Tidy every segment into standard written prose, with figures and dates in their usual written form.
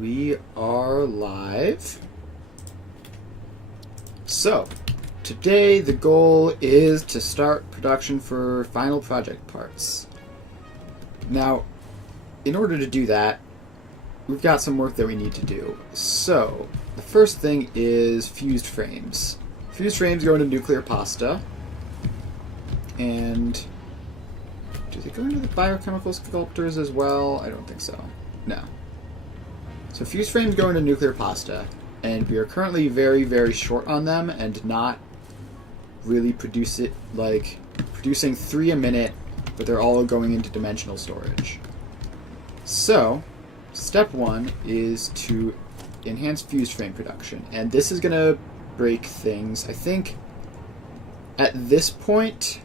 We are live. So, today the goal is to start production for final project parts. Now, in order to do that, we've got some work that we need to do. So, the first thing is fused frames. Fused frames go into nuclear pasta. And do they go into the biochemical sculptors as well? I don't think so. No. So fused frames go into nuclear pasta, and we are currently very, very short on them and not really producing 3 a minute, but they're all going into dimensional storage. So, step 1 is to enhance fused frame production, and this is going to break things. I think at this point,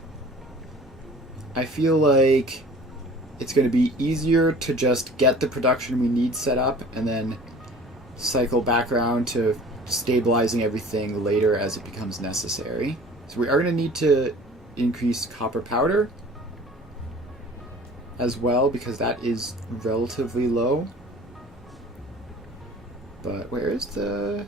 I feel like it's going to be easier to just get the production we need set up and then cycle back around to stabilizing everything later as it becomes necessary. So we are going to need to increase copper powder as well, because that is relatively low. But where is the...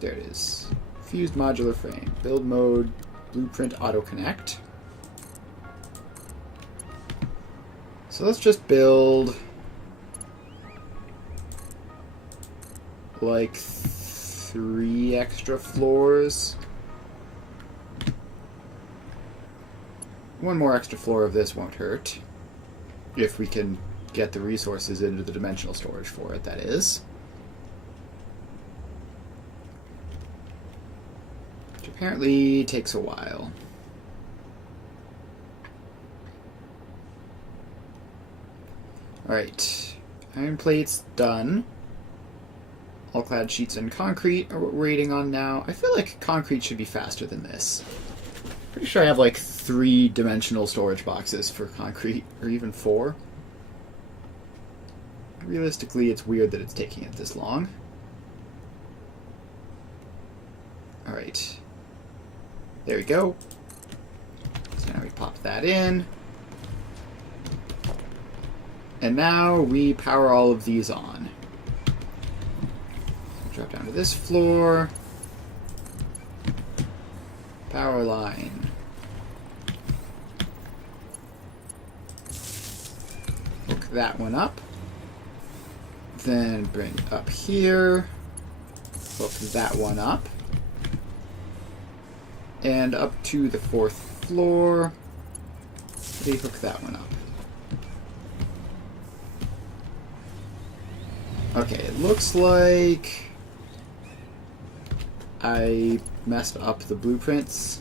There it is. Fused modular frame. Build mode, blueprint auto connect. So let's just build like 3 extra floors. 1 more extra floor of this won't hurt. If we can get the resources into the dimensional storage for it, that is. Which apparently takes a while. Alright, iron plates done. All clad sheets and concrete are what we're waiting on now. I feel like concrete should be faster than this. Pretty sure I have like 3 dimensional storage boxes for concrete, or even 4. Realistically, it's weird that it's taking it this long. Alright. There we go. So now we pop that in. And now we power all of these on. Drop down to this floor. Power line. Hook that one up. Then bring up here. Hook that one up. And up to the 4th floor. Hook that one up. Okay, it looks like I messed up the blueprints.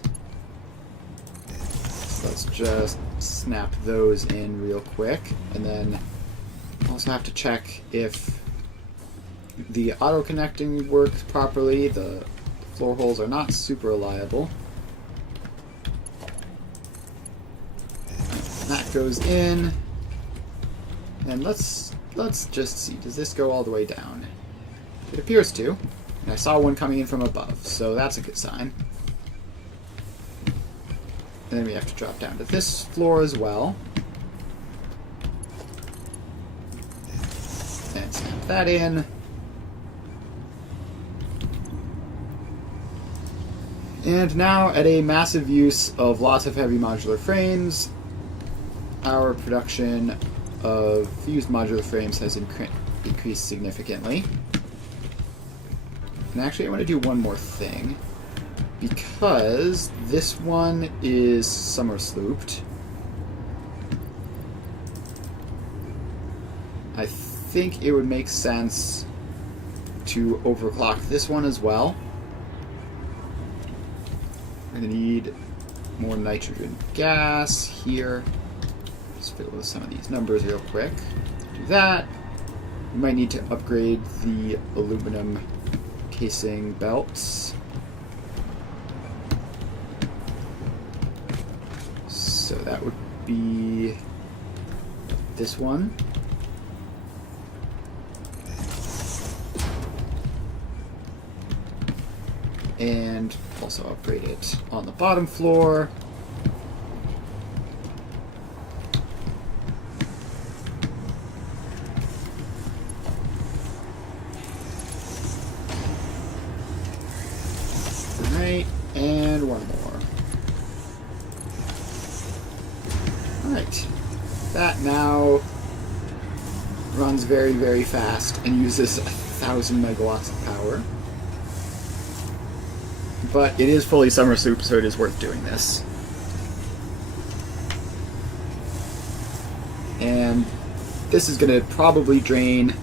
So let's just snap those in real quick. And then also have to check if the auto-connecting works properly. The floor holes are not super reliable. That goes in. And let's just see. Does this go all the way down? It appears to. And I saw one coming in from above, so that's a good sign. And then we have to drop down to this floor as well. And snap that in. And now, at a massive use of lots of heavy modular frames, our production of fused modular frames has increased significantly. And actually I want to do one more thing, because this one is summer slooped. I think it would make sense to overclock this one as well. We're going to need more nitrogen gas here. Just fiddle with some of these numbers real quick. Do that. We might need to upgrade the aluminum casing belts. So that would be this one. And also upgrade it on the bottom floor. is very, very fast and uses 1,000 megawatts of power. But it is fully summer soup, so it is worth doing this. And this is going to probably drain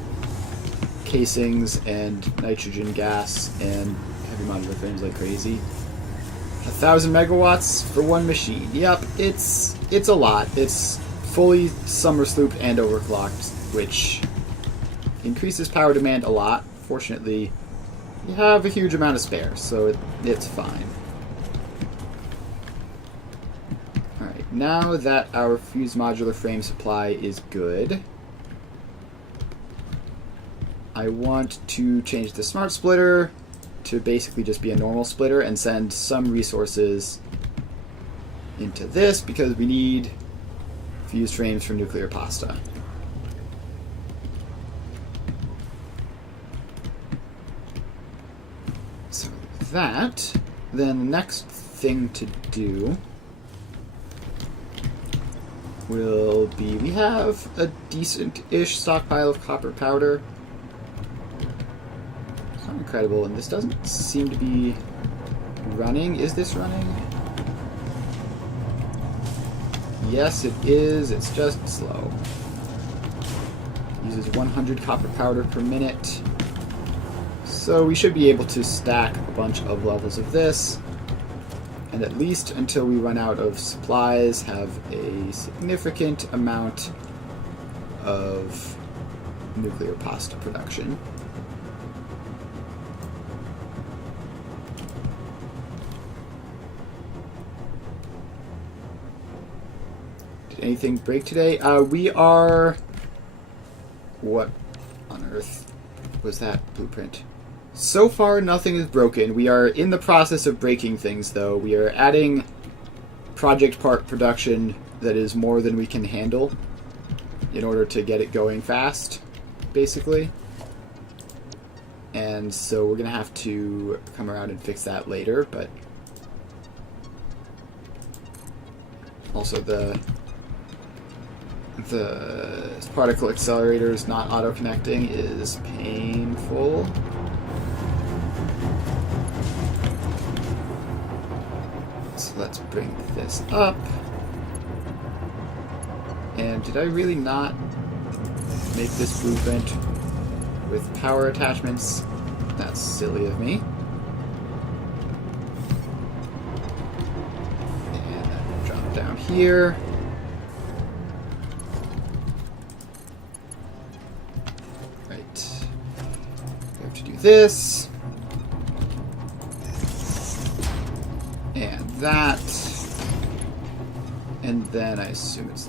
casings and nitrogen gas and heavy modular frames like crazy. 1,000 megawatts for one machine. Yep, it's a lot. It's fully summer slooped and overclocked, which increases power demand a lot. Fortunately, you have a huge amount of spare, so it's fine. Alright, now that our fused modular frame supply is good, I want to change the smart splitter to basically just be a normal splitter and send some resources into this because we need fused frames for nuclear pasta. So that, then the next thing to do will be, we have a decent-ish stockpile of copper powder. It's not incredible, and this doesn't seem to be running. Is this running? Yes, it is. It's just slow. Uses 100 copper powder per minute. So we should be able to stack a bunch of levels of this, and at least until we run out of supplies, have a significant amount of nuclear pasta production. Did anything break today? We are... What on earth was that blueprint? So far, nothing is broken. We are in the process of breaking things, though. We are adding project part production that is more than we can handle in order to get it going fast, basically. And so we're going to have to come around and fix that later, but also the particle accelerators not auto-connecting is painful. So let's bring this up. And did I really not make this blueprint with power attachments? That's silly of me. And then we'll drop down here. Right. We have to do this. And that. And then I assume it's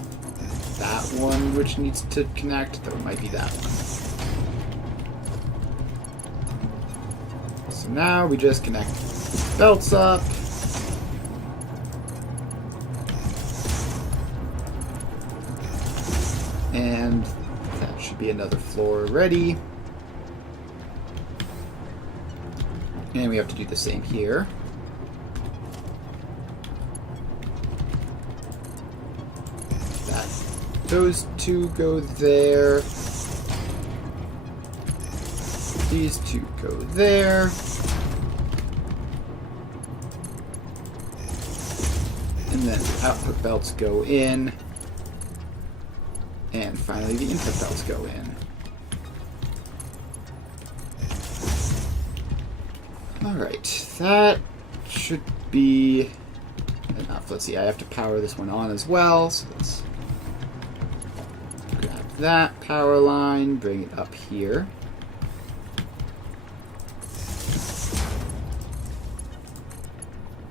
that one which needs to connect. That might be that one. So now we just connect belts up. And that should be another floor ready. And we have to do the same here. Those two go there. These two go there. And then the output belts go in. And finally the input belts go in. Alright, that should be enough. Let's see, I have to power this one on as well, so let's grab that power line, bring it up here.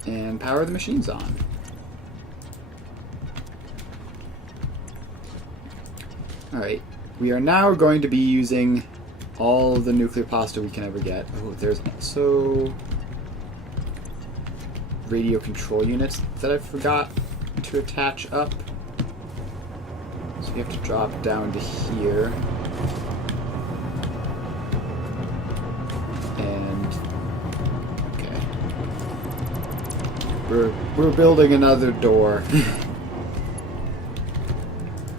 And power the machines on. Alright, we are now going to be using all the nuclear pasta we can ever get. Oh, there's also radio control units that I forgot to attach up. So we have to drop down to here. And okay. We're building another door.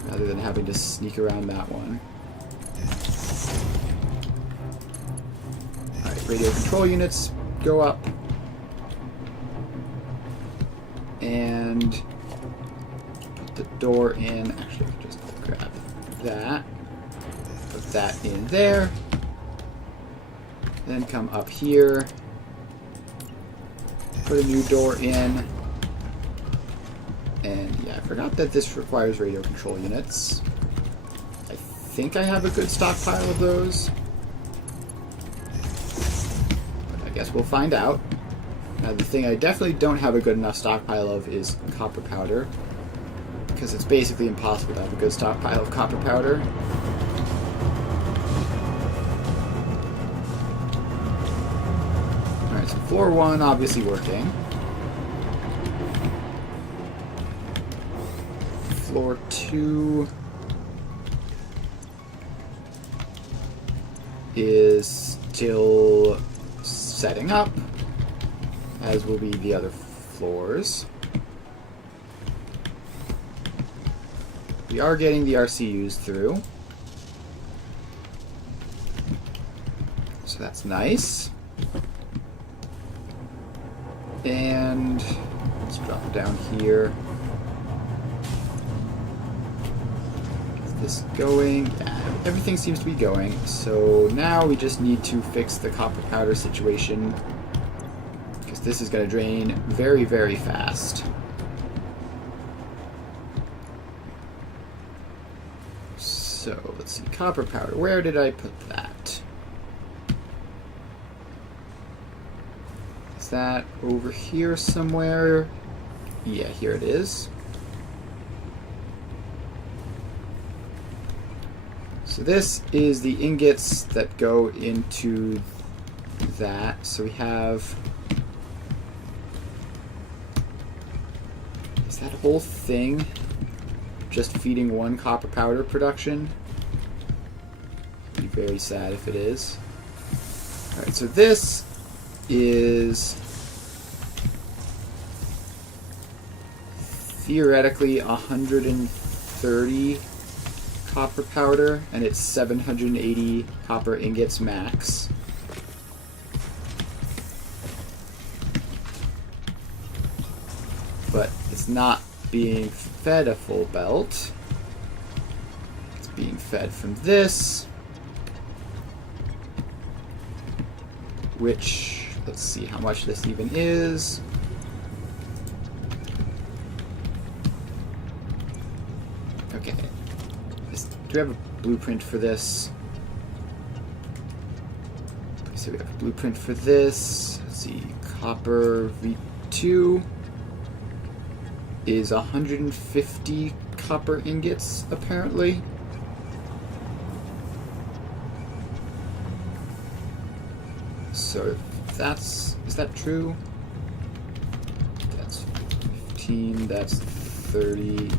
Rather than having to sneak around that one. radio control units go up. And put the door in. Actually, just grab that. Put that in there. Then come up here. Put a new door in. And yeah, I forgot that this requires radio control units. I think I have a good stockpile of those. But I guess we'll find out. Now, the thing I definitely don't have a good enough stockpile of is copper powder. Because it's basically impossible to have a good stockpile of copper powder. Alright, so floor 1 obviously working. Floor 2 is still setting up, as will be the other floors. We are getting the RCUs through, so that's nice. And let's drop down here. This going? Yeah, everything seems to be going. So now we just need to fix the copper powder situation, because this is going to drain very, very fast. So let's see, copper powder. Where did I put that? Is that over here somewhere? Yeah, here it is. So this is the ingots that go into that. So we have... Is that whole thing just feeding one copper powder production? I'd be very sad if it is. Alright, so this is theoretically 130 copper powder, and it's 780 copper ingots max. But it's not being fed a full belt. It's being fed from this, which, let's see how much this even is. Okay. Do we have a blueprint for this? So we have a blueprint for this. Let's see, copper V2 is 150 copper ingots, apparently. So if that's, is that true? That's 15, that's 30.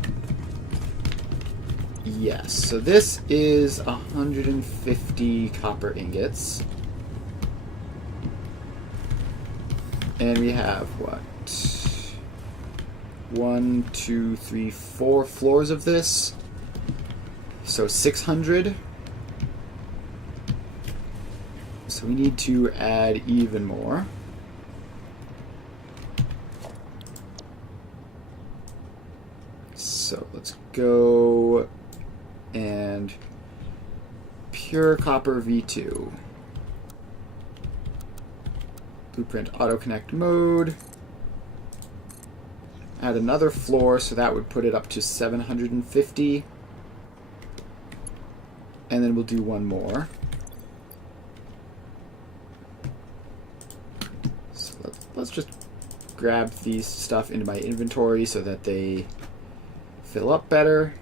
Yes, so this is 150 copper ingots. And we have, what? 1, 2, 3, 4 floors of this. So 600. So we need to add even more. So let's go and pure copper V2. Blueprint auto connect mode. Add another floor, so that would put it up to 750. And then we'll do one more. So let's just grab these stuff into my inventory so that they fill up better.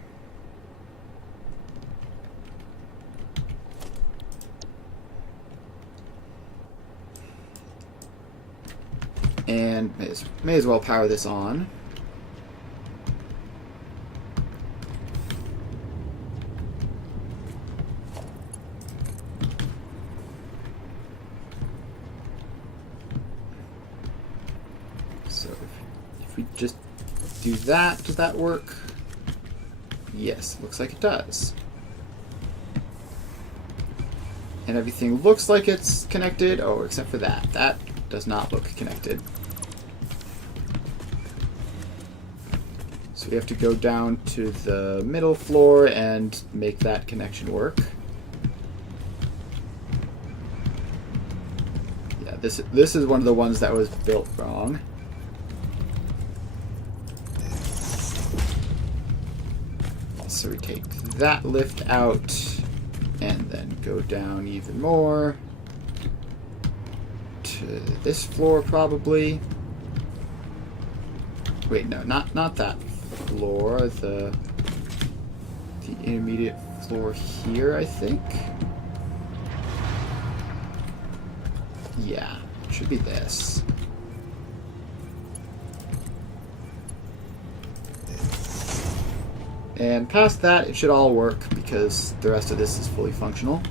And may as well power this on. So if we just do that, does that work? Yes, looks like it does. And everything looks like it's connected. Oh, except for that. That does not look connected. So we have to go down to the middle floor and make that connection work. Yeah, this is one of the ones that was built wrong. So we take that lift out and then go down even more to this floor probably. Wait, no, not that floor. The intermediate floor here, I think. Yeah, it should be this. And past that, it should all work because the rest of this is fully functional.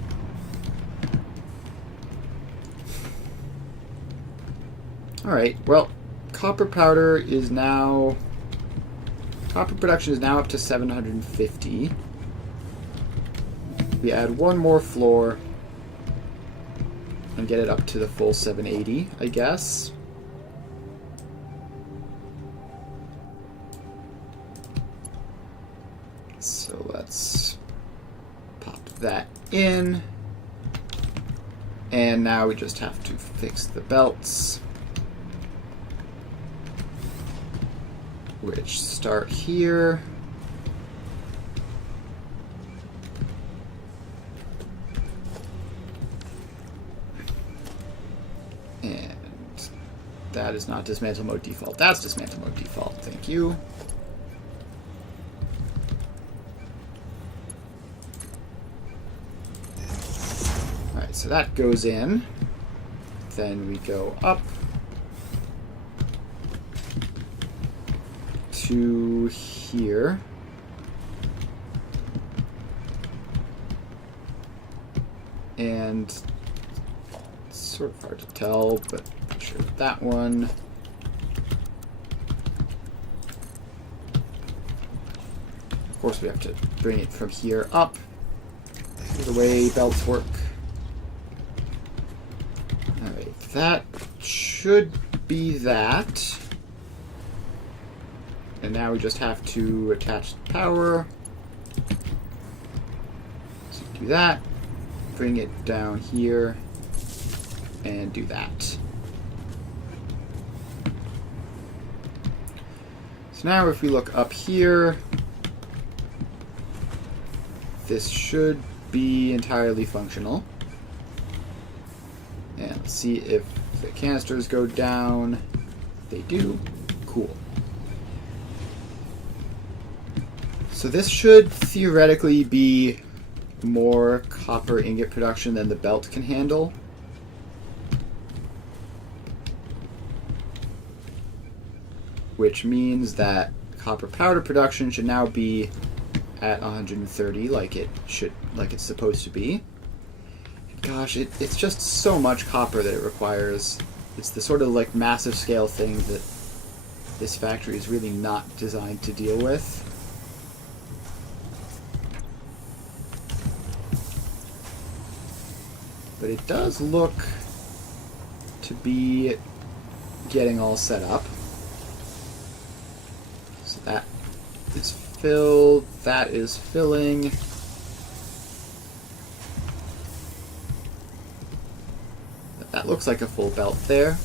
Alright, well, copper production is now up to 750. We add one more floor and get it up to the full 780, I guess. So let's pop that in. And now we just have to fix the belts, which start here. And that is not dismantle mode default. That's dismantle mode default. Thank you. Alright, so that goes in. Then we go up to here. And it's sort of hard to tell, but I'm sure that one. Of course, we have to bring it from here up. The way belts work. Alright, that should be that. And now we just have to attach the power. So do that. Bring it down here. And do that. So now if we look up here, this should be entirely functional. And let's see if the canisters go down. They do. Cool. So this should theoretically be more copper ingot production than the belt can handle. Which means that copper powder production should now be at 130 like it's supposed to be. Gosh, it's just so much copper that it requires. It's the sort of like massive scale thing that this factory is really not designed to deal with. But it does look to be getting all set up. So that is filled, that is filling. That looks like a full belt there.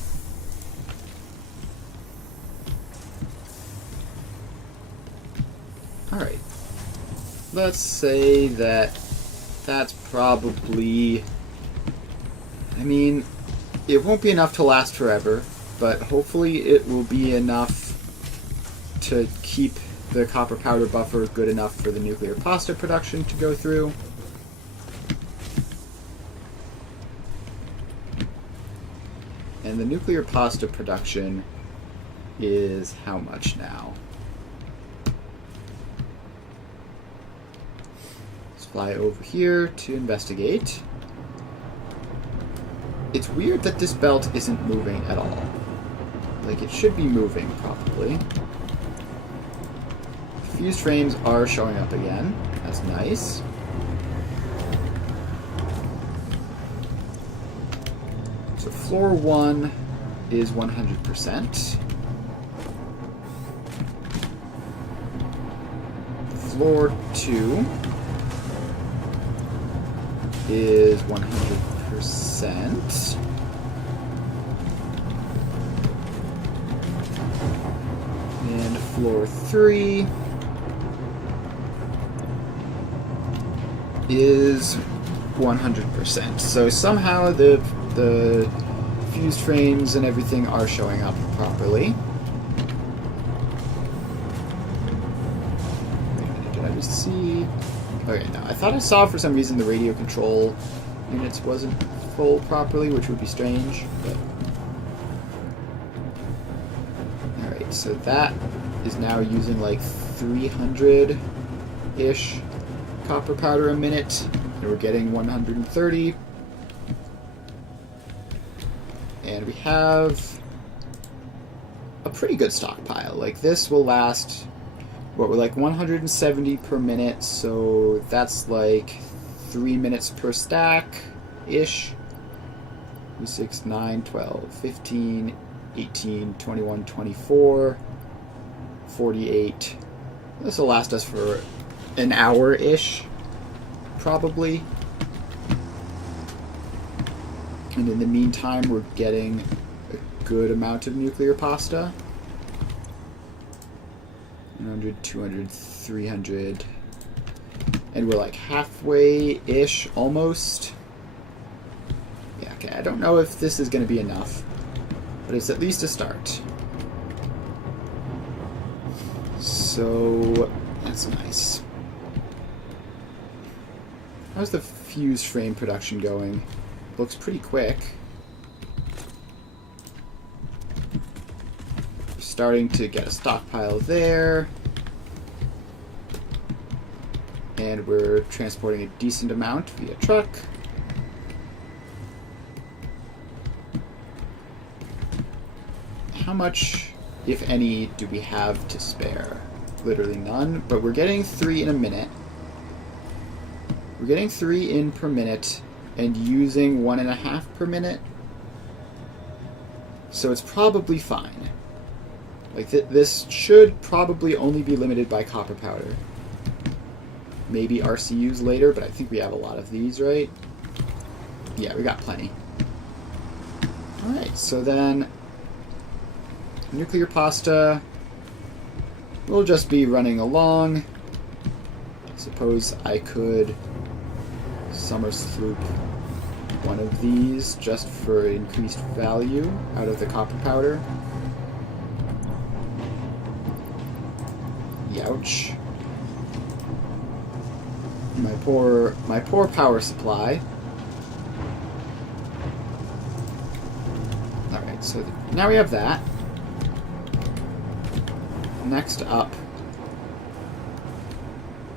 Alright. Let's say that that's probably... I mean, it won't be enough to last forever, but hopefully it will be enough to keep the copper powder buffer good enough for the nuclear pasta production to go through. And the nuclear pasta production is how much now? Let's fly over here to investigate. It's weird that this belt isn't moving at all. Like, it should be moving, probably. Fused frames are showing up again. That's nice. So floor 1 is 100%. Floor 2 is 100%. And floor 3 is 100%. So somehow the fused frames and everything are showing up properly. Wait a minute, did I just see? Okay, no, I thought I saw for some reason the radio control units wasn't full properly, which would be strange, but... Alright, so that is now using like 300-ish copper powder a minute, and we're getting 130. And we have a pretty good stockpile. Like, this will last, what, we're like 170 per minute, so that's like 3 minutes per stack-ish. 6, 9, 12, 15, 18, 21, 24, 48. This will last us for an hour-ish, probably. And in the meantime, we're getting a good amount of nuclear pasta. 100, 200, 300. And we're like halfway-ish, almost. Yeah, okay, I don't know if this is going to be enough, but it's at least a start. So, that's nice. How's the fuse frame production going? Looks pretty quick. We're starting to get a stockpile there. And we're transporting a decent amount via truck. How much, if any, do we have to spare? Literally none, but we're getting 3 in a minute. We're getting 3 in per minute and using 1.5 per minute. So it's probably fine. Like, this should probably only be limited by copper powder. Maybe RCUs later, but I think we have a lot of these, right? Yeah, we got plenty. Alright, so then nuclear pasta will just be running along. I suppose I could summer sloop one of these just for increased value out of the copper powder. Youch. My poor power supply. Alright, so now we have that. Next up,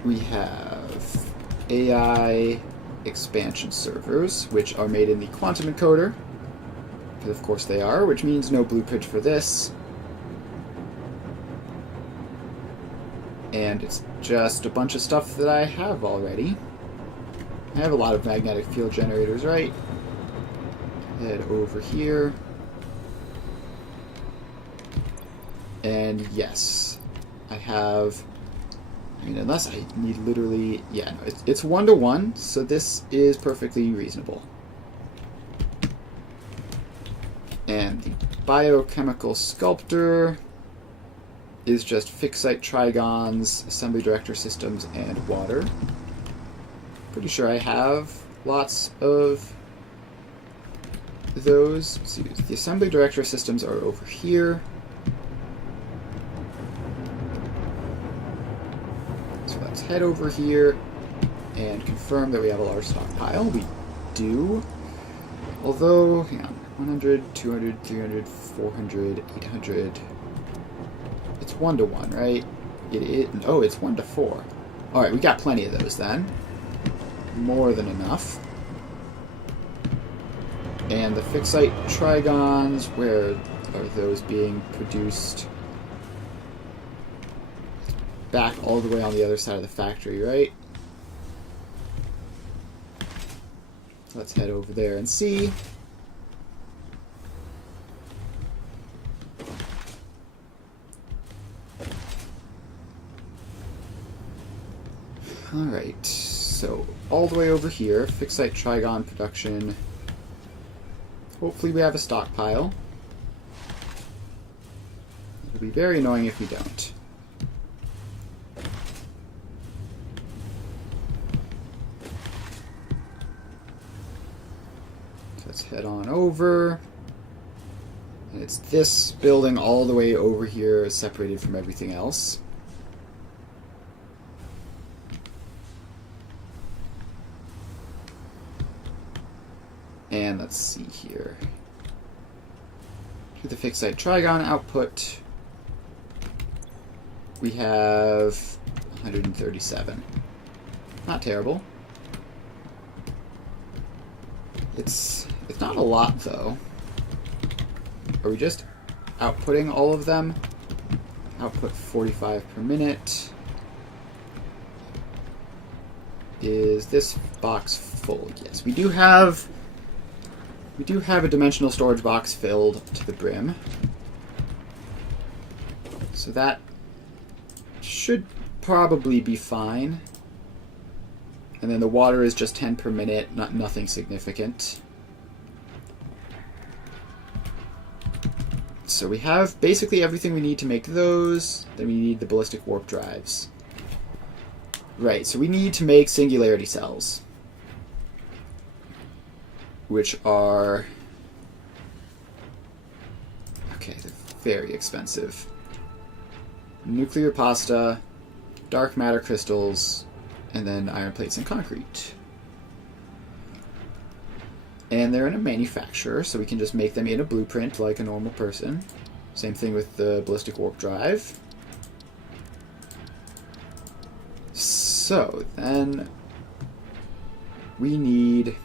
we have AI expansion servers, which are made in the quantum encoder, because of course they are, which means no blueprint for this. And it's just a bunch of stuff that I have already. I have a lot of magnetic field generators, right? Head over here. And yes, I have... I mean, unless I need literally... Yeah, no, it's 1-to-1, so this is perfectly reasonable. And the biochemical sculptor is just fixite trigons, assembly director systems, and water. Pretty sure I have lots of those. Let's see, the assembly director systems are over here. So let's head over here and confirm that we have a large stockpile. We do. Although, hang on, 100, 200, 300, 400, 800... It's 1-to-1, right? Oh, it's 1-to-4. Alright, we got plenty of those then. More than enough. And the fixite trigons, where are those being produced? Back all the way on the other side of the factory, right? Let's head over there and see. all the way over here. Fixed site trigon production. Hopefully we have a stockpile. It'll be very annoying if we don't. So let's head on over. And it's this building all the way over here, separated from everything else. And let's see here. To the fixed site trigon output, we have 137. Not terrible. It's not a lot though. Are we just outputting all of them? Output 45 per minute. Is this box full? Yes, we do have a dimensional storage box filled to the brim. So that should probably be fine. And then the water is just 10 per minute, nothing significant. So we have basically everything we need to make those. Then we need the ballistic warp drives. Right, so we need to make singularity cells, which are... okay, they're very expensive. Nuclear pasta, dark matter crystals, and then iron plates and concrete. And they're in a manufacturer, so we can just make them in a blueprint like a normal person. Same thing with the ballistic warp drive. So, then we need...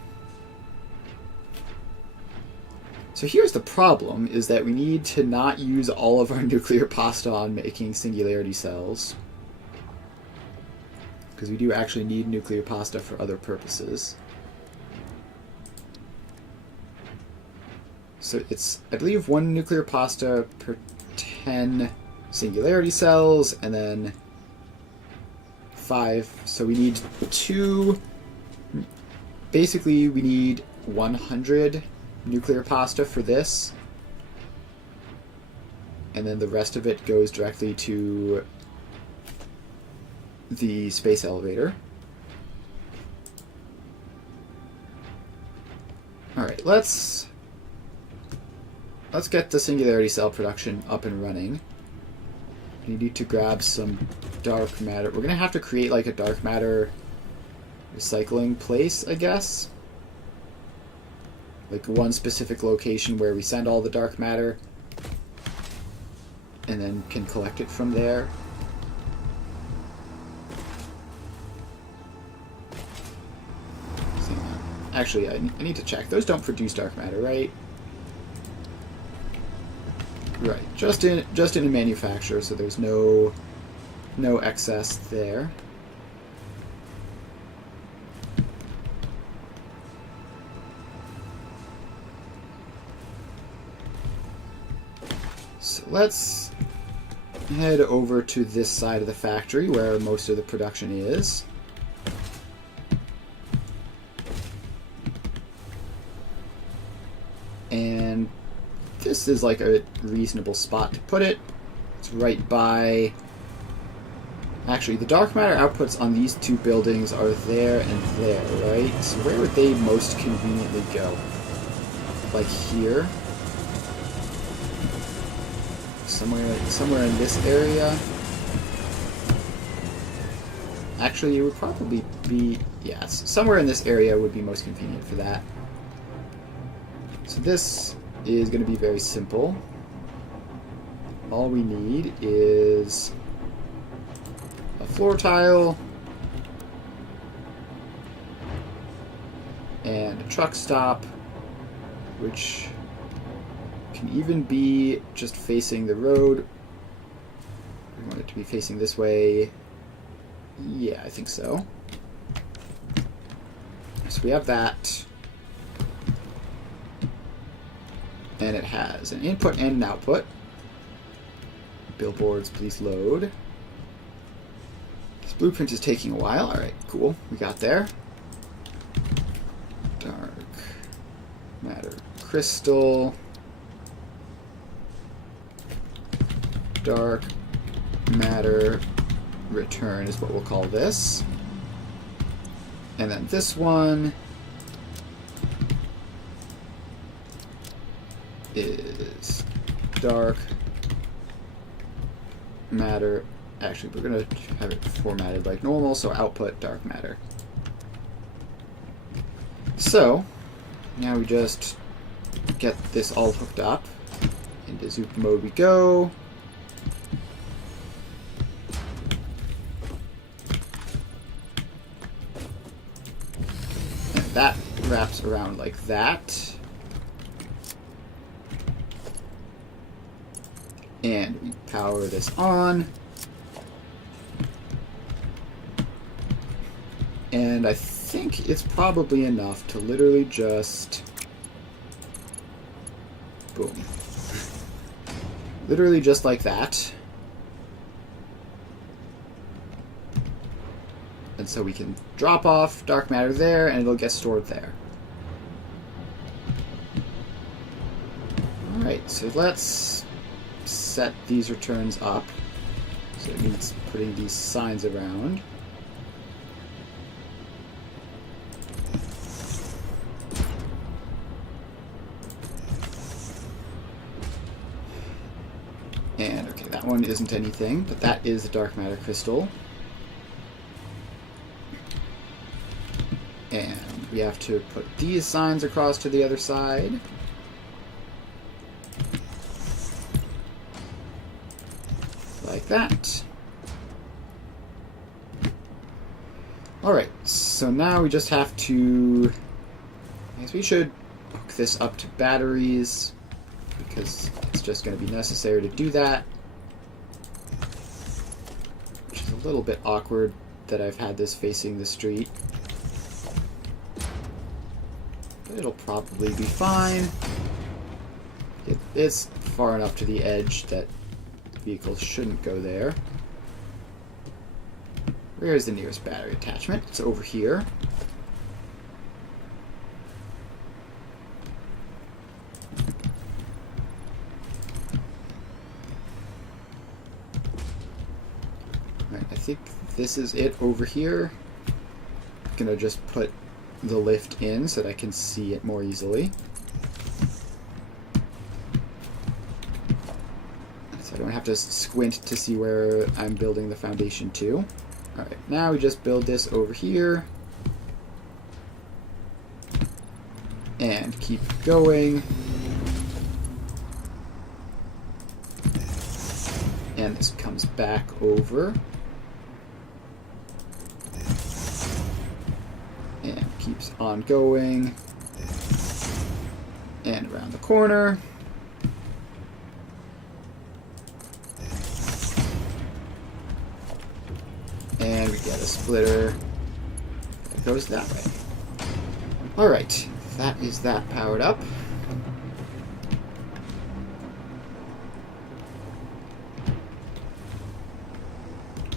so here's the problem, is that we need to not use all of our nuclear pasta on making singularity cells. Because we do actually need nuclear pasta for other purposes. So it's, I believe, 1 nuclear pasta per 10 singularity cells, and then 5. So we need 2. Basically, we need 100 nuclear pasta for this. And then the rest of it goes directly to the space elevator. Alright, let's get the singularity cell production up and running. We need to grab some dark matter. We're gonna have to create like a dark matter recycling place, I guess. Like one specific location where we send all the dark matter and then can collect it from there. Actually, I need to check. Those don't produce dark matter, right? Right, just in a manufacturer, so there's no excess there. So let's head over to this side of the factory where most of the production is. And this is like a reasonable spot to put it. It's right by... actually, the dark matter outputs on these 2 buildings are there and there, right? So where would they most conveniently go? Like here? Somewhere in this area? Actually, it would probably be... yes, somewhere in this area would be most convenient for that. So this is going to be very simple. All we need is a floor tile and a truck stop, which can even be just facing the road. We want it to be facing this way. Yeah, I think so. So we have that. And it has an input and an output. Billboards, please load. This blueprint is taking a while. Alright, cool. We got there. matter crystal, dark matter return is what we'll call this. And then this one is dark matter. Actually, we're going to have it formatted like normal, so output dark matter. So, now we just get this all hooked up. Into Zoop mode we go. And that wraps around like that. And we power this on. And I think it's probably enough to literally just... boom. Literally just like that. And so we can drop off dark matter there, and it'll get stored there. Alright, so let's set these returns up. So it means putting these signs around. And, okay, that one isn't anything, but that is the dark matter crystal. And we have to put these signs across to the other side. Like that. Alright, so now we just have to... I guess we should hook this up to batteries, because it's just going to be necessary to do that. Which is a little bit awkward that I've had this facing the street. But it'll probably be fine. It's far enough to the edge that vehicles shouldn't go there. Where is the nearest battery attachment? It's over here. Alright, I think this is it over here. I'm gonna just put the lift in so that I can see it more easily. So I don't have to squint to see where I'm building the foundation to. Alright, now we just build this over here. And keep going. And this comes back over. And keeps on going. And around the corner. And we get a splitter that goes that way. Alright, that is that powered up.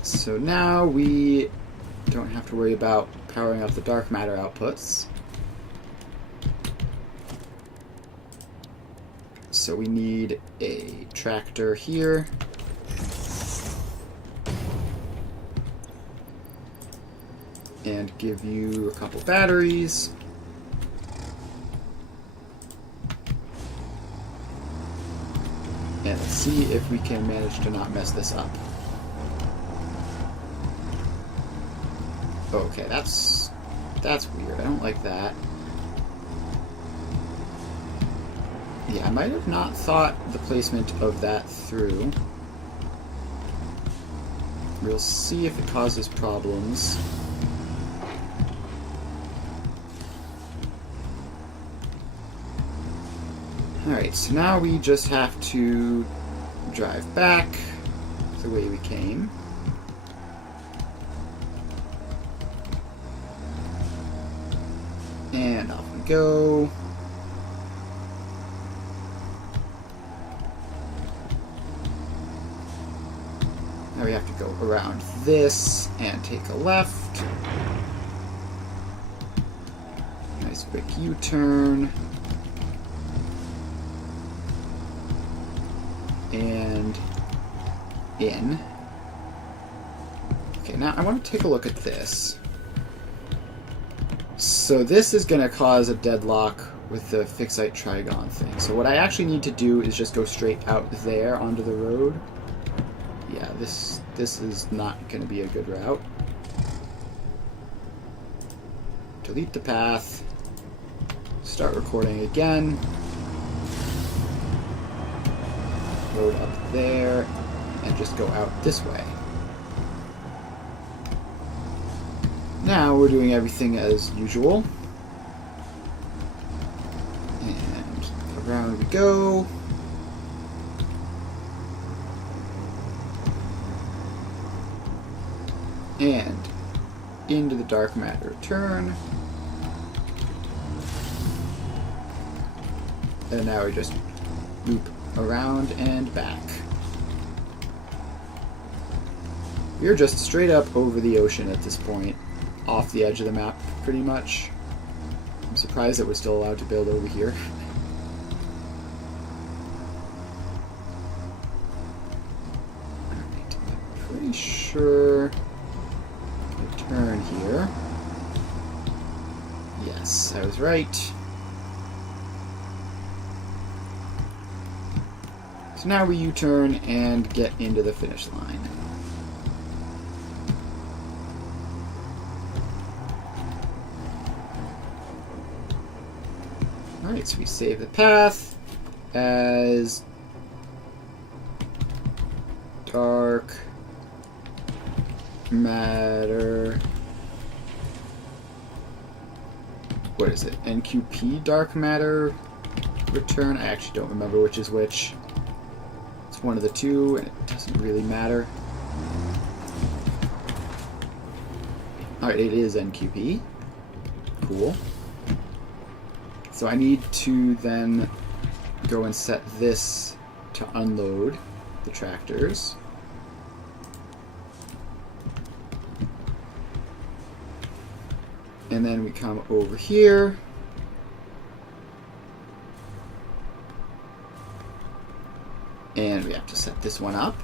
So now we don't have to worry about powering up the dark matter outputs. So we need a tractor here. And give you a couple batteries. And let's see if we can manage to not mess this up. Okay, that's weird. I don't like that. Yeah, I might have not thought the placement of that through. We'll see if it causes problems. Alright, so now we just have to drive back the way we came. And off we go. Now we have to go around this and take a left. Nice quick U-turn. and in. Okay, now I want to take a look at this. So this is going to cause a deadlock with the fixite trigon thing. So what I actually need to do is just go straight out there onto the road. Yeah, this is not going to be a good route. Delete the path. Start recording again. Road up there. And just go out this way. Now we're doing everything as usual. And around we go. And into the dark matter turn. And now we just loop around and back. We're just straight up over the ocean at this point, off the edge of the map pretty much. I'm surprised that we're still allowed to build over here. Alright, I'm pretty sure I turn here. Yes, I was right. So now we U-turn and get into the finish line. Alright, so we save the path as dark matter. What is it? NQP dark matter return? I actually don't remember which is which. It's one of the two, and it doesn't really matter. Alright, it is NQP. Cool. So I need to then go and set this to unload the tractors. And then we come over here. And we have to set this one up.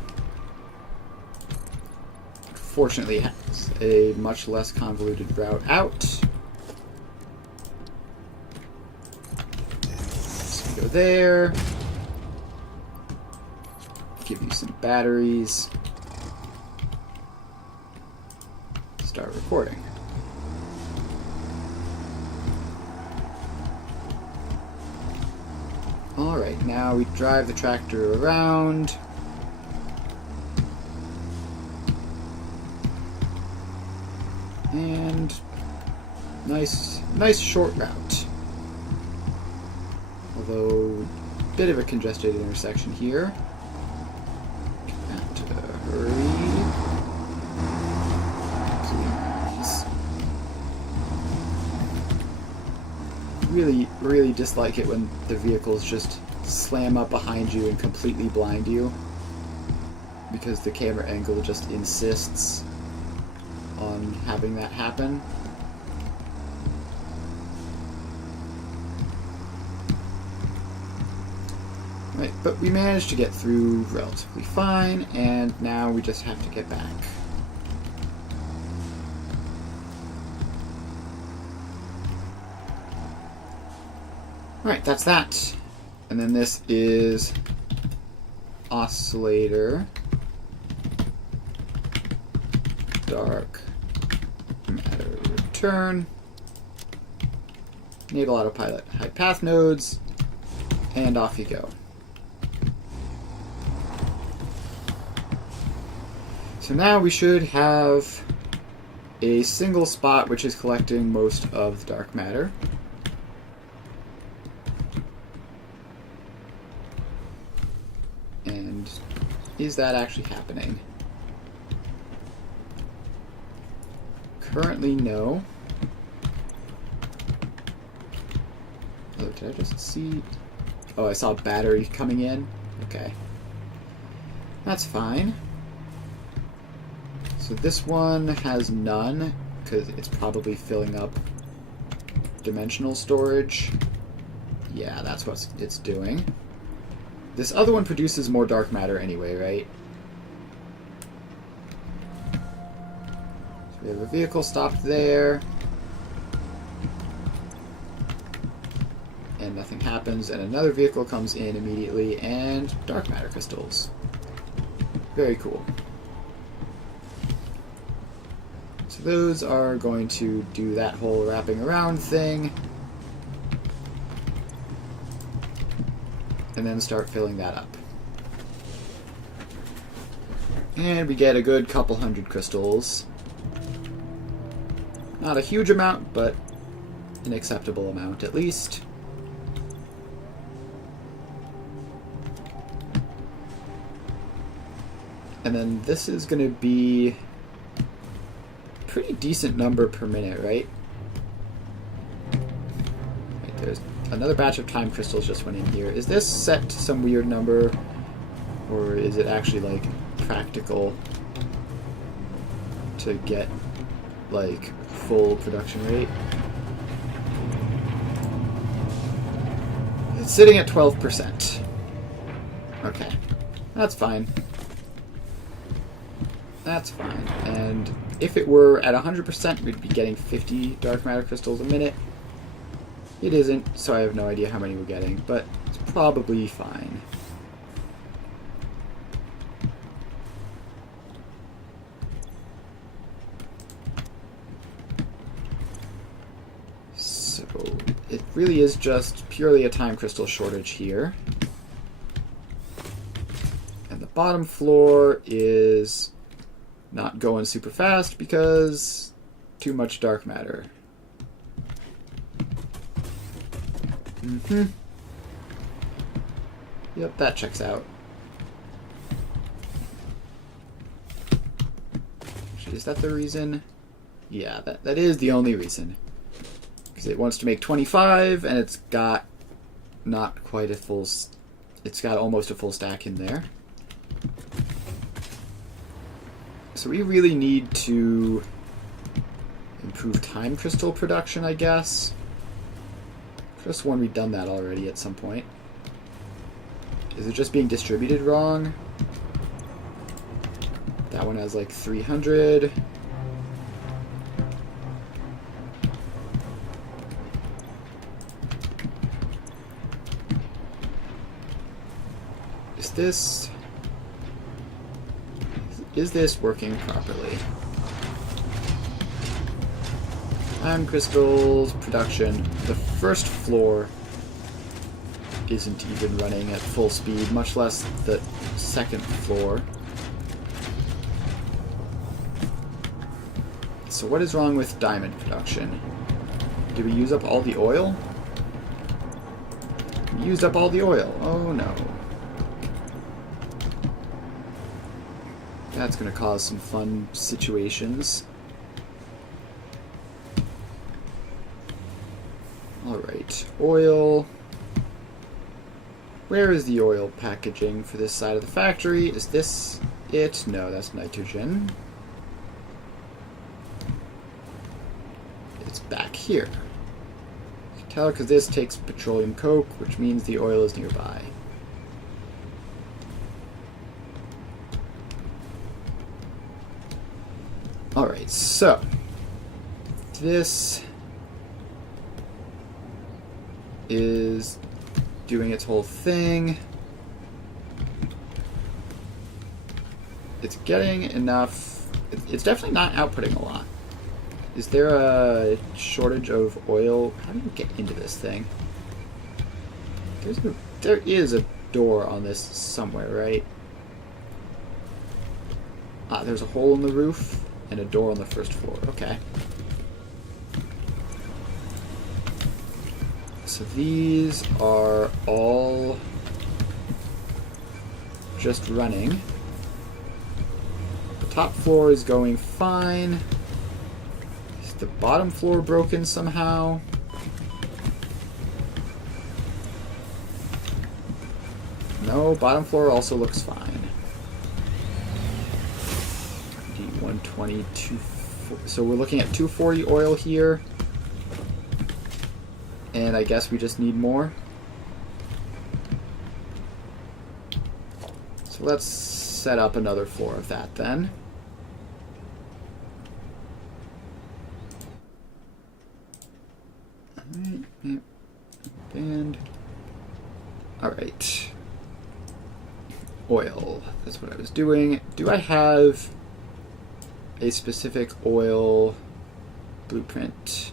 Fortunately, it has a much less convoluted route out. So we go there. Give you some batteries. Start recording. Alright, now we drive the tractor around. And nice short route. Although, a bit of a congested intersection here. Have to hurry. Really dislike it when the vehicles just slam up behind you and completely blind you, because the camera angle just insists on having that happen. Right, but we managed to get through relatively fine, and now we just have to get back. Alright, that's that. And then this is oscillator dark matter return. Enable autopilot hide path nodes, and off you go. So now we should have a single spot which is collecting most of the dark matter. And is that actually happening? Currently, no. Oh, did I just see... Oh, I saw a battery coming in. Okay. That's fine. So this one has none, because it's probably filling up dimensional storage. Yeah, that's what it's doing. This other one produces more dark matter anyway, right? So we have a vehicle stopped there. And nothing happens, and another vehicle comes in immediately, and dark matter crystals. Very cool. So those are going to do that whole wrapping around thing. And then start filling that up. And we get a good couple hundred crystals. Not a huge amount, but an acceptable amount at least. And then this is going to be a pretty decent number per minute, right? Right, there's another batch of time crystals just went in here. Is this set to some weird number? Or is it actually, like, practical to get, like, full production rate? It's sitting at 12%. Okay. That's fine. That's fine. And if it were at 100%, we'd be getting 50 dark matter crystals a minute. It isn't, so I have no idea how many we're getting, but it's probably fine. So it really is just purely a time crystal shortage here. And the bottom floor is not going super fast because too much dark matter. Yep, that checks out. Actually, is that the reason? Yeah, that is the only reason. Because it wants to make 25, and it's got not quite a full... It's got almost a full stack in there. So we really need to improve time crystal production, I guess. Could have sworn we'd done that already at some point. Is it just being distributed wrong? That one has like 300. Is this working properly? Time crystals, production. The first floor isn't even running at full speed, much less the second floor. So what is wrong with diamond production? Did we use up all the oil? We used up all the oil. Oh no. That's going to cause some fun situations. Alright, oil. Where is the oil packaging for this side of the factory? Is this it? No, that's nitrogen. It's back here. You can tell because this takes petroleum coke, which means the oil is nearby. Alright, so this is doing its whole thing. It's getting enough. It's definitely not outputting a lot. Is there a shortage of oil? How do you get into this thing? There is a door on this somewhere, right? Ah, there's a hole in the roof. And a door on the first floor. Okay. So these are all just running. The top floor is going fine. Is the bottom floor broken somehow? No, bottom floor also looks fine. 120, so we're looking at 240 oil here. And I guess we just need more. So let's set up another floor of that then. Alright, and alright. Oil. That's what I was doing. Do I have a specific oil blueprint?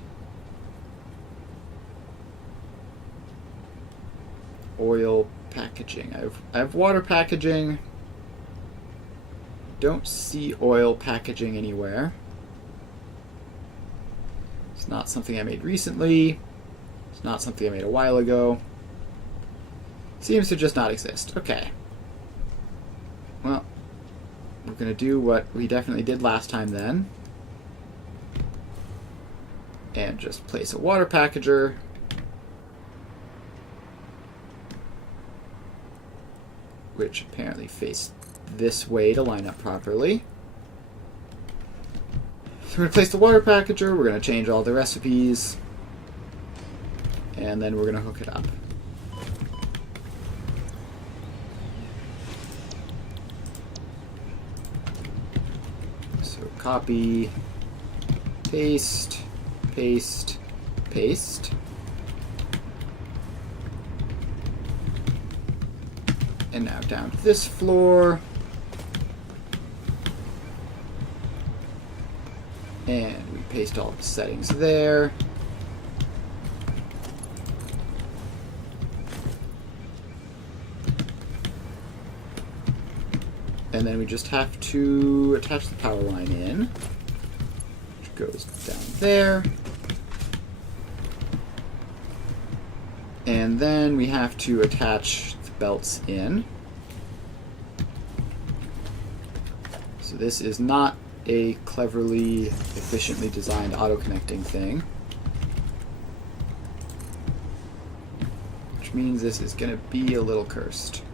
Oil packaging. I have water packaging. Don't see oil packaging anywhere. It's not something I made recently. It's not something I made a while ago. Seems to just not exist. Okay. Well, we're going to do what we definitely did last time then. And just place a water packager. Which apparently faced this way to line up properly. So we're going to place the water packager, we're going to change all the recipes, and then we're going to hook it up. So copy, paste, paste, paste. And now down to this floor. And we paste all the settings there. And then we just have to attach the power line in, which goes down there. And then we have to attach the belts in. So this is not a cleverly, efficiently designed auto-connecting thing. Which means this is going to be a little cursed.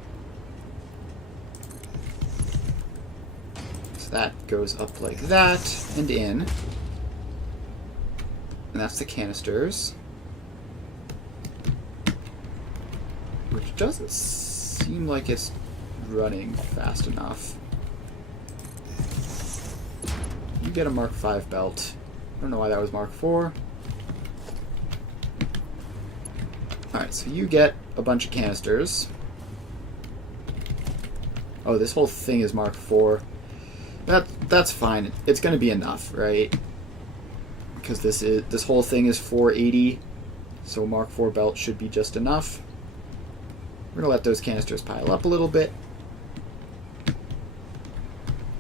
So that goes up like that and in. And that's the canisters. Which doesn't seem like it's running fast enough. You get a Mark V belt. I don't know why that was Mark IV. Alright, so you get a bunch of canisters. Oh, this whole thing is Mark IV. That's fine. It's going to be enough, right? Because this whole thing is 480, so Mark IV belt should be just enough. We're going to let those canisters pile up a little bit.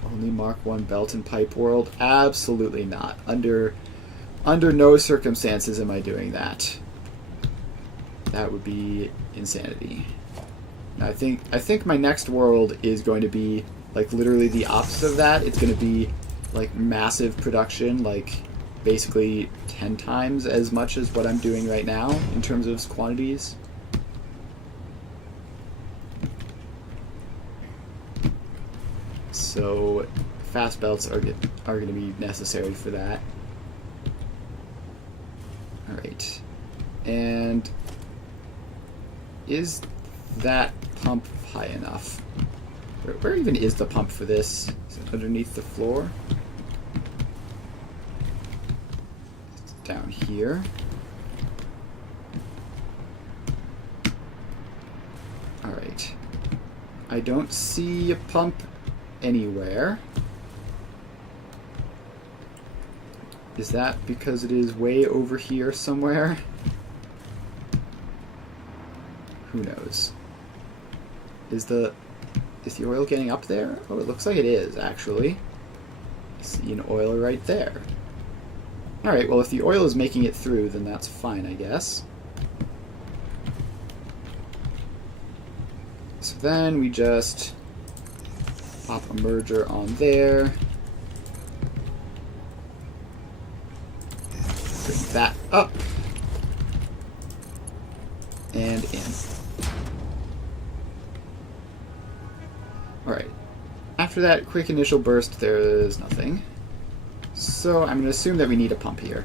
Only Mark I belt in Pipe World? Absolutely not. Under no circumstances am I doing that. That would be insanity. Now, I think my next world is going to be like literally the opposite of that. It's going to be like massive production, like basically 10 times as much as what I'm doing right now in terms of quantities. So fast belts are going to be necessary for that. All right, and is that pump high enough? Where even is the pump for this? Is it underneath the floor? It's down here. All right, I don't see a pump anywhere. Is that because it is way over here somewhere? Who knows? Is the oil getting up there? Oh, it looks like it is, actually. I see an oil right there. Alright, well if the oil is making it through, then that's fine, I guess. So then we just pop a merger on there. Bring that up. And in. Alright. After that quick initial burst, there is nothing. So I'm going to assume that we need a pump here.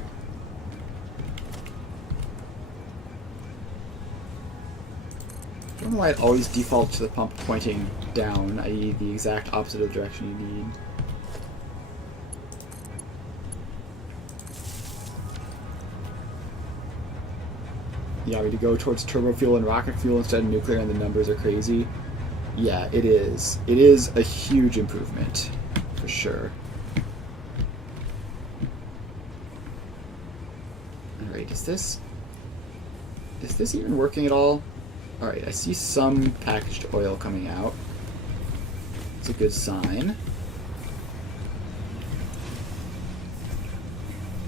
don't know why it always defaults to the pump pointing down, i.e. the exact opposite of the direction you need. Yeah, to go towards turbo fuel and rocket fuel instead of nuclear, and the numbers are crazy. Yeah, it is. It is a huge improvement, for sure. Alright, is this even working at all? Alright, I see some packaged oil coming out. It's a good sign.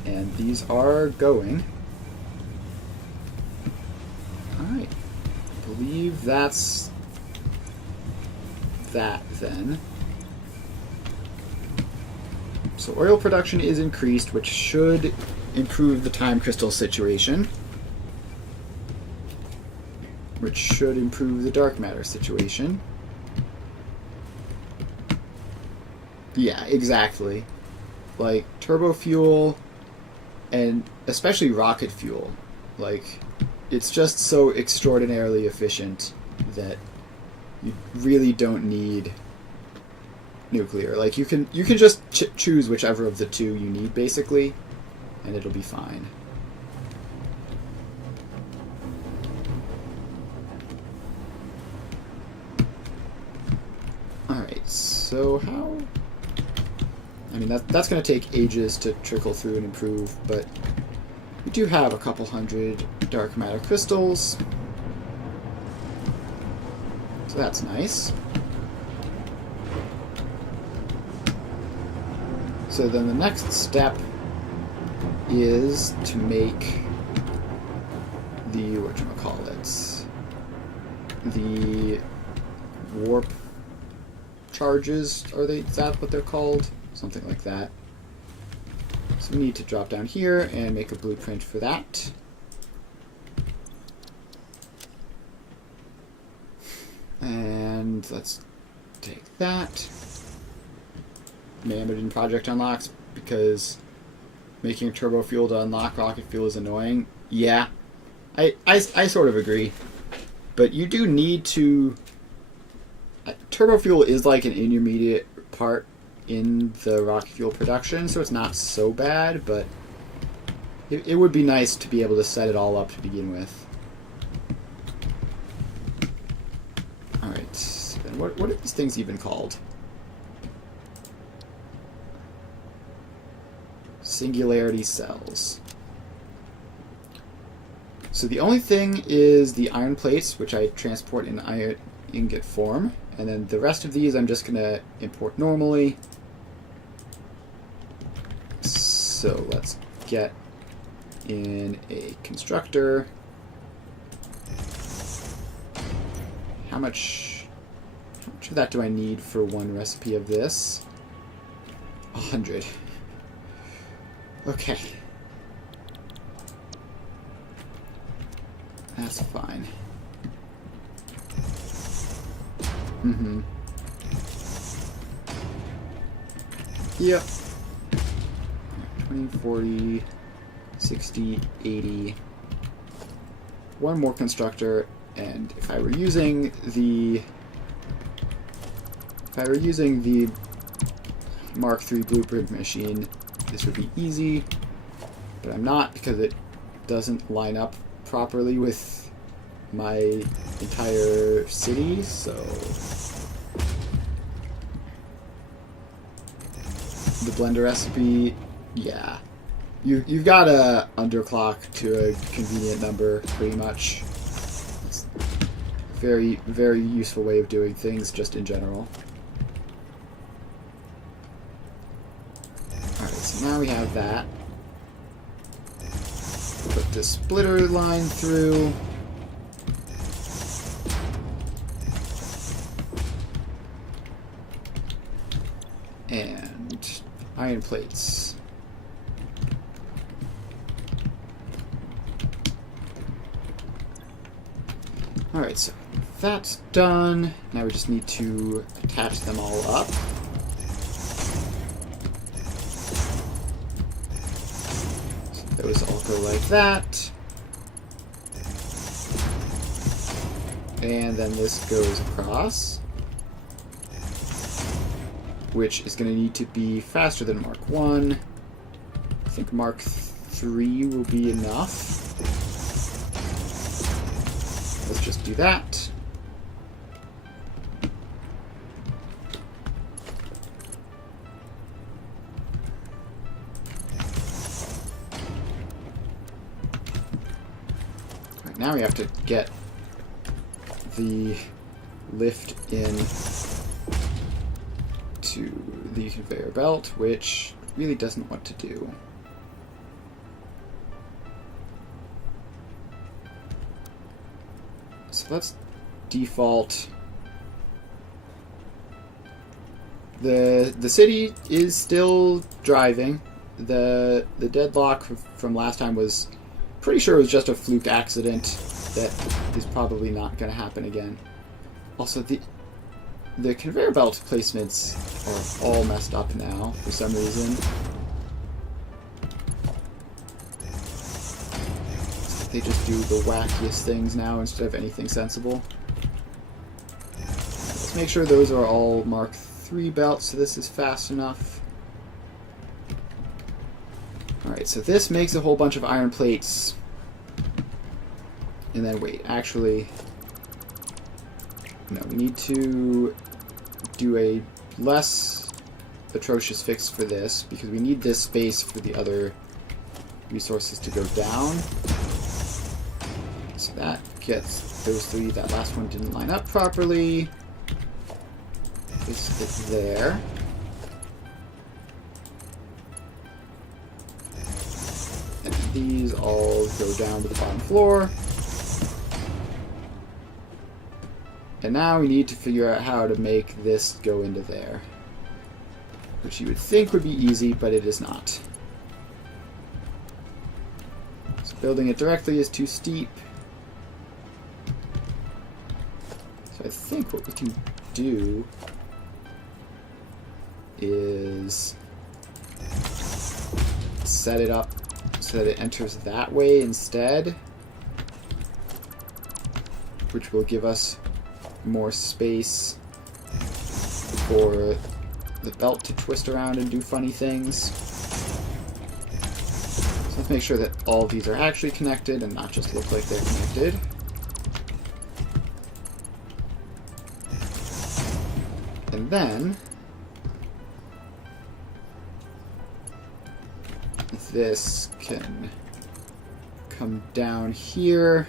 And these are going. Alright. I believe that's that then. So oil production is increased, which should improve the time crystal situation. Which should improve the dark matter situation. Yeah, exactly. Like, turbo fuel, and especially rocket fuel. Like, it's just so extraordinarily efficient that you really don't need nuclear. Like, you can just choose whichever of the two you need, basically, and it'll be fine. Alright, so how... I mean, that's going to take ages to trickle through and improve, but we do have a couple hundred dark matter crystals. So that's nice. So then the next step is to make the, whatchamacallit, the warp charges, is that what they're called? Something like that. So we need to drop down here and make a blueprint for that. And let's take that. Mammoth project unlocks because making turbo fuel to unlock rocket fuel is annoying. Yeah, I sort of agree. But you do need to... turbo fuel is like an intermediate part in the rocket fuel production, so it's not so bad, but it would be nice to be able to set it all up to begin with. Alright, and what are these things even called? Singularity cells. So the only thing is the iron plates, which I transport in iron ingot form, and then the rest of these I'm just going to import normally. So let's get in a constructor. How much of that do I need for one recipe of this? 100. Okay. That's fine. Mm-hmm. Yep. 20, 40, 60, 80. One more constructor, and if I were using the Mark III blueprint machine, this would be easy, but I'm not because it doesn't line up properly with my entire city, so the blender recipe, yeah. You've got to underclock to a convenient number, pretty much. It's a very, very useful way of doing things, just in general. Alright, so now we have that. Put the splitter line through. And iron plates. Alright, so that's done. Now we just need to attach them all up. So those all go like that. And then this goes across, which is going to need to be faster than Mark 1. I think Mark 3 will be enough. Let's just do that. Alright, now we have to get the lift in to the conveyor belt, which really doesn't want to do. So let's default. The city is still driving. The deadlock from last time was pretty sure it was just a fluke accident that is probably not going to happen again. Also, the conveyor belt placements are all messed up now for some reason. They just do the wackiest things now instead of anything sensible. Let's make sure those are all Mark 3 belts, so this is fast enough. Alright, so this makes a whole bunch of iron plates. And then, wait, actually... No, we need to do a less atrocious fix for this, because we need this space for the other resources to go down. So that gets those three. That last one didn't line up properly. This is there. And these all go down to the bottom floor. And now we need to figure out how to make this go into there. Which you would think would be easy, but it is not. So building it directly is too steep. So I think what we can do is set it up so that it enters that way instead, which will give us more space for the belt to twist around and do funny things. So let's make sure that all of these are actually connected and not just look like they're connected. And then this can come down here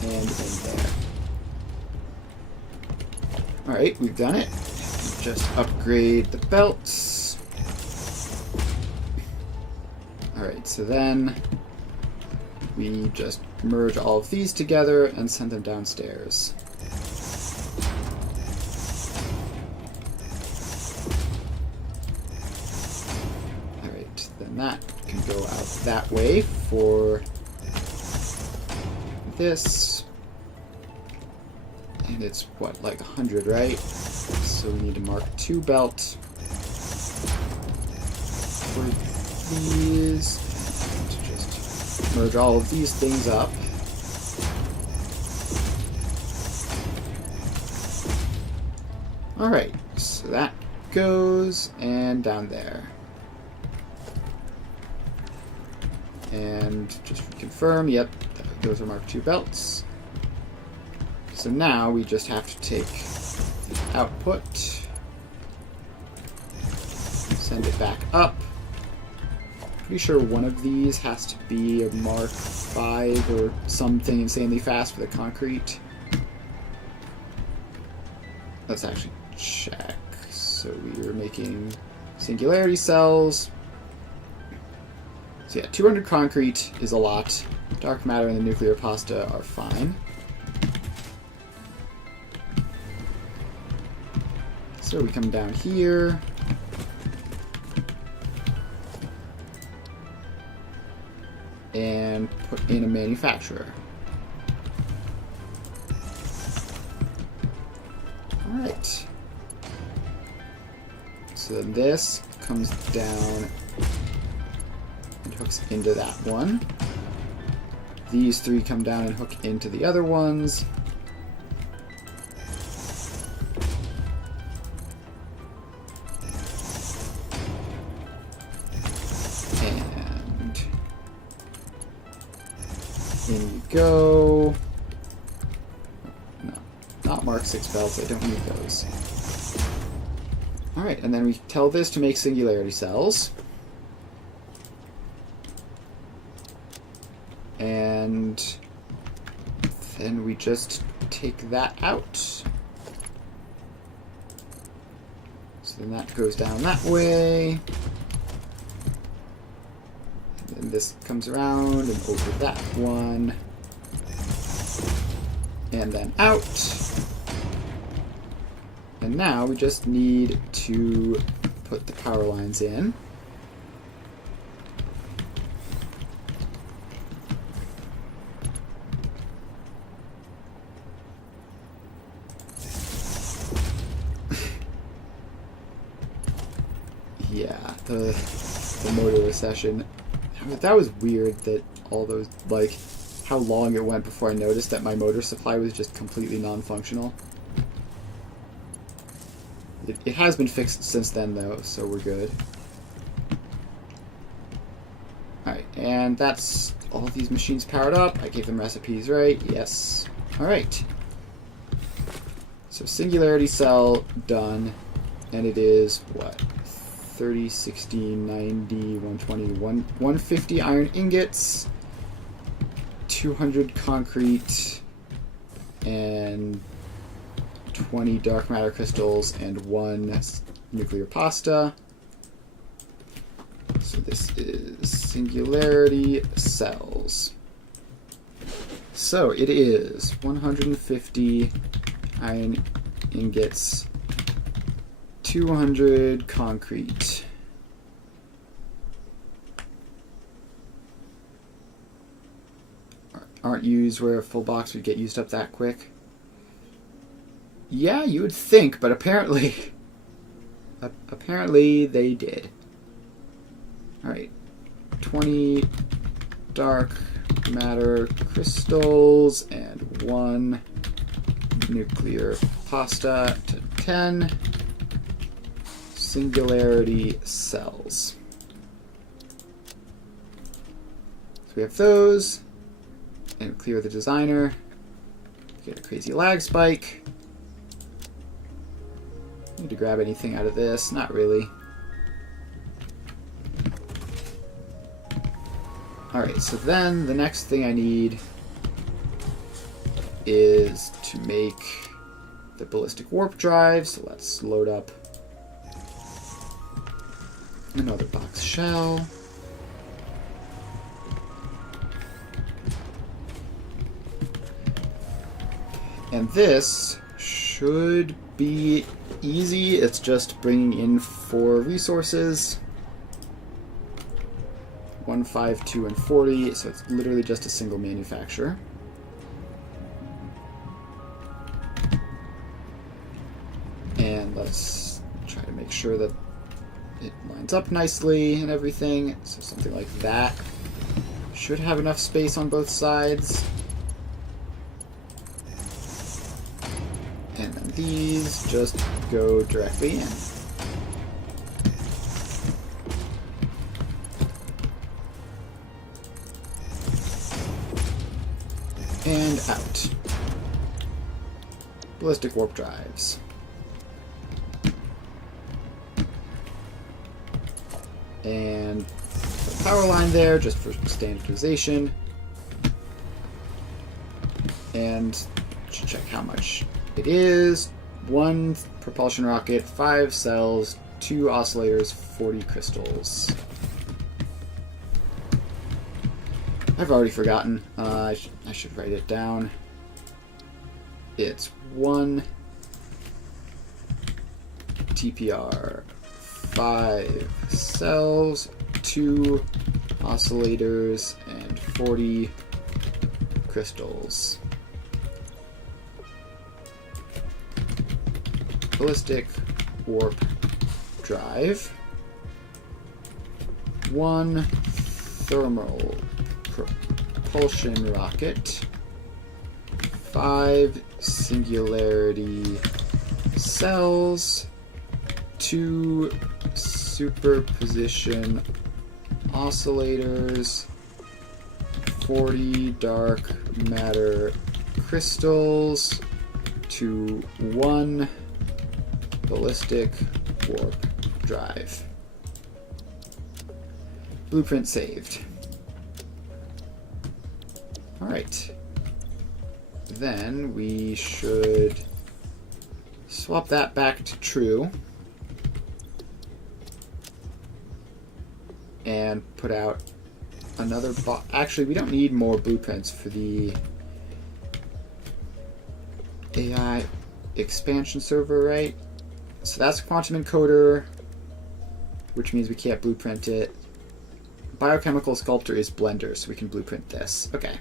and in there. Alright, we've done it. Just upgrade the belts. Alright, so then we just merge all of these together and send them downstairs. Alright, then that can go out that way for this. And it's, what, like 100, right? So we need to mark 2 belt for these. And just merge all of these things up. Alright, so that goes and down there. And just confirm, yep, those are Mark 2 belts. So now we just have to take the output, send it back up. Pretty sure one of these has to be a Mark 5 or something insanely fast for the concrete. Let's actually check. So we are making singularity cells. So yeah, 200 concrete is a lot. Dark matter and the nuclear pasta are fine. So we come down here. And put in a manufacturer. Alright. So then this comes down and hooks into that one. These 3 come down and hook into the other ones. And in you go. No, not Mark 6 belts. I don't need those. Alright, and then we tell this to make singularity cells. And then we just take that out. So then that goes down that way. And then this comes around and over that one. And then out. And now we just need to put the power lines in. Yeah, the motor recession. That was weird that all those, like, how long it went before I noticed that my motor supply was just completely non-functional. It has been fixed since then, though, so we're good. Alright, and that's all of these machines powered up. I gave them recipes, right? Yes. Alright. So singularity cell done, and it is, what? 30, 60, 90, 120, 150 iron ingots, 200 concrete, and 20 dark matter crystals, and 1 nuclear pasta. So this is singularity cells. So it is 150 iron ingots, 200 concrete, aren't used where a full box would get used up that quick. Yeah, you would think, but apparently they did. Alright, 20 dark matter crystals and 1 nuclear pasta to 10 singularity cells. So we have those, and clear the designer, get a crazy lag spike. Need to grab anything out of this? Not really. Alright, so then the next thing I need is to make the ballistic warp drive. So let's load up another box shell. And this should be easy. It's just bringing in 4 resources. 1, 5, 2, and 40. So it's literally just a single manufacturer. And let's try to make sure that it lines up nicely and everything. So something like that should have enough space on both sides. And then these just go directly in. And out. Ballistic warp drives. And the power line there, just for standardization. And check how much it is. 1 propulsion rocket, 5 cells, 2 oscillators, 40 crystals. I've already forgotten. I should write it down. It's 1 TPR, 5 cells, 2 oscillators, and 40 crystals. Ballistic warp drive. 1 thermal propulsion rocket, 5 singularity cells, 2 superposition oscillators, 40 dark matter crystals, to 1 ballistic warp drive. Blueprint saved. Alright. Then we should swap that back to true. And put out another actually, we don't need more blueprints for the AI expansion server, right? So that's quantum encoder, which means we can't blueprint it. Biochemical sculptor is blender, so we can blueprint this. Okay.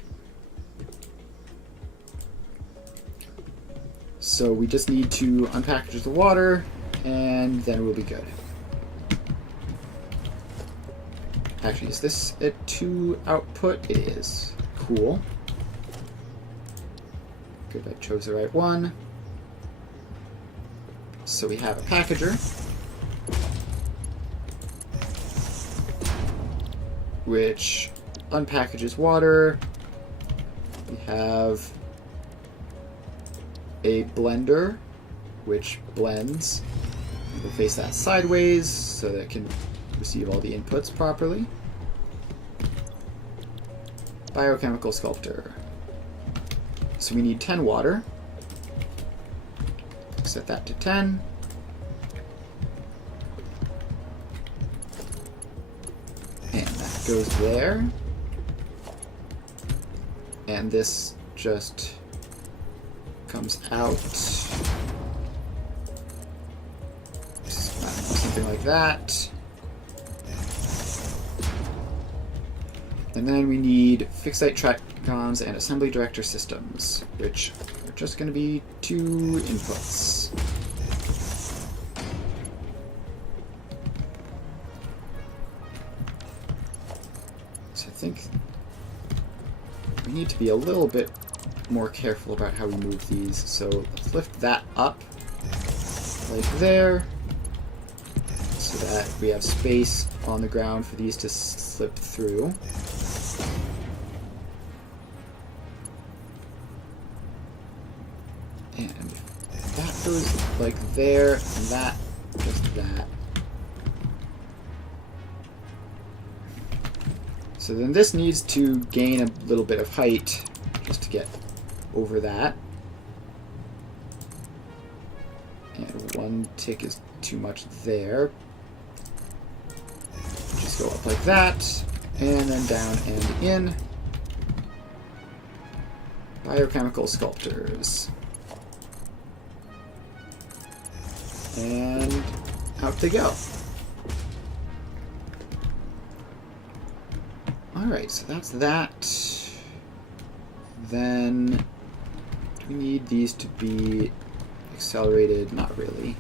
So we just need to unpackage the water, and then we'll be good. Actually, is this a 2 output? It is. Cool. Good, I chose the right one. So we have a packager, which unpackages water. We have a blender, which blends. We'll face that sideways so that it can receive all the inputs properly. Biochemical sculptor. So we need 10 water. Set that to 10. And that goes there. And this just comes out. Something like that. And then we need fixed site tracons and assembly director systems, which are just going to be 2 inputs. So I think we need to be a little bit more careful about how we move these. So let's lift that up like there, so that we have space on the ground for these to slip through. And that goes like there, and that, just that. So then this needs to gain a little bit of height just to get over that. And 1 tick is too much there. Just go up like that, and then down and in. Biochemical sculptors. And out they go. Alright, so that's that. Then, do we need these to be accelerated? Not really.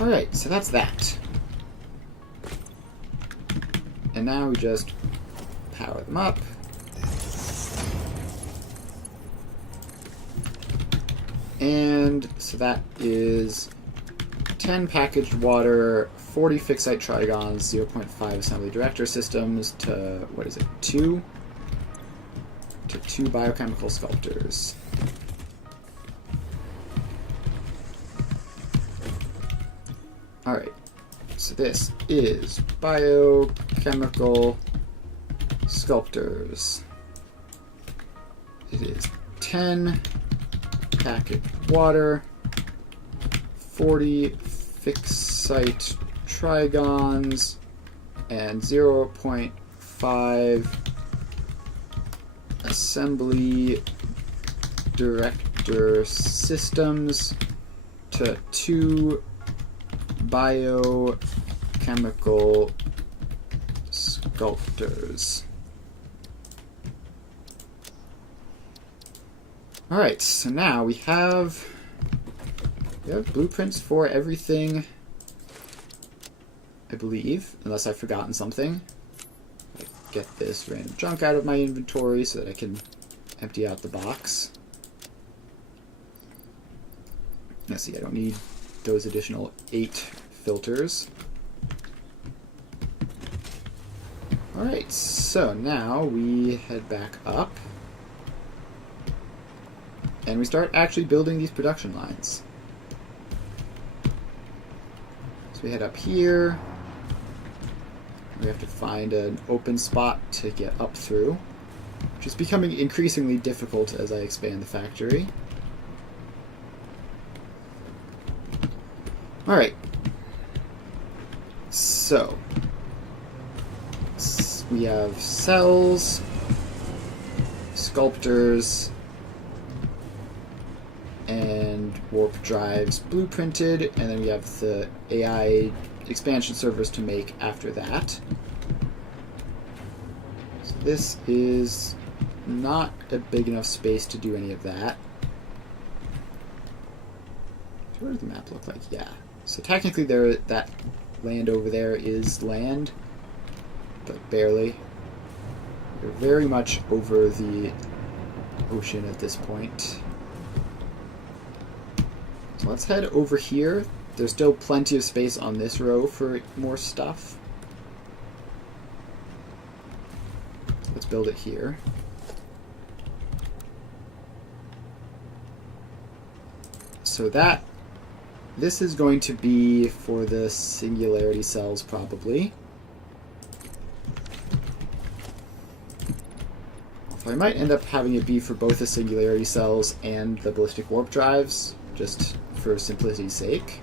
Alright, so that's that. And now we just power them up. And so that is 10 packaged water, 40 fixed site trigons, 0.5 assembly director systems to, what is it, 2? To 2 biochemical sculptors. Alright, so this is biochemical sculptors. It is 10 packaged water, 40 fixed site trigons, and 0.5 assembly director systems to 2 biochemical sculptors. Alright, so now we have blueprints for everything, I believe, unless I've forgotten something. get this random junk out of my inventory so that I can empty out the box. Let's see, I don't need those additional 8 filters. Alright, so now we head back up. And we start actually building these production lines. So we head up here. We have to find an open spot to get up through, which is becoming increasingly difficult as I expand the factory. Alright. So, we have cells, sculptors, and warp drives blueprinted, and then we have the AI expansion servers to make after that. So this is not a big enough space to do any of that. So what does the map look like? Yeah. So technically that land over there is land, but barely. We're very much over the ocean at this point. So let's head over here. There's still plenty of space on this row for more stuff. Let's build it here. So this is going to be for the singularity cells probably. So I might end up having it be for both the singularity cells and the ballistic warp drives, just for simplicity's sake.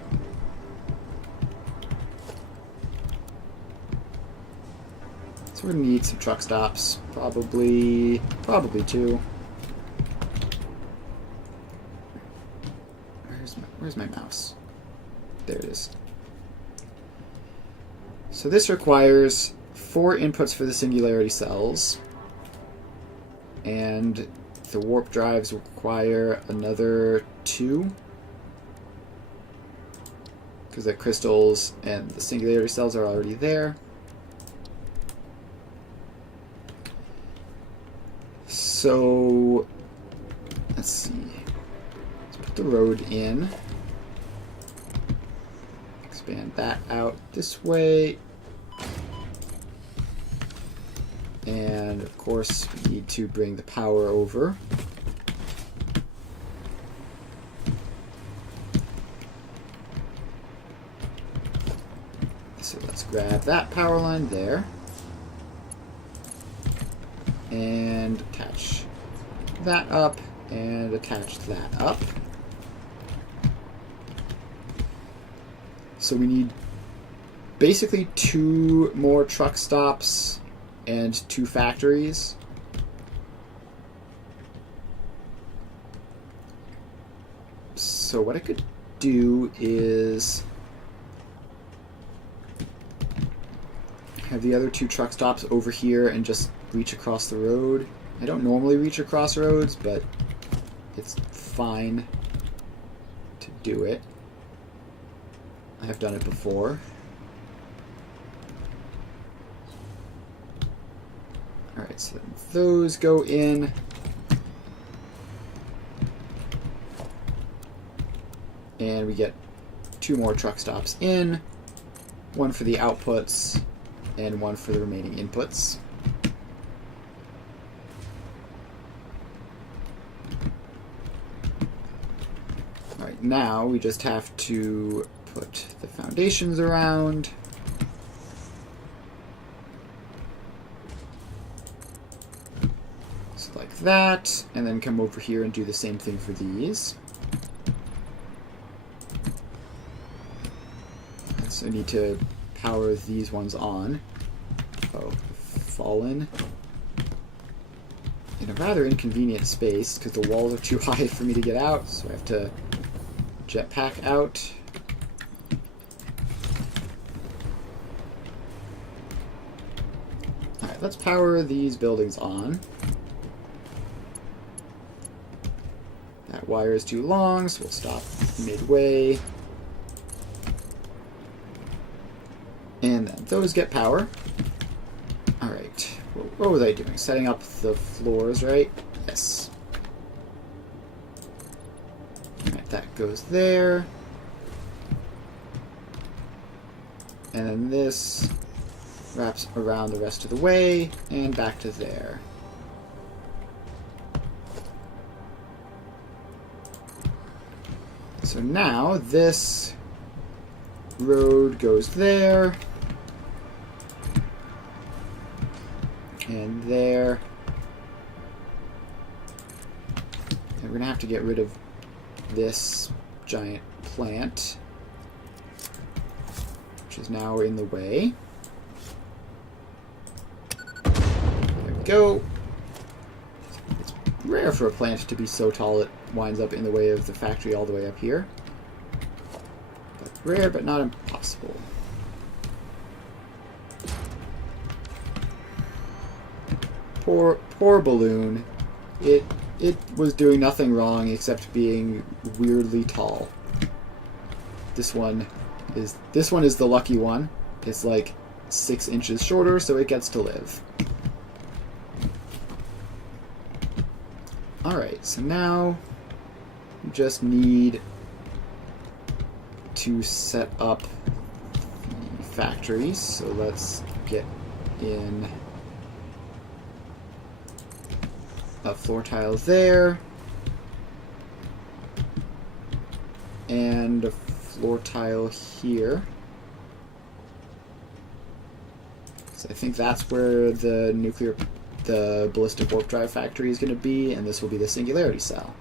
So we're going to need some truck stops, probably 2. Where's my mouse? There it is. So this requires 4 inputs for the singularity cells, and the warp drives require another 2, because the crystals and the singularity cells are already there. So let's see. Let's put the road in. Expand that out this way. And of course we need to bring the power over. So let's grab that power line there. And attach that up, and attach that up. So we need basically 2 more truck stops and 2 factories. So what I could do is have the other 2 truck stops over here and just reach across the road. I don't normally reach across roads, but it's fine to do it. I have done it before. Alright, so those go in. And we get 2 more truck stops in. 1 for the outputs, and 1 for the remaining inputs. Alright, now we just have to put the foundations around. So like that, and then come over here and do the same thing for these. So I need to power these ones on. Oh, fallen. In a rather inconvenient space because the walls are too high for me to get out, so I have to jetpack out. Alright, let's power these buildings on. That wire is too long, so we'll stop midway. And then those get power. Alright, What were they doing? Setting up the floors, right? Yes. Alright, that goes there. And then this wraps around the rest of the way and back to there. So now this road goes there. And there. And we're going to have to get rid of this giant plant, which is now in the way. There we go. It's rare for a plant to be so tall it winds up in the way of the factory all the way up here. But rare, but not impossible. Poor balloon. It was doing nothing wrong except being weirdly tall. This one is the lucky one. It's like 6 inches shorter, so it gets to live. Alright, so now we just need to set up the factories. So let's get in a floor tile there, and a floor tile here. So I think that's where the ballistic warp drive factory is going to be, and this will be the singularity cell.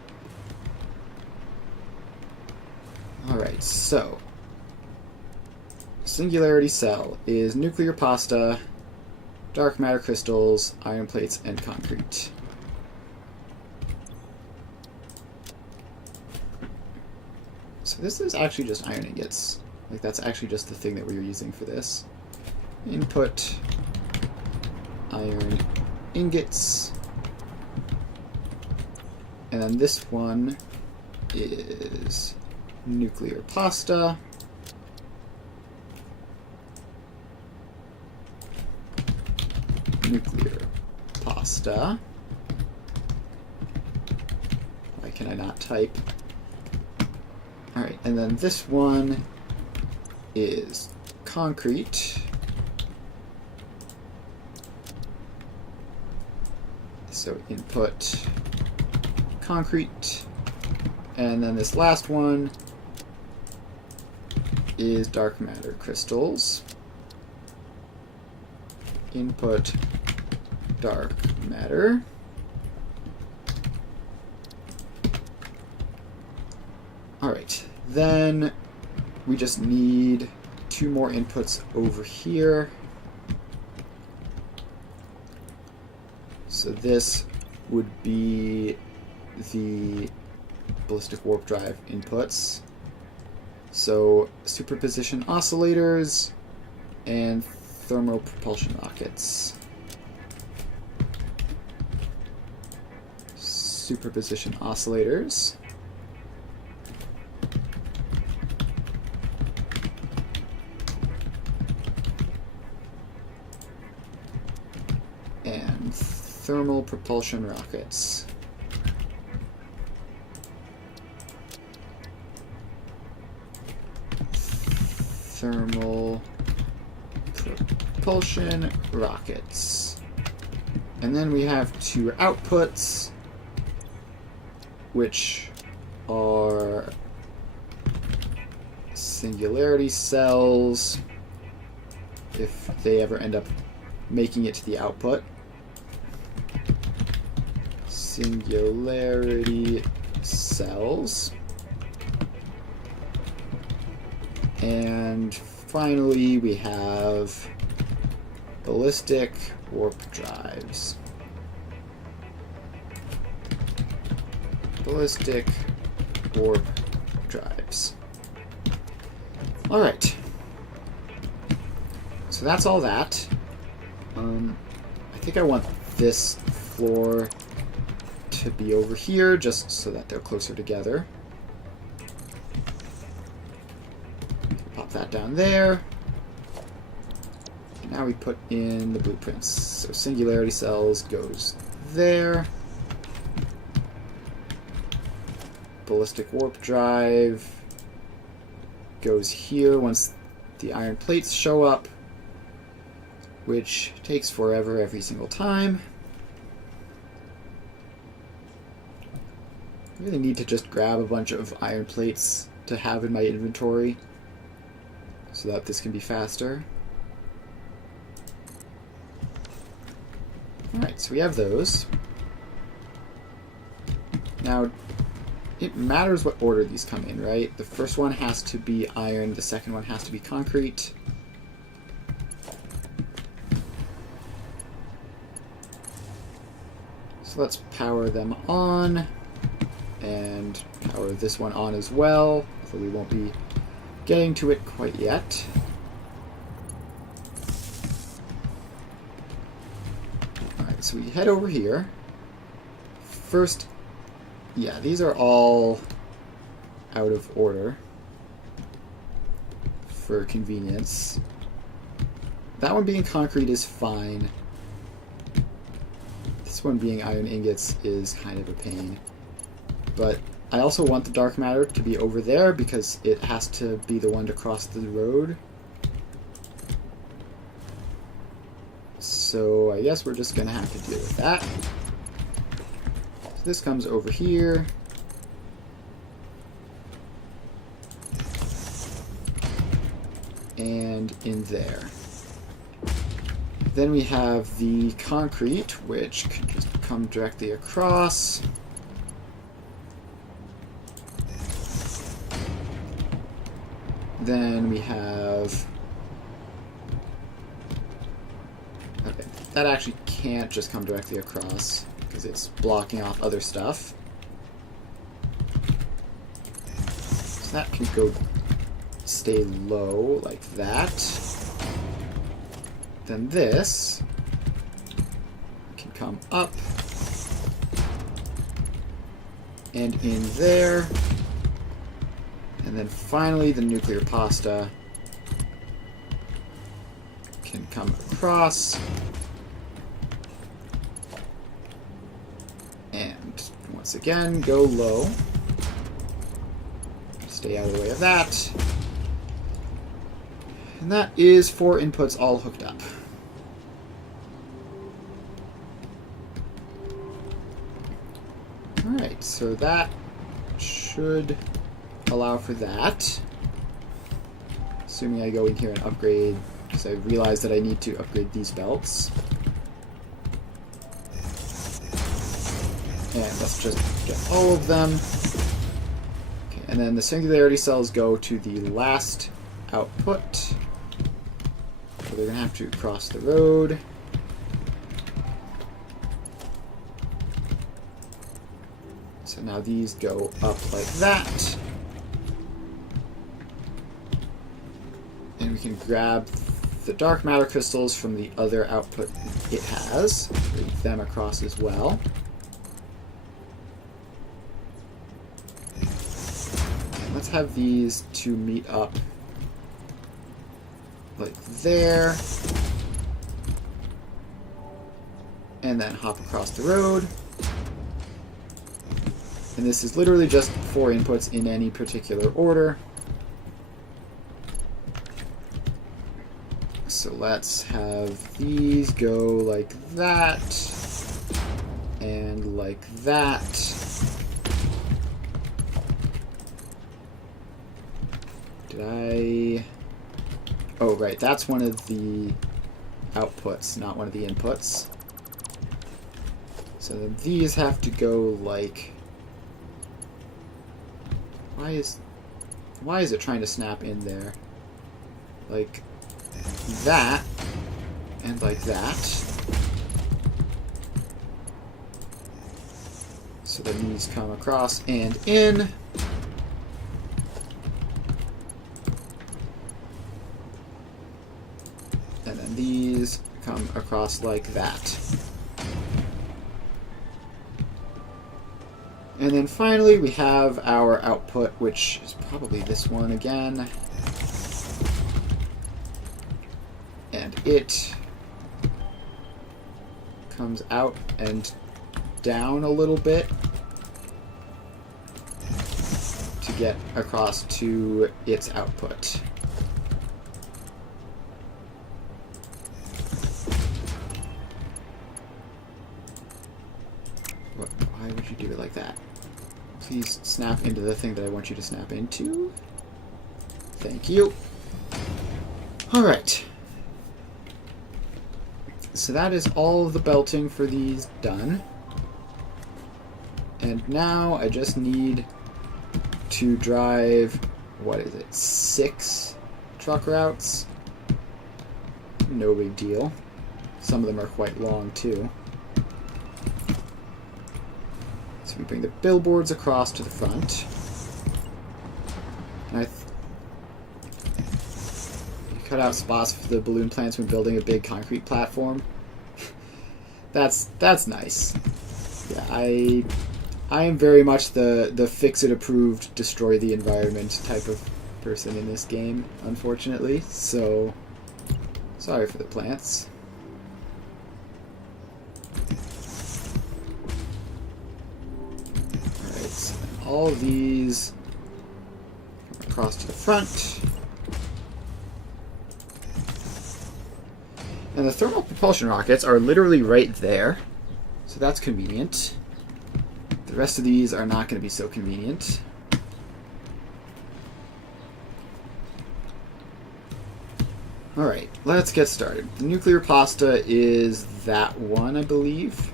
Alright, so singularity cell is nuclear pasta, dark matter crystals, iron plates, and concrete. So this is actually just iron ingots. Like, that's actually just the thing that we're using for this. Input iron ingots. And then this one is nuclear pasta. Nuclear pasta. Why can I not type? Alright, and then this one is concrete. So input concrete. And then this last one is dark matter crystals. Input dark matter. Alright, then we just need 2 more inputs over here. So this would be the ballistic warp drive inputs. So superposition oscillators and thermal propulsion rockets. Superposition oscillators. And thermal propulsion rockets. Thermal propulsion rockets. And then we have 2 outputs, which are singularity cells, if they ever end up making it to the output. Singularity cells. And finally, we have ballistic warp drives. Ballistic warp drives. Alright. So that's all that. I think I want this floor to be over here, just so that they're closer together. Pop that down there. And now we put in the blueprints. So singularity cells goes there. Ballistic warp drive goes here once the iron plates show up, which takes forever every single time. I really need to just grab a bunch of iron plates to have in my inventory so that this can be faster. Alright, so we have those. Now, it matters what order these come in, right? The first one has to be iron, the second one has to be concrete. So let's power them on, and power this one on as well, so we won't be getting to it quite yet. Alright, so we head over here. First, yeah, these are all out of order for convenience. That one being concrete is fine. This one being iron ingots is kind of a pain. But I also want the dark matter to be over there because it has to be the one to cross the road. So I guess we're just going to have to deal with that. So this comes over here. And in there. Then we have the concrete, which can just come directly across. Then we have... Okay, that actually can't just come directly across because it's blocking off other stuff. So that can go stay low like that. Then this can come up and in there. And then finally the nuclear pasta can come across. And once again, go low. Stay out of the way of that. And that is 4 inputs all hooked up. Alright, so that should allow for that. Assuming I go in here and upgrade, because I realize that I need to upgrade these belts. And let's just get all of them. Okay, and then the singularity cells go to the last output. So they're going to have to cross the road. So now these go up like that. And we can grab the dark matter crystals from the other output it has. Bring them across as well. And let's have these two meet up like there. And then hop across the road. And this is literally just 4 inputs in any particular order. So let's have these go like that, and like that. Did I... Oh, right, that's one of the outputs, not one of the inputs. So then these have to go like... Why is it trying to snap in there? Like... that, and like that. So then these come across and in. And then these come across like that. And then finally we have our output, which is probably this one again. And it comes out and down a little bit to get across to its output. Why would you do it like that? Please snap into the thing that I want you to snap into. Thank you. Alright. So that is all of the belting for these done. And now I just need to drive, what is it, 6 truck routes? No big deal. Some of them are quite long too. So we bring the billboards across to the front. And you cut out spots for the balloon plants when building a big concrete platform. That's nice. Yeah, I am very much the fix-it approved, destroy the environment type of person in this game, unfortunately. So, sorry for the plants. Alright, so all of these across to the front. And the thermal propulsion rockets are literally right there, so that's convenient. The rest of these are not going to be so convenient. Alright, let's get started. The nuclear pasta is that one, I believe.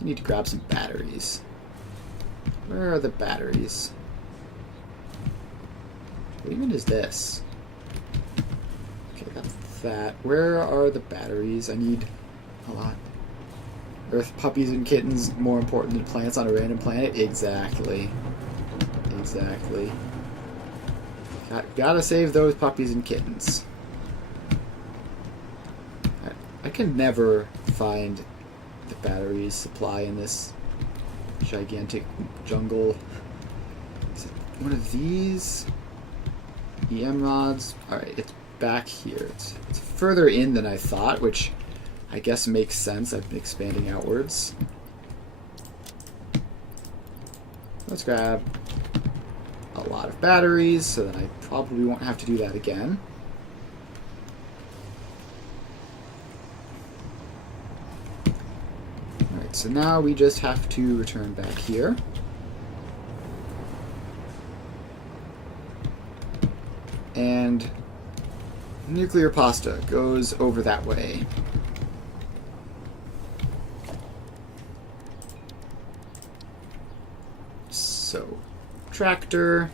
I need to grab some batteries. Where are the batteries? What even is this? Okay, that's that. Where are the batteries? I need a lot. Earth puppies and kittens more important than plants on a random planet? Exactly. Exactly. Gotta save those puppies and kittens. I can never find the batteries supply in this gigantic jungle. Is it one of these? EM rods? Alright, it's back here. It's further in than I thought, which I guess makes sense. I've been expanding outwards. Let's grab a lot of batteries so that I probably won't have to do that again. Alright, so now we just have to return back here. And nuclear pasta goes over that way. So, tractor,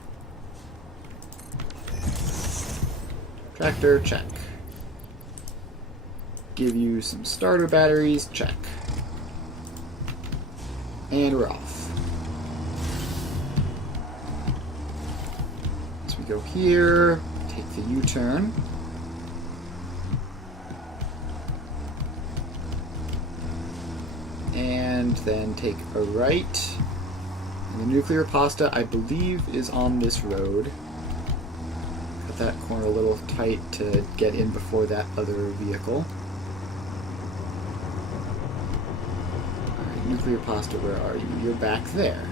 check. Give you some starter batteries, check. And we're off. So we go here, take the U-turn. And then take a right. And the nuclear pasta, I believe, is on this road. Cut that corner a little tight to get in before that other vehicle. Alright, nuclear pasta, where are you? You're back there.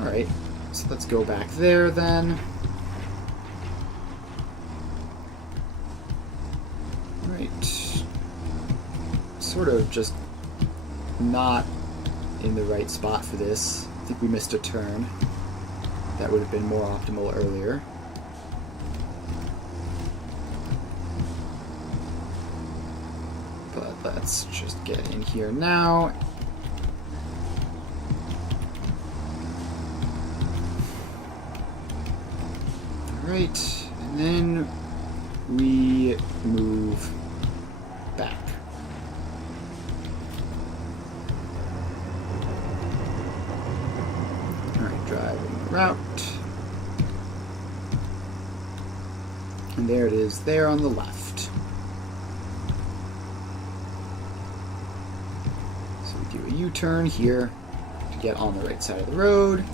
Alright, so let's go back there then. Alright. Sort of just not in the right spot for this. I think we missed a turn. That would have been more optimal earlier. But let's just get in here now. Alright, and then we move back. Driving route. And there it is, there on the left. So we do a U-turn here to get on the right side of the road.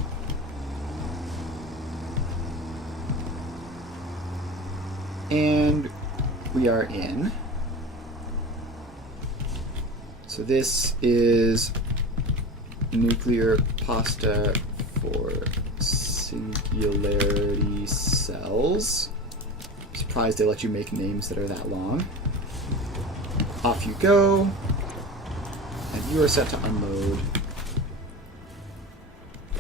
And we are in. So this is nuclear pasta for singularity cells. I'm surprised they let you make names that are that long. Off you go. And you are set to unload.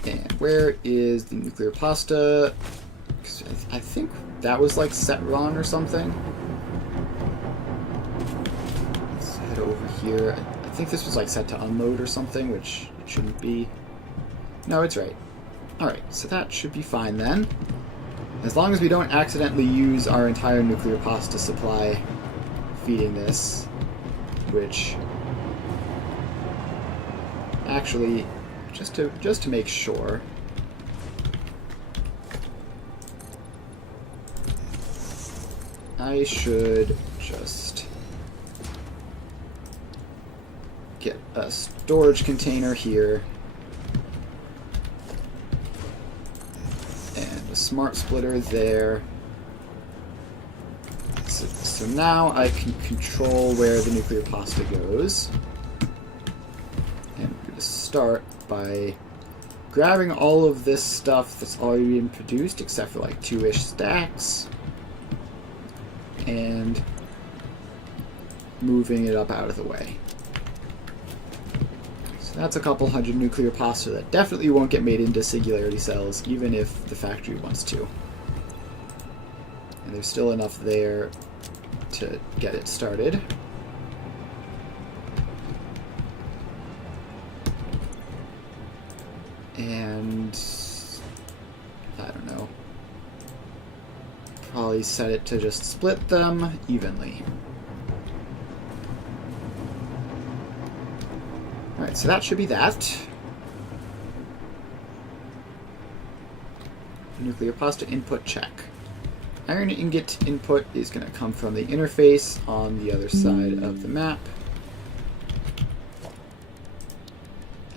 And where is the nuclear pasta? I think that was like set run or something. Let's head over here. I think this was like set to unload or something, which it shouldn't be. No, it's right. Alright, so that should be fine then. As long as we don't accidentally use our entire nuclear pasta supply feeding this, which actually, just to make sure, I should just get a storage container here and a smart splitter there. So now I can control where the nuclear pasta goes. And we're going to start by grabbing all of this stuff that's already been produced, except for like 2-ish stacks, and moving it up out of the way. So that's a couple hundred nuclear pasta that definitely won't get made into singularity cells, even if the factory wants to. And there's still enough there to get it started. And I don't know. Probably set it to just split them evenly. Alright, so that should be that. Nuclear pasta input check. Iron ingot input is going to come from the interface on the other side of the map.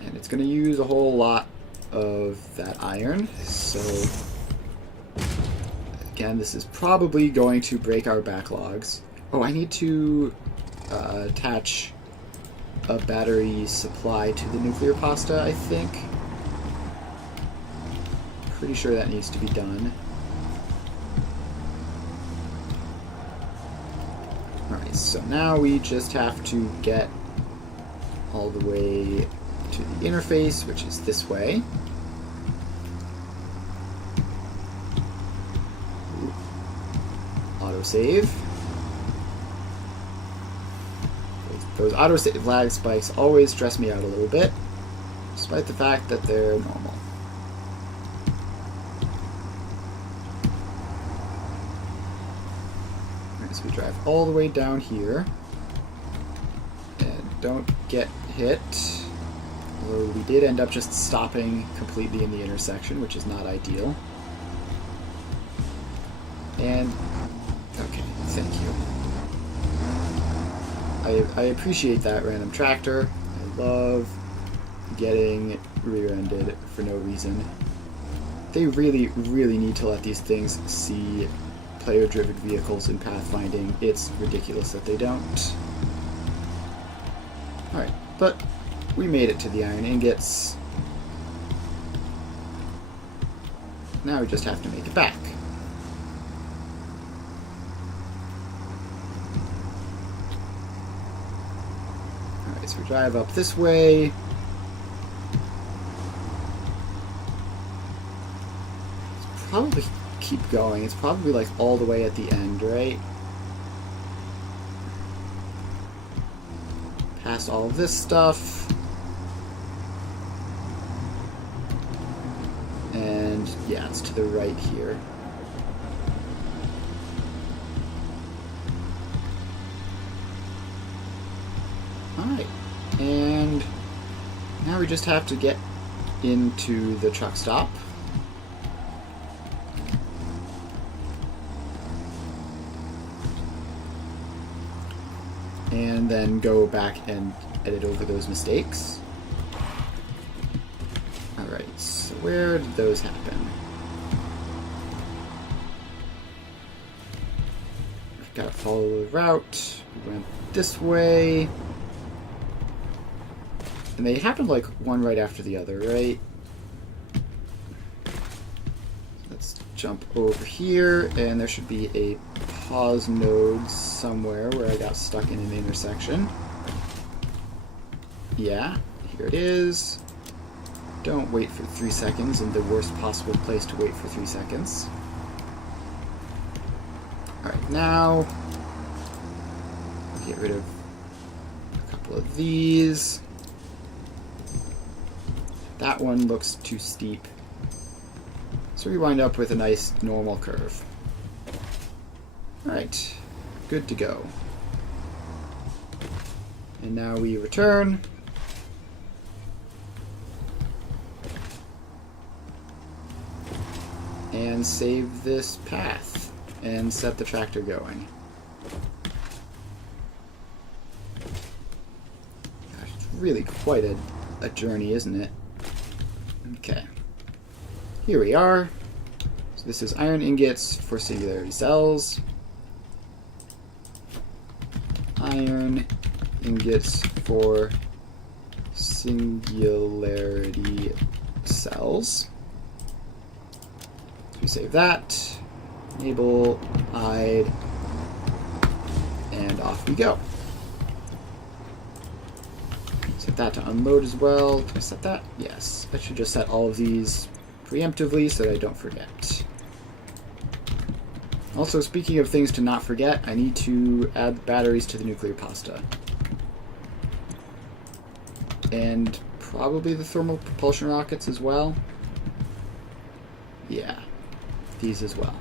And it's going to use a whole lot of that iron, so again, this is probably going to break our backlogs. Oh, I need to attach a battery supply to the nuclear pasta, I think. Pretty sure that needs to be done. Alright, so now we just have to get all the way to the interface, which is this way. Autosave. Those autosave lag spikes always stress me out a little bit, despite the fact that they're normal. Alright, so we drive all the way down here, and don't get hit. Although we did end up just stopping completely in the intersection, which is not ideal. And, okay, thank you. I appreciate that, random tractor. I love getting rear-ended for no reason. They really, really need to let these things see player-driven vehicles in pathfinding. It's ridiculous that they don't. Alright, but we made it to the iron ingots. Now we just have to make it back. Alright, so we drive up this way. Probably keep going. It's probably like all the way at the end, right? Past all of this stuff. And yeah, it's to the right here. Alright. And now we just have to get into the truck stop. And then go back and edit over those mistakes. Alright, so where did those happen? gotta follow the route. We went this way. And they happened like one right after the other, right? Let's jump over here, and there should be a pause node somewhere where I got stuck in an intersection. Yeah, here it is. Don't wait for 3 seconds in the worst possible place to wait for 3 seconds. Alright, now we'll get rid of a couple of these. That one looks too steep. So we wind up with a nice normal curve. Alright, good to go. And now we return. And save this path. And set the tractor going. Gosh, it's really quite a journey, isn't it? Okay. Here we are. So this is iron ingots for singularity cells. Iron ingots for singularity cells. So we save that. Enable, hide, and off we go. Set that to unload as well. Did I set that? Yes. I should just set all of these preemptively so that I don't forget. Also, speaking of things to not forget, I need to add batteries to the nuclear pasta. And probably the thermal propulsion rockets as well. Yeah, these as well.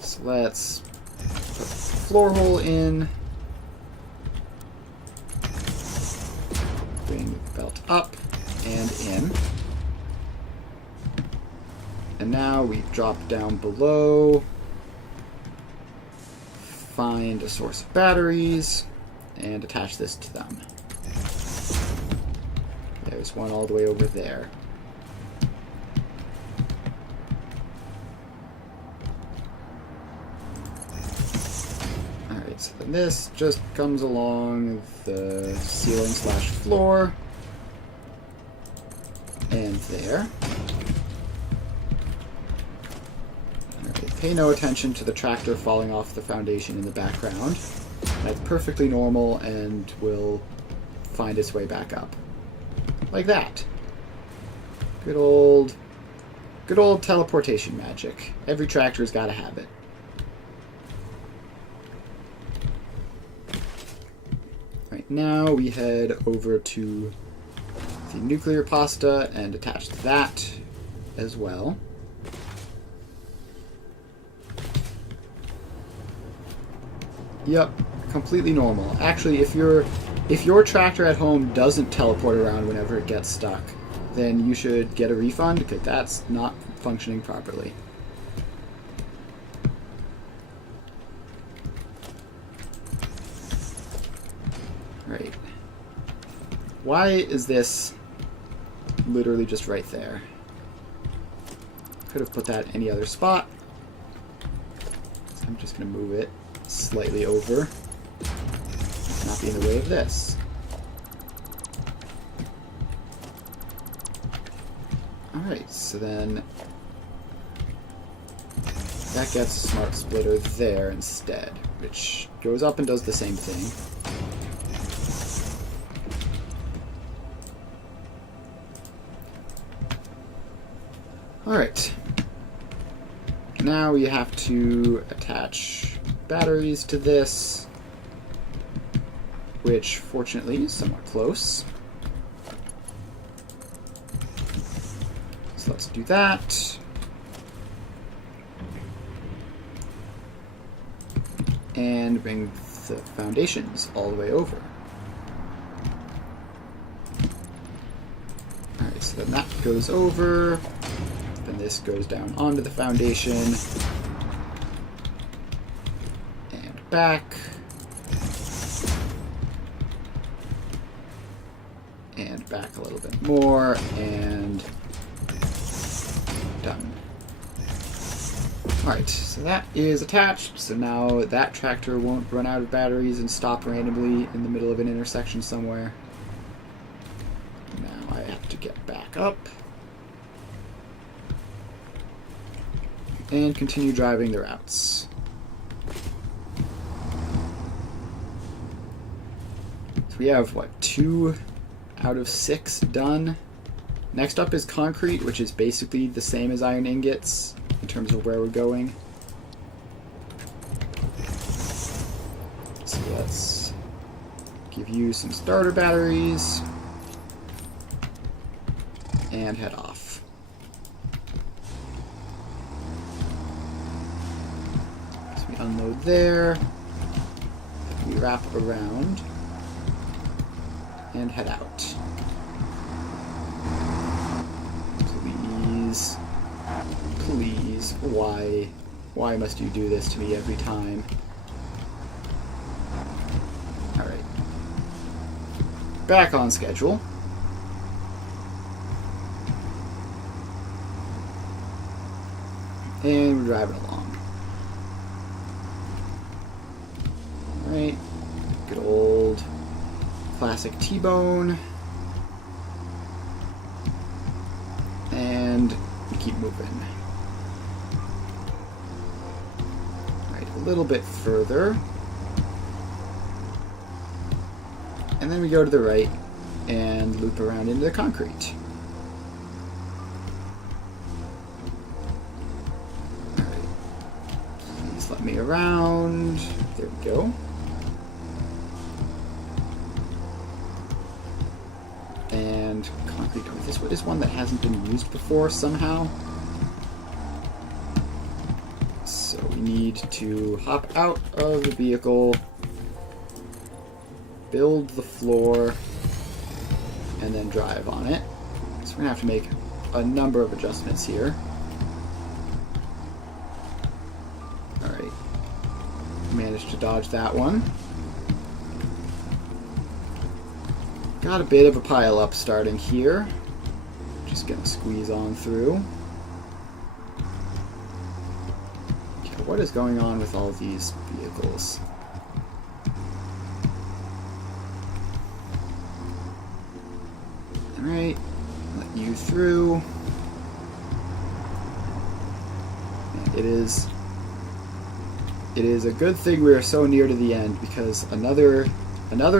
So let's put the floor hole in. Bring the belt up and in. And now we drop down below, find a source of batteries, and attach this to them. There's one all the way over there. Alright, so then this just comes along the ceiling/floor, and there. Pay no attention to the tractor falling off the foundation in the background. That's perfectly normal and will find its way back up. Like that. Good old teleportation magic. Every tractor's gotta have it. Right, now we head over to the nuclear pasta and attach that as well. Yep, completely normal. Actually, if your tractor at home doesn't teleport around whenever it gets stuck, then you should get a refund because that's not functioning properly. Right. Why is this literally just right there? Could have put that any other spot. So I'm just going to move it slightly over, not be in the way of this. Alright, so then that gets a smart splitter there instead, which goes up and does the same thing. Alright. Now we have to attach batteries to this, which fortunately is somewhat close. So let's do that. And bring the foundations all the way over. Alright, so then that goes over. Then this goes down onto the foundation. Back. And back a little bit more, and done. Alright, so that is attached, so now that tractor won't run out of batteries and stop randomly in the middle of an intersection somewhere. Now I have to get back up and continue driving the routes. So we have, what, 2 out of 6 done? Next up is concrete, which is basically the same as iron ingots in terms of where we're going. So let's give you some starter batteries and head off. So we unload there, we wrap around and head out. Please, please, why must you do this to me every time? Alright. Back on schedule. And we're driving along. Alright. Good old classic T-bone. And we keep moving. Right, a little bit further. And then we go to the right and loop around into the concrete. Alright. Please let me around. There we go. And concrete. Oh, this is one that hasn't been used before somehow. So we need to hop out of the vehicle, build the floor, and then drive on it. So we're going to have to make a number of adjustments here. Alright. Managed to dodge that one. Got a bit of a pile up starting here. Just gonna squeeze on through. Okay, what is going on with all these vehicles? Alright, let you through. And it is a good thing we are so near to the end, because another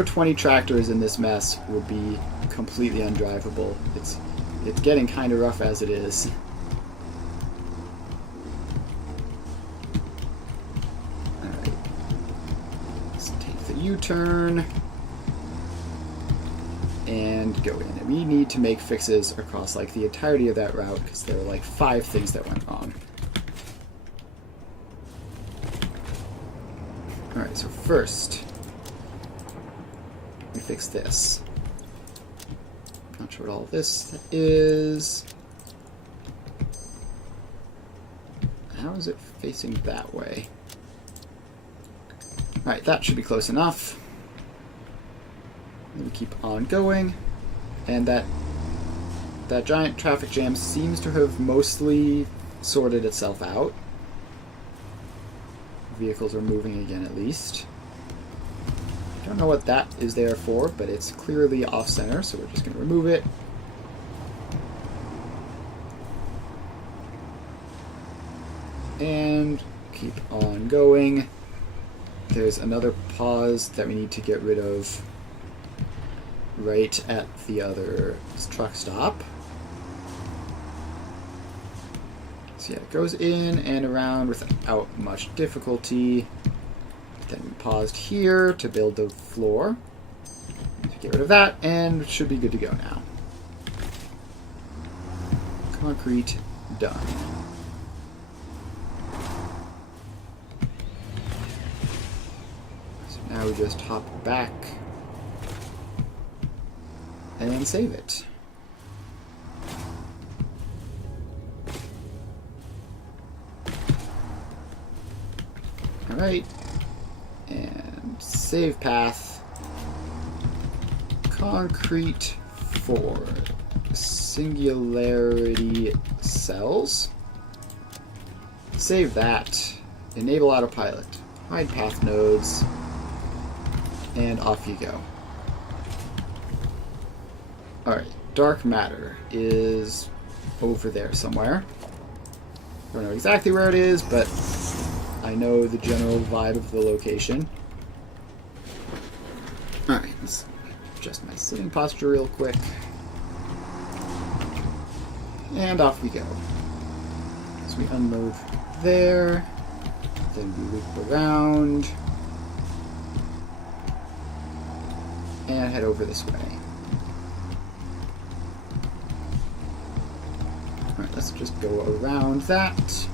20 tractors in this mess would be completely undrivable. It's getting kind of rough as it is. Alright. Let's take the U-turn and go in. And we need to make fixes across like the entirety of that route, because there are like 5 things that went wrong. Alright, so first we fix this. Not sure what all this is. How is it facing that way? Alright, that should be close enough. Then we keep on going. And that giant traffic jam seems to have mostly sorted itself out. Vehicles are moving again at least. I don't know what that is there for, but it's clearly off-center, so we're just going to remove it. And keep on going. There's another pause that we need to get rid of right at the other truck stop. So yeah, it goes in and around without much difficulty. Then we paused here to build the floor. Get rid of that, and it should be good to go now. Concrete done. So now we just hop back and then save it. Alright. And save path. Concrete for singularity cells. Save that. Enable autopilot. Hide path nodes. And off you go. Alright, dark matter is over there somewhere. I don't know exactly where it is, but I know the general vibe of the location. Alright, let's adjust my sitting posture real quick. And off we go. So we unload there, then we loop around, and head over this way. Alright, let's just go around that.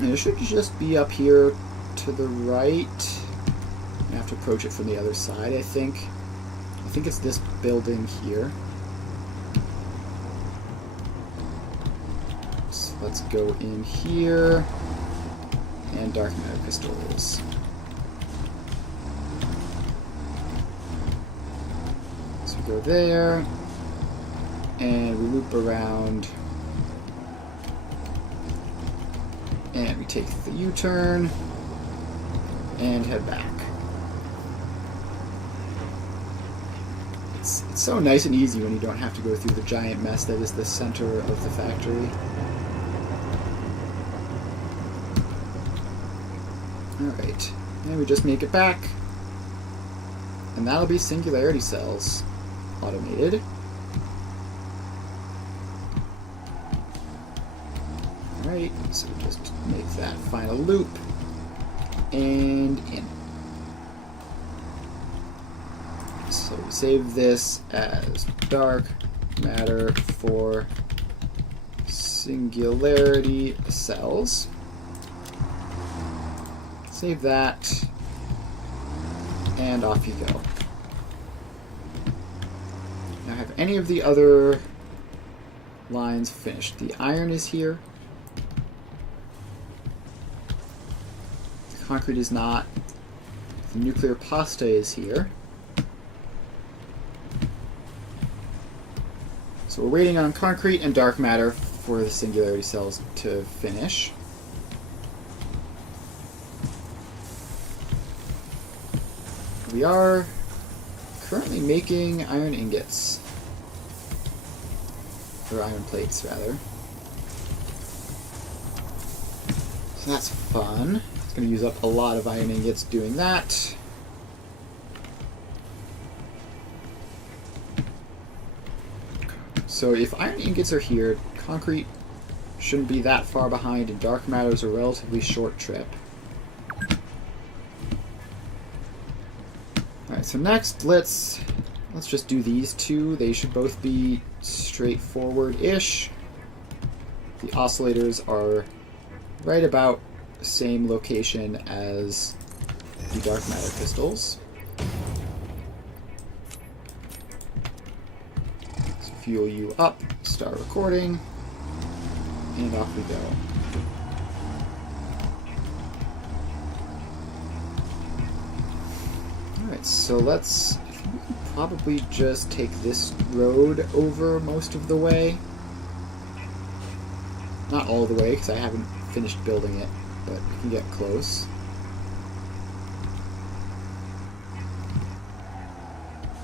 And it should just be up here to the right. I have to approach it from the other side, I think. I think it's this building here. So let's go in here. And dark matter crystals. So we go there. And we loop around. And we take the U-turn. And head back. It's so nice and easy when you don't have to go through the giant mess that is the center of the factory. Alright, and we just make it back. And that'll be singularity cells automated. Alright, so just make that final loop. And in. So we save this as dark matter for singularity cells. Save that, and off you go. Now have any of the other lines finished? The iron is here. The concrete is not. The nuclear pasta is here. So we're waiting on concrete and dark matter for the singularity cells to finish. We are currently making iron ingots. Or iron plates, rather. So that's fun. It's going to use up a lot of iron ingots doing that. So if iron ingots are here, concrete shouldn't be that far behind, and dark matter is a relatively short trip. Alright, so next let's just do these two. They should both be straightforward-ish. The oscillators are right about the same location as the dark matter crystals. Fuel you up, start recording, and off we go. Alright, so let's probably just take this road over most of the way. Not all the way, because I haven't finished building it, but I can get close.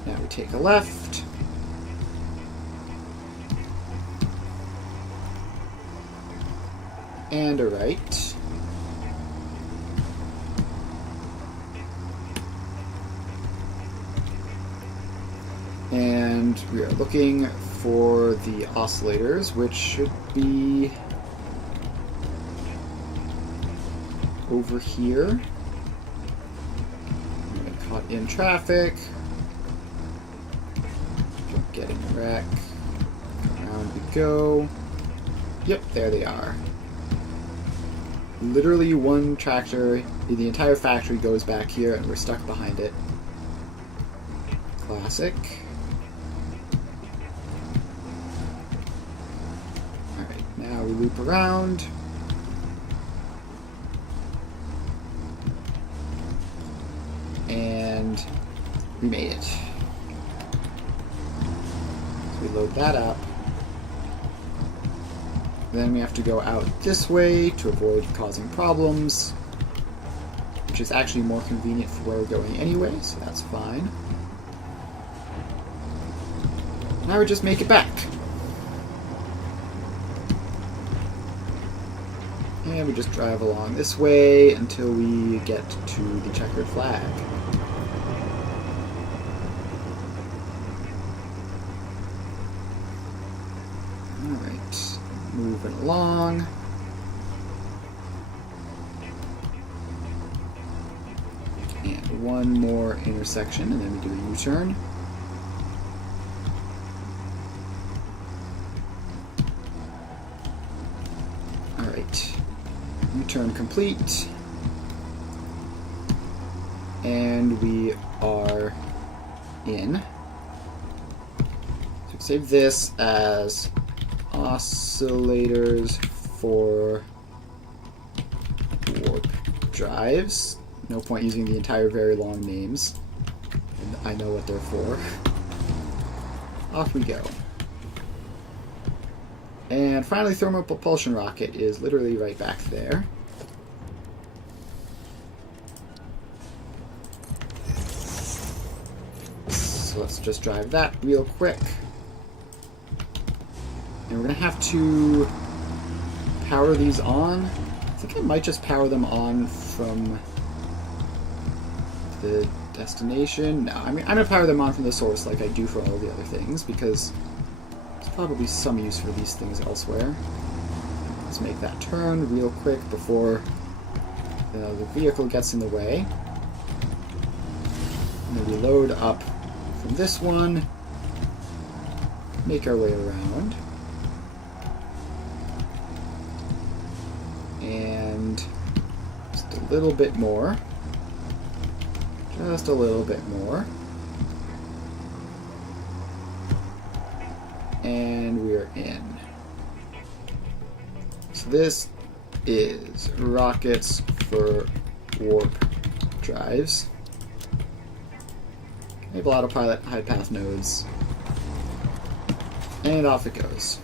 Now we take a left. And a right. And we are looking for the oscillators, which should be over here. I'm gonna get caught in traffic. Don't get in a wreck. Around we go. Yep, there they are. Literally one tractor, the entire factory goes back here and we're stuck behind it. Classic. Alright, now we loop around. And we made it. So we load that up. Then we have to go out this way to avoid causing problems, which is actually more convenient for where we're going anyway, so that's fine. Now we just make it back. And we just drive along this way until we get to the checkered flag. Alright, moving along. And one more intersection, and then we do a U-turn. Alright, U-turn complete. And we are in. So save this as oscillators for warp drives. No point using the entire very long names. And I know what they're for. Off we go. And finally, thermal propulsion rocket is literally right back there. So let's just drive that real quick. And we're going to have to power these on. I think I might just power them on from the destination. No, I'm going to power them on from the source like I do for all the other things, because there's probably some use for these things elsewhere. Let's make that turn real quick before the vehicle gets in the way. And then we load up from this one, make our way around. And just a little bit more. Just a little bit more. And we're in. So this is rockets for warp drives. Enable autopilot, hide path nodes. And off it goes.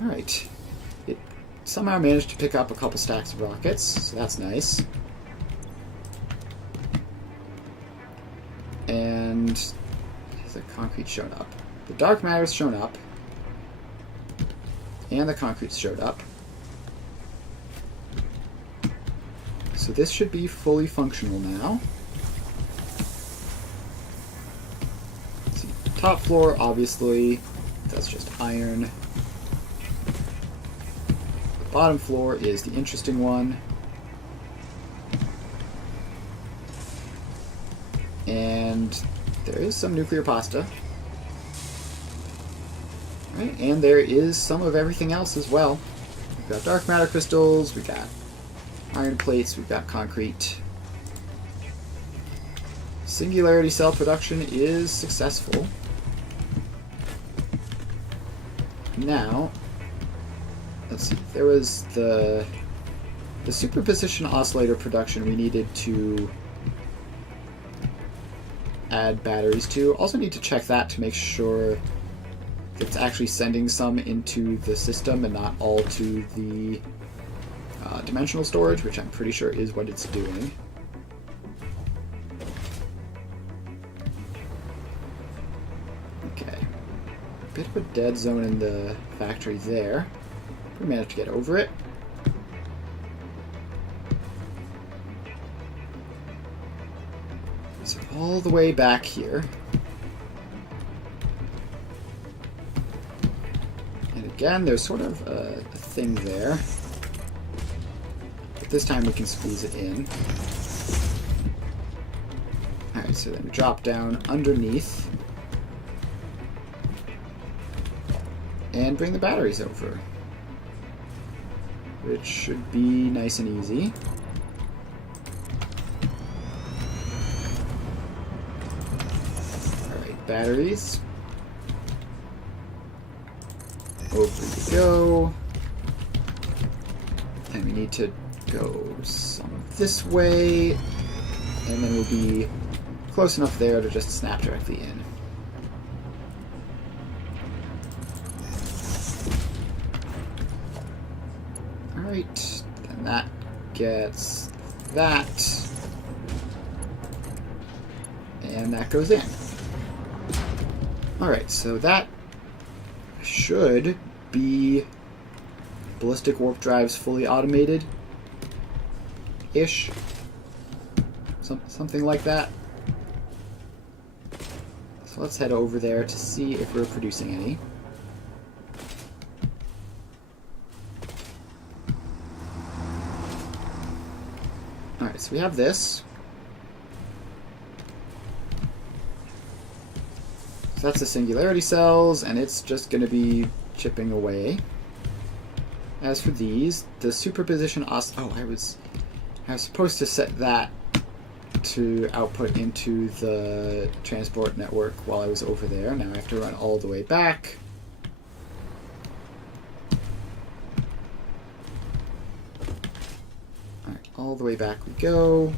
Alright. It somehow managed to pick up a couple stacks of rockets, so that's nice. And the concrete showed up. The dark matter's shown up. And the concrete's showed up. So this should be fully functional now. Let's see. Top floor, obviously, that's just iron. The bottom floor is the interesting one. And there is some nuclear pasta. Right, and there is some of everything else as well. We've got dark matter crystals, we got iron plates, we've got concrete. Singularity cell production is successful. Now, let's see, there was the superposition oscillator production we needed to add batteries to. Also need to check that to make sure it's actually sending some into the system and not all to the dimensional storage, which I'm pretty sure is what it's doing. Okay. Bit of a dead zone in the factory there. We managed to get over it. So all the way back here. And again, there's sort of a thing there. But this time we can squeeze it in. Alright, so then we drop down underneath. And bring the batteries over. Which should be nice and easy. Alright, batteries. Over you go. And we need to go some this way. And then we'll be close enough there to just snap directly in. Alright, and that gets that. And that goes in. Alright, so that should be ballistic warp drives fully automated-ish. Something like that. So let's head over there to see if we're producing any. Alright, so we have this. So that's the singularity cells, and it's just going to be chipping away. As for these, the superposition I was supposed to set that to output into the transport network while I was over there. Now I have to run all the way back. Alright, all the way back we go.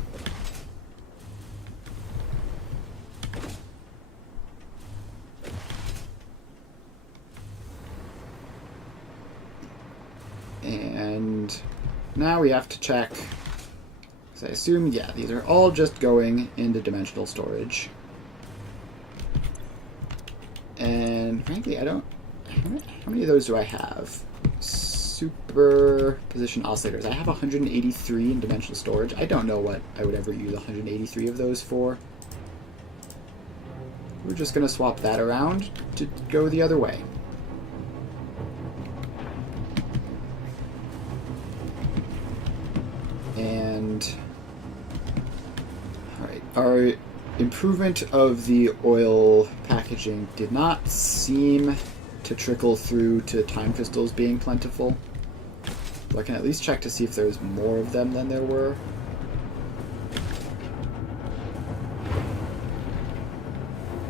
And now we have to check, because I assume, yeah, these are all just going into dimensional storage. And frankly, I don't... How many of those do I have? Superposition oscillators. I have 183 in dimensional storage. I don't know what I would ever use 183 of those for. We're just going to swap that around to go the other way. And alright, our improvement of the oil packaging did not seem to trickle through to time crystals being plentiful. So I can at least check to see if there's more of them than there were.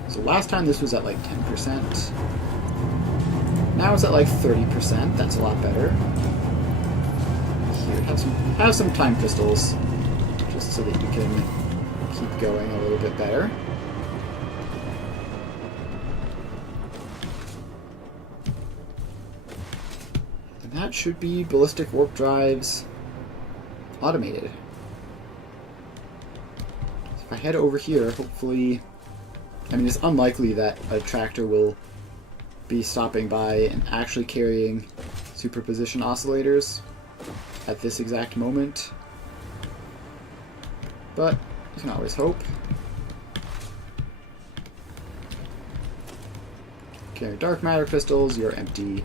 So last time this was at like 10%. Now it's at like 30%. That's a lot better. Here, have some time crystals, just so that you can keep going a little bit better. And that should be ballistic warp drives automated. So if I head over here, hopefully... I mean, it's unlikely that a tractor will be stopping by and actually carrying superposition oscillators at this exact moment, but you can always hope. Okay, dark matter crystals, you're empty.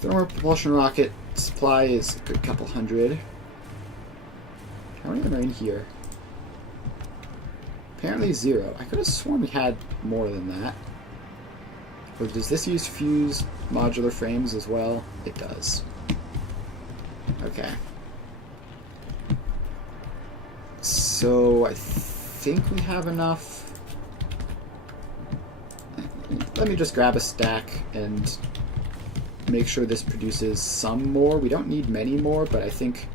Thermal propulsion rocket supply is a good couple hundred. How many of them are in here? Apparently 0. I could have sworn we had more than that. Or does this use fused modular frames as well? It does. Okay. So I think we have enough. Let me just grab a stack and make sure this produces some more. We don't need many more, but I think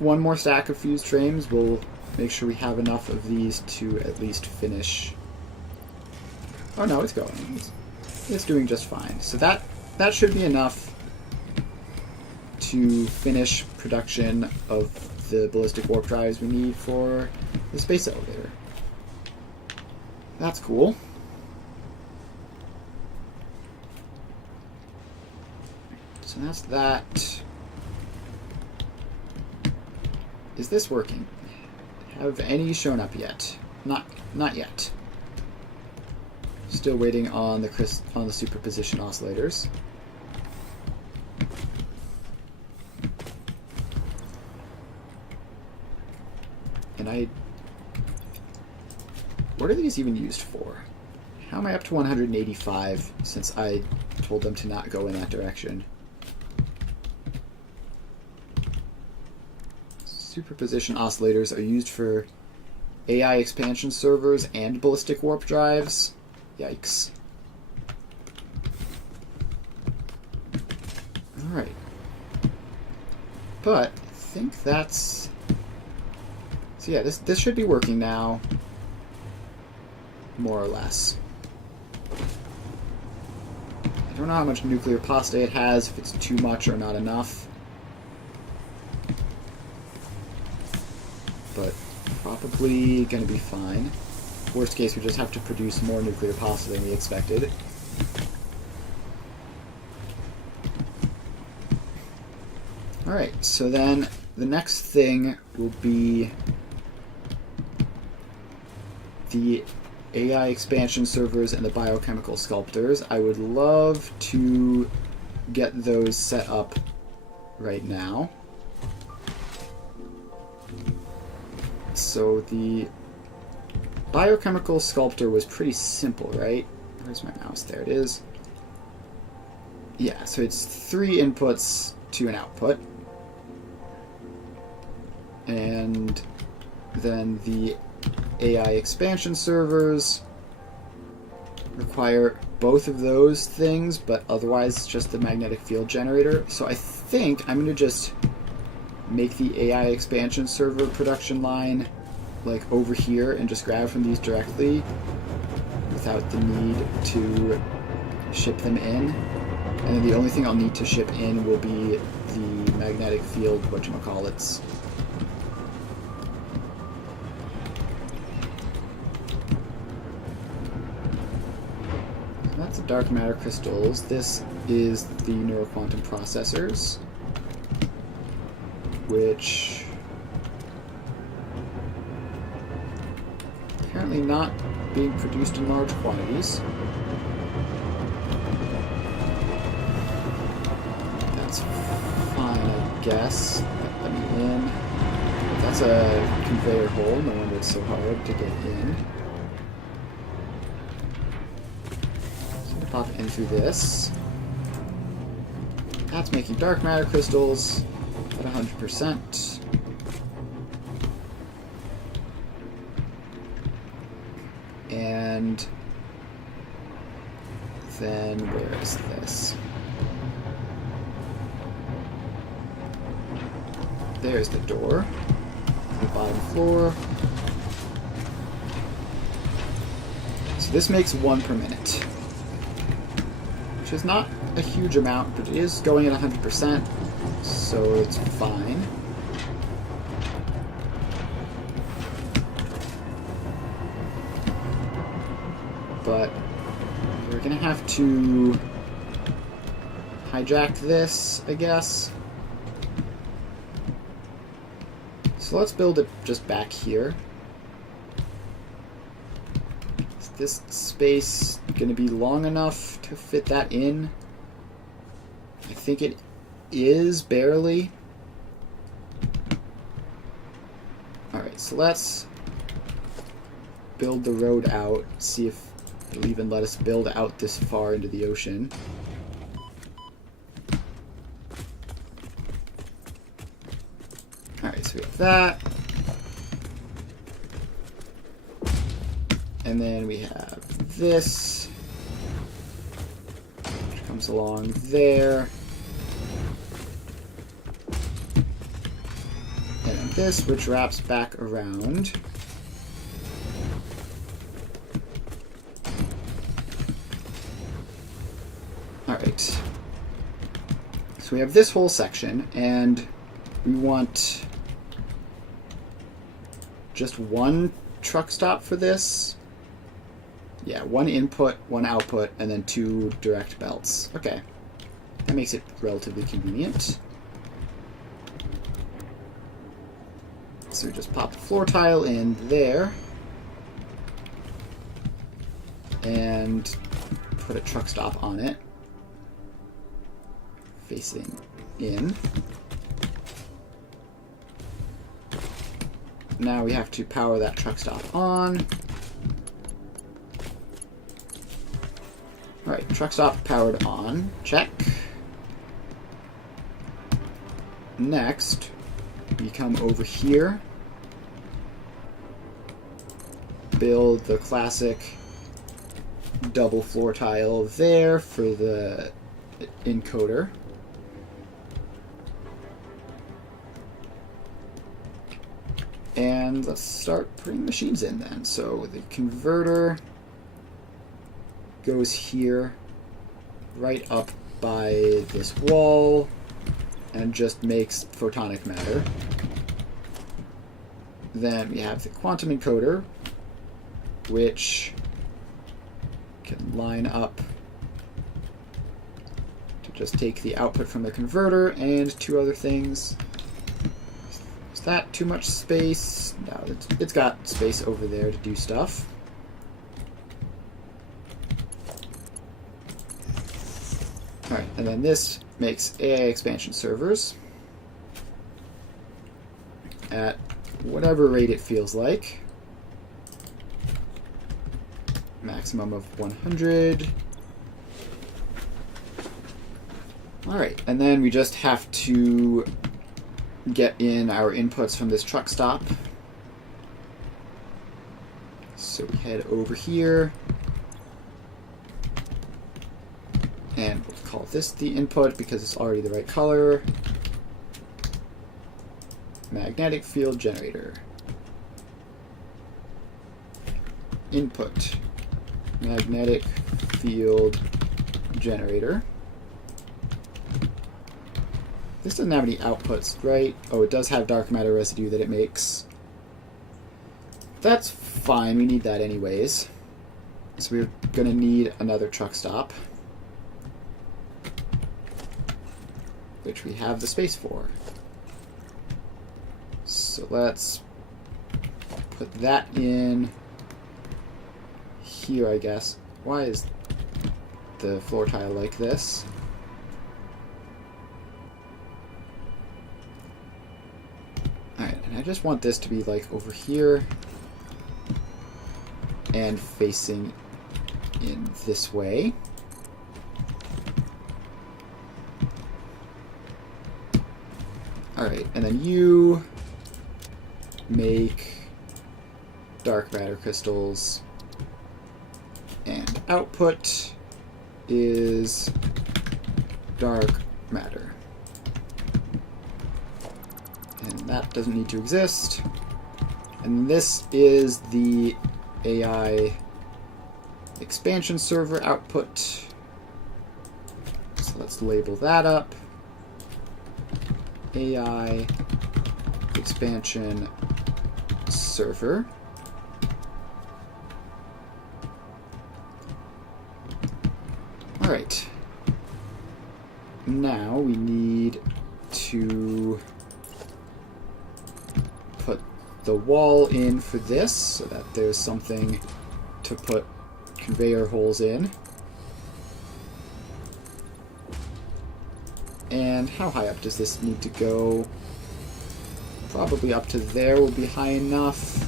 one more stack of fused frames will make sure we have enough of these to at least finish. Oh no, it's going. It's doing just fine. So that should be enough to finish production of the ballistic warp drives we need for the space elevator. That's cool. So that's that. Is this working? Have any shown up yet? Not yet. Still waiting on the superposition oscillators. And what are these even used for? How am I up to 185 since I told them to not go in that direction? Superposition oscillators are used for AI expansion servers and ballistic warp drives. Yikes. Alright. But I think that's... So yeah, this should be working now. more or less. I don't know how much nuclear pasta it has, if it's too much or not enough. But probably going to be fine. Worst case, we just have to produce more nuclear pasta than we expected. Alright, so then the next thing will be the AI expansion servers and the biochemical sculptors. I would love to get those set up right now. So the biochemical sculptor was pretty simple, right? Where's my mouse? There it is. Yeah, so it's 3 inputs to an output. And then the AI expansion servers require both of those things, but otherwise just the magnetic field generator. So I think I'm going to just make the AI expansion server production line like over here and just grab from these directly without the need to ship them in. And then the only thing I'll need to ship in will be the magnetic field whatchamacallits. That's the dark matter crystals. This is the neuroquantum processors, which apparently not being produced in large quantities. That's fine, I guess. Let me in. That's a conveyor hole. No wonder it's so hard to get in. Pop in through this. That's making dark matter crystals at 100%. And then where is this? There's the door. The bottom floor. So this makes 1 per minute. Which is not a huge amount, but it is going at 100%, so it's fine. But we're gonna have to hijack this, I guess. So let's build it just back here. Is this space gonna be long enough to fit that in? I think it is, barely. Alright, so let's build the road out, see if it'll even let us build out this far into the ocean. Alright, so we have that. And then we have this, which comes along there. And then this, which wraps back around. Alright. So we have this whole section, and we want just one truck stop for this. Yeah, 1 input, 1 output, and then 2 direct belts. Okay. That makes it relatively convenient. So we just pop the floor tile in there. And put a truck stop on it. Facing in. Now we have to power that truck stop on. Alright, truck stop powered on. Check. Next, we come over here. Build the classic double floor tile there for the encoder. And let's start putting machines in then. So the converter goes here, right up by this wall, and just makes photonic matter. Then we have the quantum encoder, which can line up to just take the output from the converter and two other things. Is that too much space? No, it's got space over there to do stuff. Alright, and then this makes AI expansion servers at whatever rate it feels like. Maximum of 100. Alright, and then we just have to get in our inputs from this truck stop. So we head over here. And we'll call this the input because it's already the right color. Magnetic field generator. Input. Magnetic field generator. This doesn't have any outputs, right? Oh, it does have dark matter residue that it makes. That's fine, we need that anyways. So we're gonna need another truck stop, which we have the space for. So let's put that in here, I guess. Why is the floor tile like this? Alright, and I just want this to be like over here and facing in this way. Alright, and then you make dark matter crystals, and output is dark matter. And that doesn't need to exist. And this is the AI expansion server output. So let's label that up. AI expansion server. Alright. Now we need to put the wall in for this so that there's something to put conveyor holes in. And how high up does this need to go? Probably up to there will be high enough.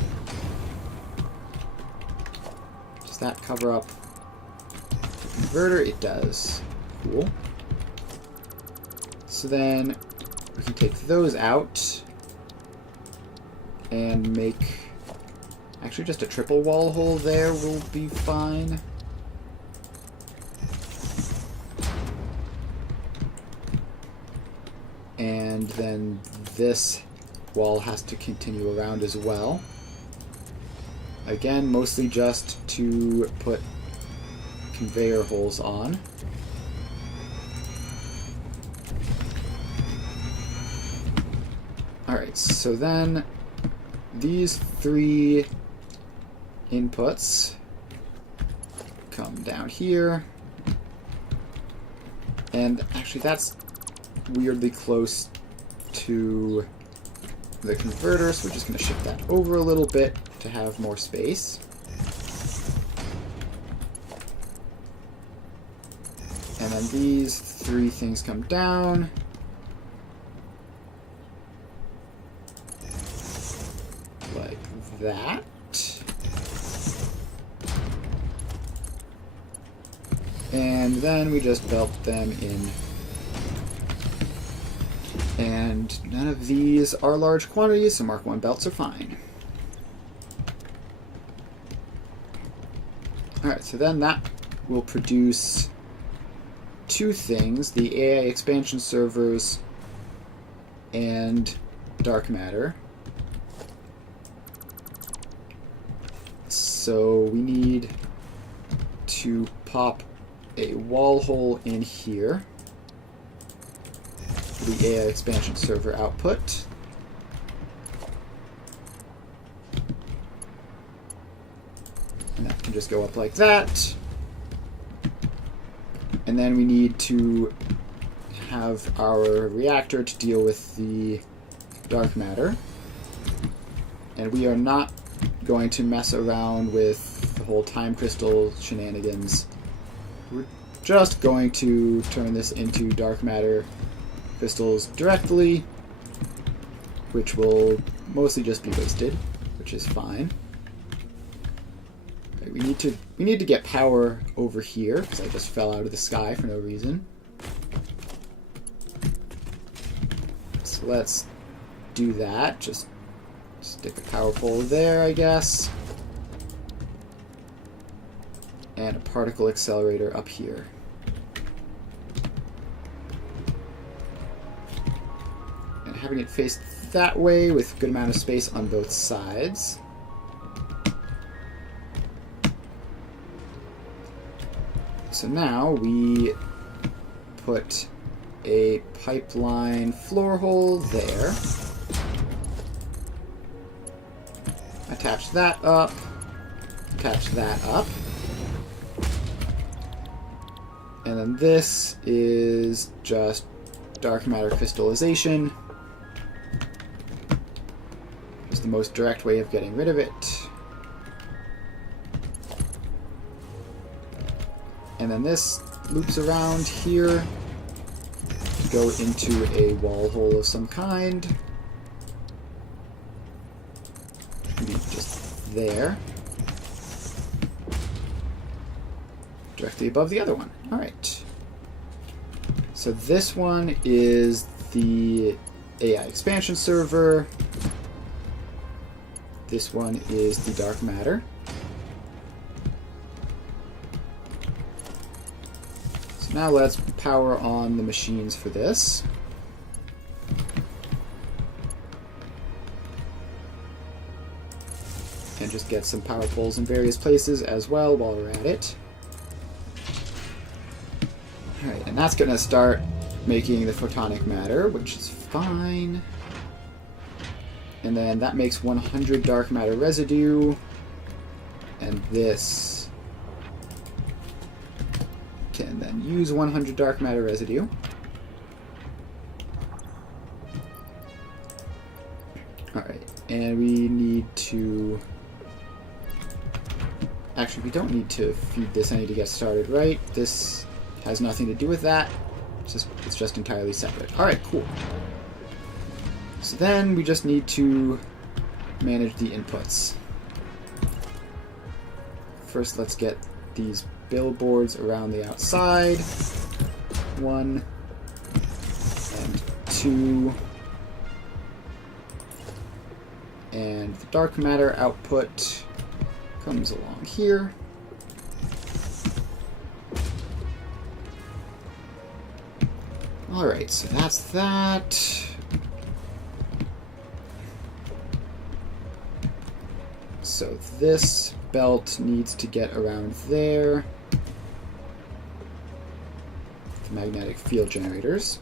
Does that cover up the converter? It does. Cool. So then we can take those out and make... Actually, just a triple wall hole there will be fine. And then this wall has to continue around as well. Again, mostly just to put conveyor holes on. Alright, so then these three inputs come down here. And actually that's weirdly close to the converter, so we're just going to shift that over a little bit to have more space. And then these three things come down. Like that. And then we just belt them in. And none of these are large quantities, so Mark 1 belts are fine. Alright, so then that will produce two things, the AI expansion servers and dark matter. So we need to pop a wall hole in here for the AI expansion server output. And that can just go up like that. And then we need to have our reactor to deal with the dark matter. And we are not going to mess around with the whole time crystal shenanigans. We're just going to turn this into dark matter crystals directly, which will mostly just be wasted, which is fine. Right, we need to get power over here because I just fell out of the sky for no reason. So let's do that. Just stick a power pole there, I guess. And a particle accelerator up here. And having it face that way with a good amount of space on both sides. So now we put a pipeline floor hole there. Attach that up. Attach that up. And then this is just dark matter crystallization. Just the most direct way of getting rid of it. And then this loops around here to go into a wall hole of some kind. Maybe just there. Directly above the other one. Alright. So this one is the AI expansion server. This one is the dark matter. So now let's power on the machines for this. And just get some power poles in various places as well while we're at it. Alright, and that's going to start making the photonic matter, which is fine. And then that makes 100 dark matter residue. And this can then use 100 dark matter residue. Alright, and we need to... Actually, we don't need to feed this any to get started, right? This has nothing to do with that. It's just entirely separate. Alright, cool. So then we just need to manage the inputs. First, let's get these billboards around the outside. 1 and 2. And the dark matter output comes along here. Alright, so that's that. So this belt needs to get around there. The magnetic field generators.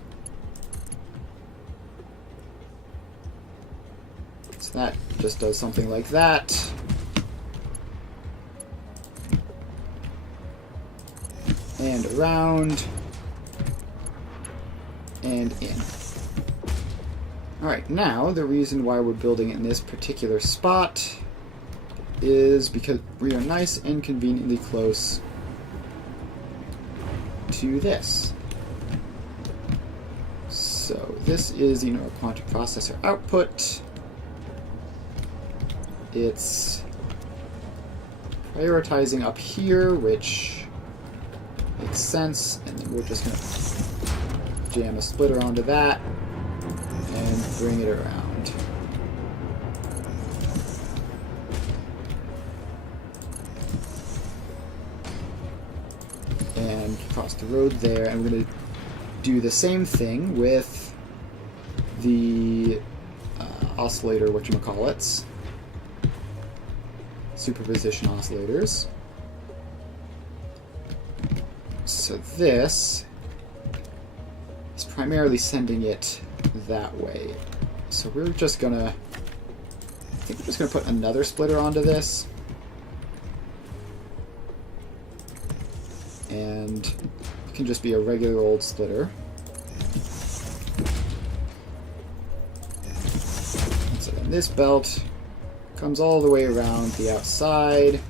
So that just does something like that. And around. And in. Alright, now the reason why we're building it in this particular spot is because we are nice and conveniently close to this. So this is the neuroquantum processor output. It's prioritizing up here, which makes sense, and then we're just going to jam a splitter onto that and bring it around. And across the road there, and we're going to do the same thing with the oscillator, whatchamacallits, superposition oscillators. So this is primarily sending it that way. So we're just gonna... I think we're just gonna put another splitter onto this. And it can just be a regular old splitter. And so then this belt comes all the way around the outside.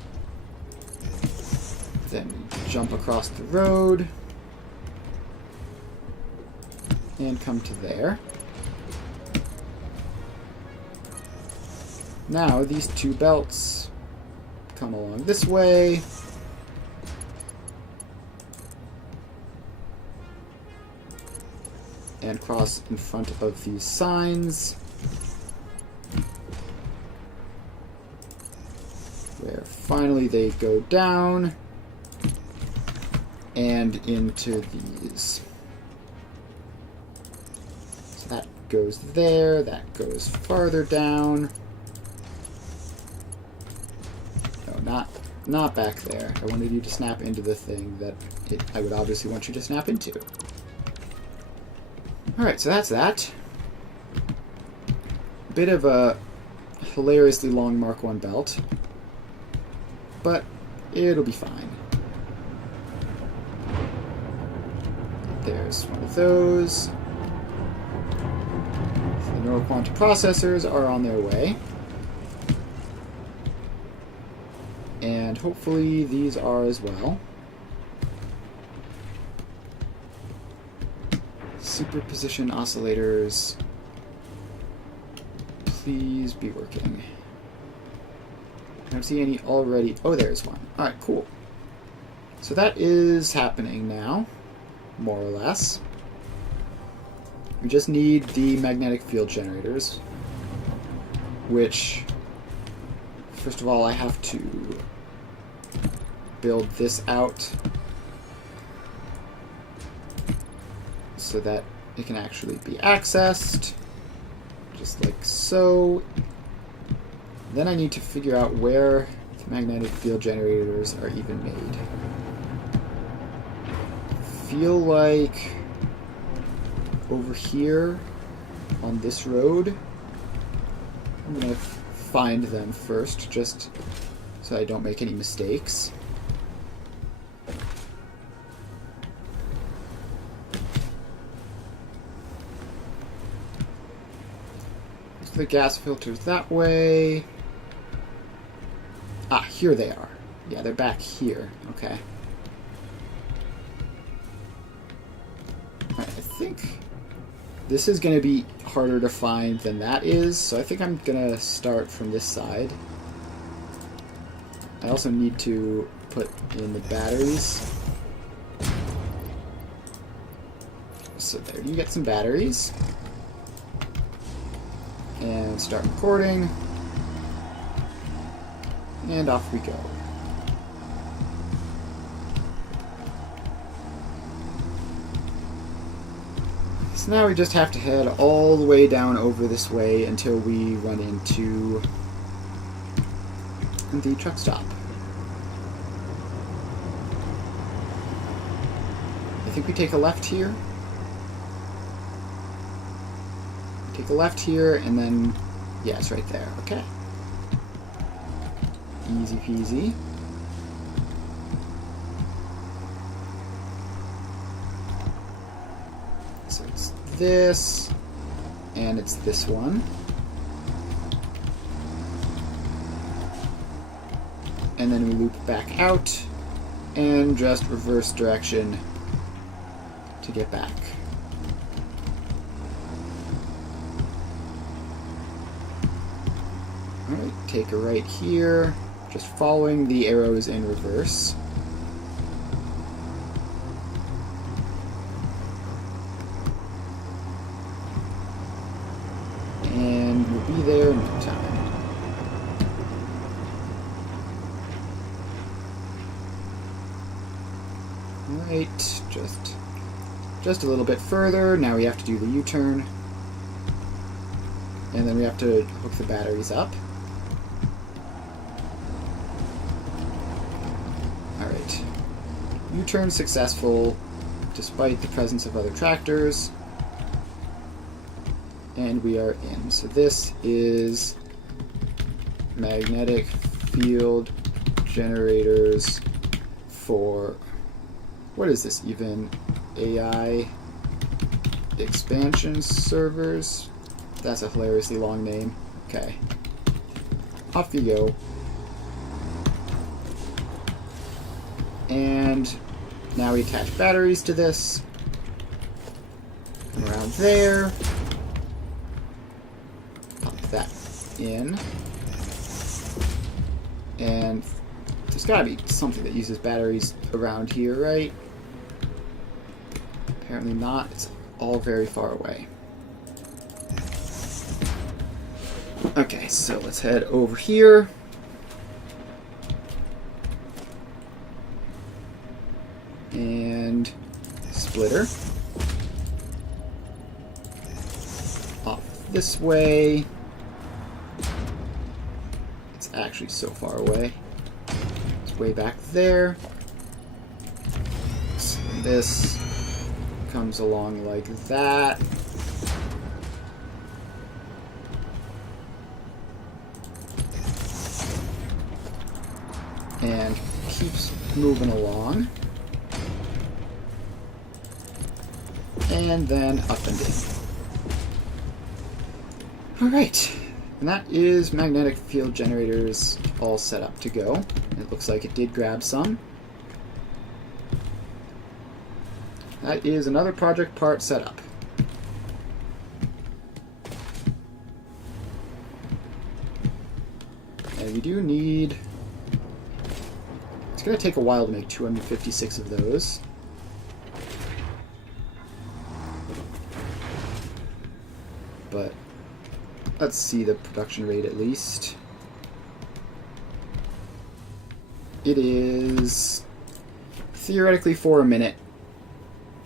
Then jump across the road. And come to there. Now these two belts come along this way. And cross in front of these signs. Where finally they go down. And into these. So that goes there, that goes farther down. No, not back there. I wanted you to snap into the thing that I would obviously want you to snap into. Alright, so that's that. Bit of a hilariously long Mark 1 belt. But it'll be fine. There's one of those. The neuroquantum processors are on their way. And hopefully these are as well. Superposition oscillators. Please be working. I don't see any already. Oh, there's one. Alright, cool. So that is happening now, more or less. We just need the magnetic field generators, which, first of all, I have to build this out so that it can actually be accessed, just like so. Then I need to figure out where the magnetic field generators are even made. Feel like over here on this road. I'm gonna find them first, just so I don't make any mistakes. So the gas filters that way. Ah, here they are. Yeah, they're back here. Okay. Alright, I think this is going to be harder to find than that is, so I think I'm going to start from this side. I also need to put in the batteries. So there you get some batteries. And start recording. And off we go. So now we just have to head all the way down over this way until we run into the truck stop. I think we take a left here. Take a left here and then, yeah, it's right there. Okay. Easy peasy. So it's this, and it's this one. And then we loop back out, and just reverse direction to get back. Alright, take a right here. Just following the arrows in reverse. And we'll be there in no time. Alright, just a little bit further. Now we have to do the U-turn. And then we have to hook the batteries up. U-turn successful despite the presence of other tractors. And we are in. So this is magnetic field generators for, what is this even? AI expansion servers? That's a hilariously long name. Okay. Off you go. And now we attach batteries to this. Come around there. Pop that in. And there's gotta be something that uses batteries around here, right? Apparently not. It's all very far away. Okay, so let's head over here. And splitter. Off this way. It's actually so far away. It's way back there. So this comes along like that. And keeps moving along. And then up and in. Alright. And that is magnetic field generators all set up to go. It looks like it did grab some. That is another project part set up. And we do need... It's going to take a while to make 256 of those. But let's see the production rate at least. It is theoretically 4 a minute,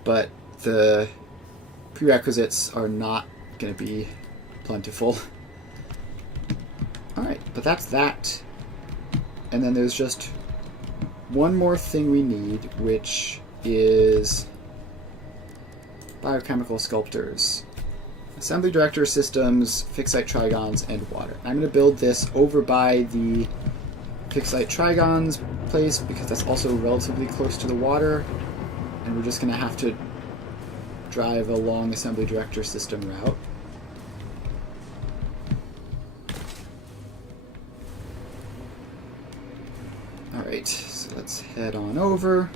but the prerequisites are not going to be plentiful. Alright, but that's that. And then there's just one more thing we need, which is biochemical sculptors. Assembly director systems, fixite trigons, and water. I'm going to build this over by the fixite trigons place because that's also relatively close to the water, and we're just going to have to drive a long assembly director system route. Alright, so let's head on over.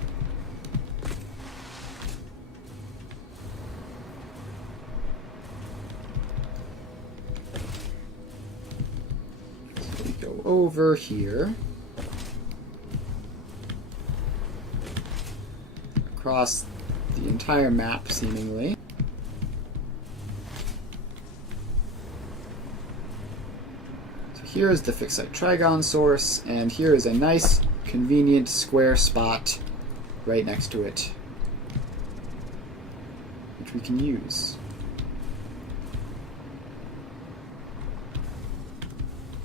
So we go over here. Across the entire map, seemingly. So here is the fixite trigon source, and here is a nice, convenient square spot right next to it, which we can use.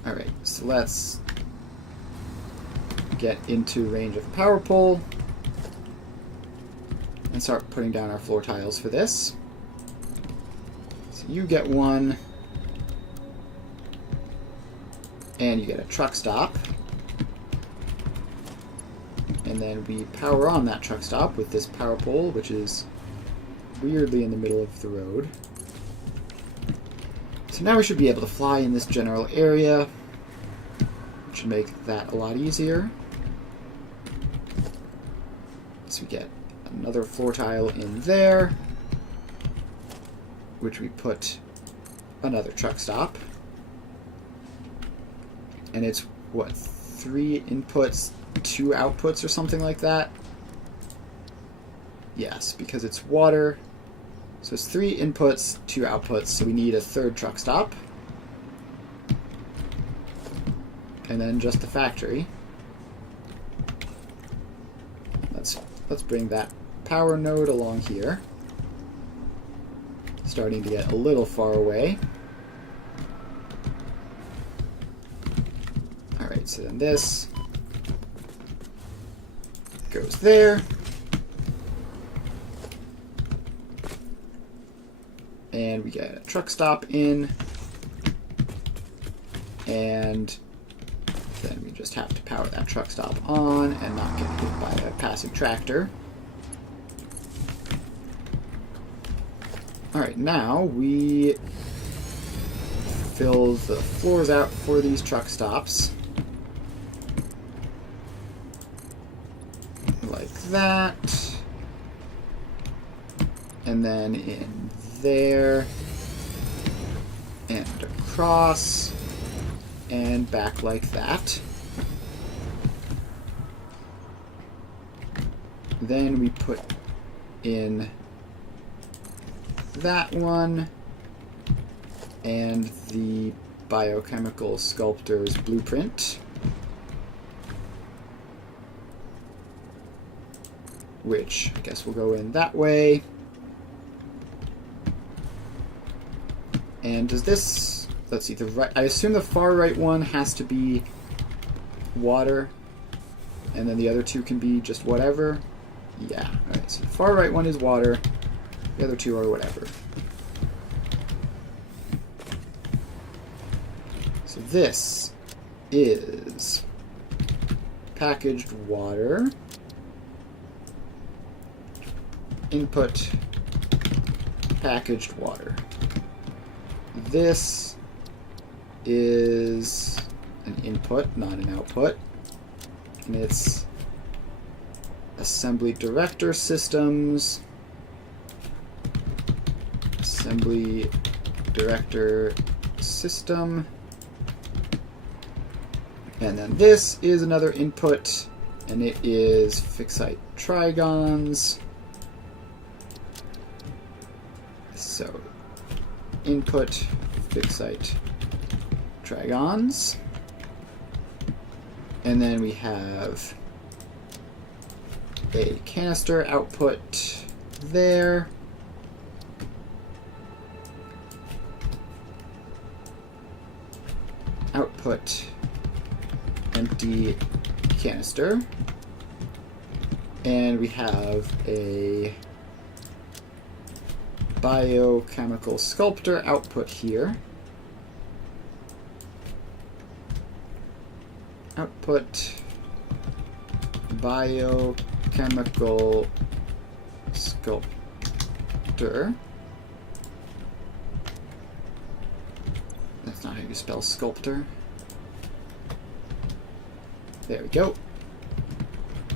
Alright, so let's get into range of power pole and start putting down our floor tiles for this. So you get one, and you get a truck stop. And then we power on that truck stop with this power pole, which is weirdly in the middle of the road. So now we should be able to fly in this general area, which should make that a lot easier. So we get another floor tile in there, which we put another truck stop. And it's, what, 3 inputs, 2 outputs or something like that? Yes, because it's water. So it's 3 inputs, 2 outputs, so we need a third truck stop. And then just the factory. Let's bring that power node along here. Starting to get a little far away. Alright, so then this goes there. And we get a truck stop in. And then we just have to power that truck stop on and not get hit by a passing tractor. Alright, now we fill the floors out for these truck stops. Like that. And then in there. And across. And back like that. Then we put in that one and the biochemical sculptor's blueprint, which I guess will go in that way. And does this, let's see, the right, I assume the far right one has to be water, and then the other two can be just whatever. Yeah, alright, so the far right one is water, the other two are whatever. So this is packaged water, input, packaged water. This is an input, not an output, and it's assembly director systems, assembly director system, and then this is another input, and it is fixite trigons. So input fixite trigons, and then we have a canister output there, output empty canister, and we have a biochemical sculptor output here. Output biochemical sculptor. That's not how you spell sculptor. There we go.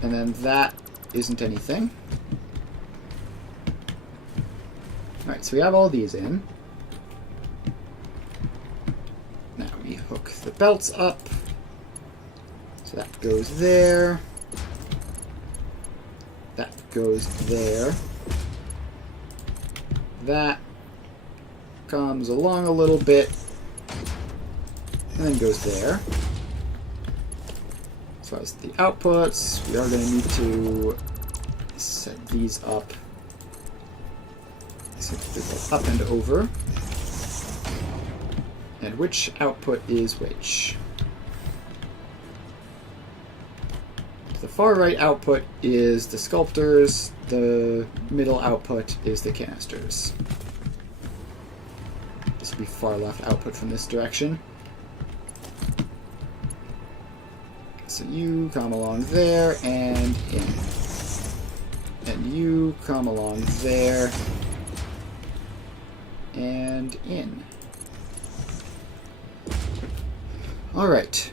And then that isn't anything. Alright, so we have all these in. Now we hook the belts up. So that goes there. That goes there. That comes along a little bit. And then goes there. As far as the outputs, we are going to need to set these up. Set they go up and over. And which output is which? The far right output is the sculptors, the middle output is the canisters. This will be far left output from this direction. So you come along there and in. And you come along there and in. Alright.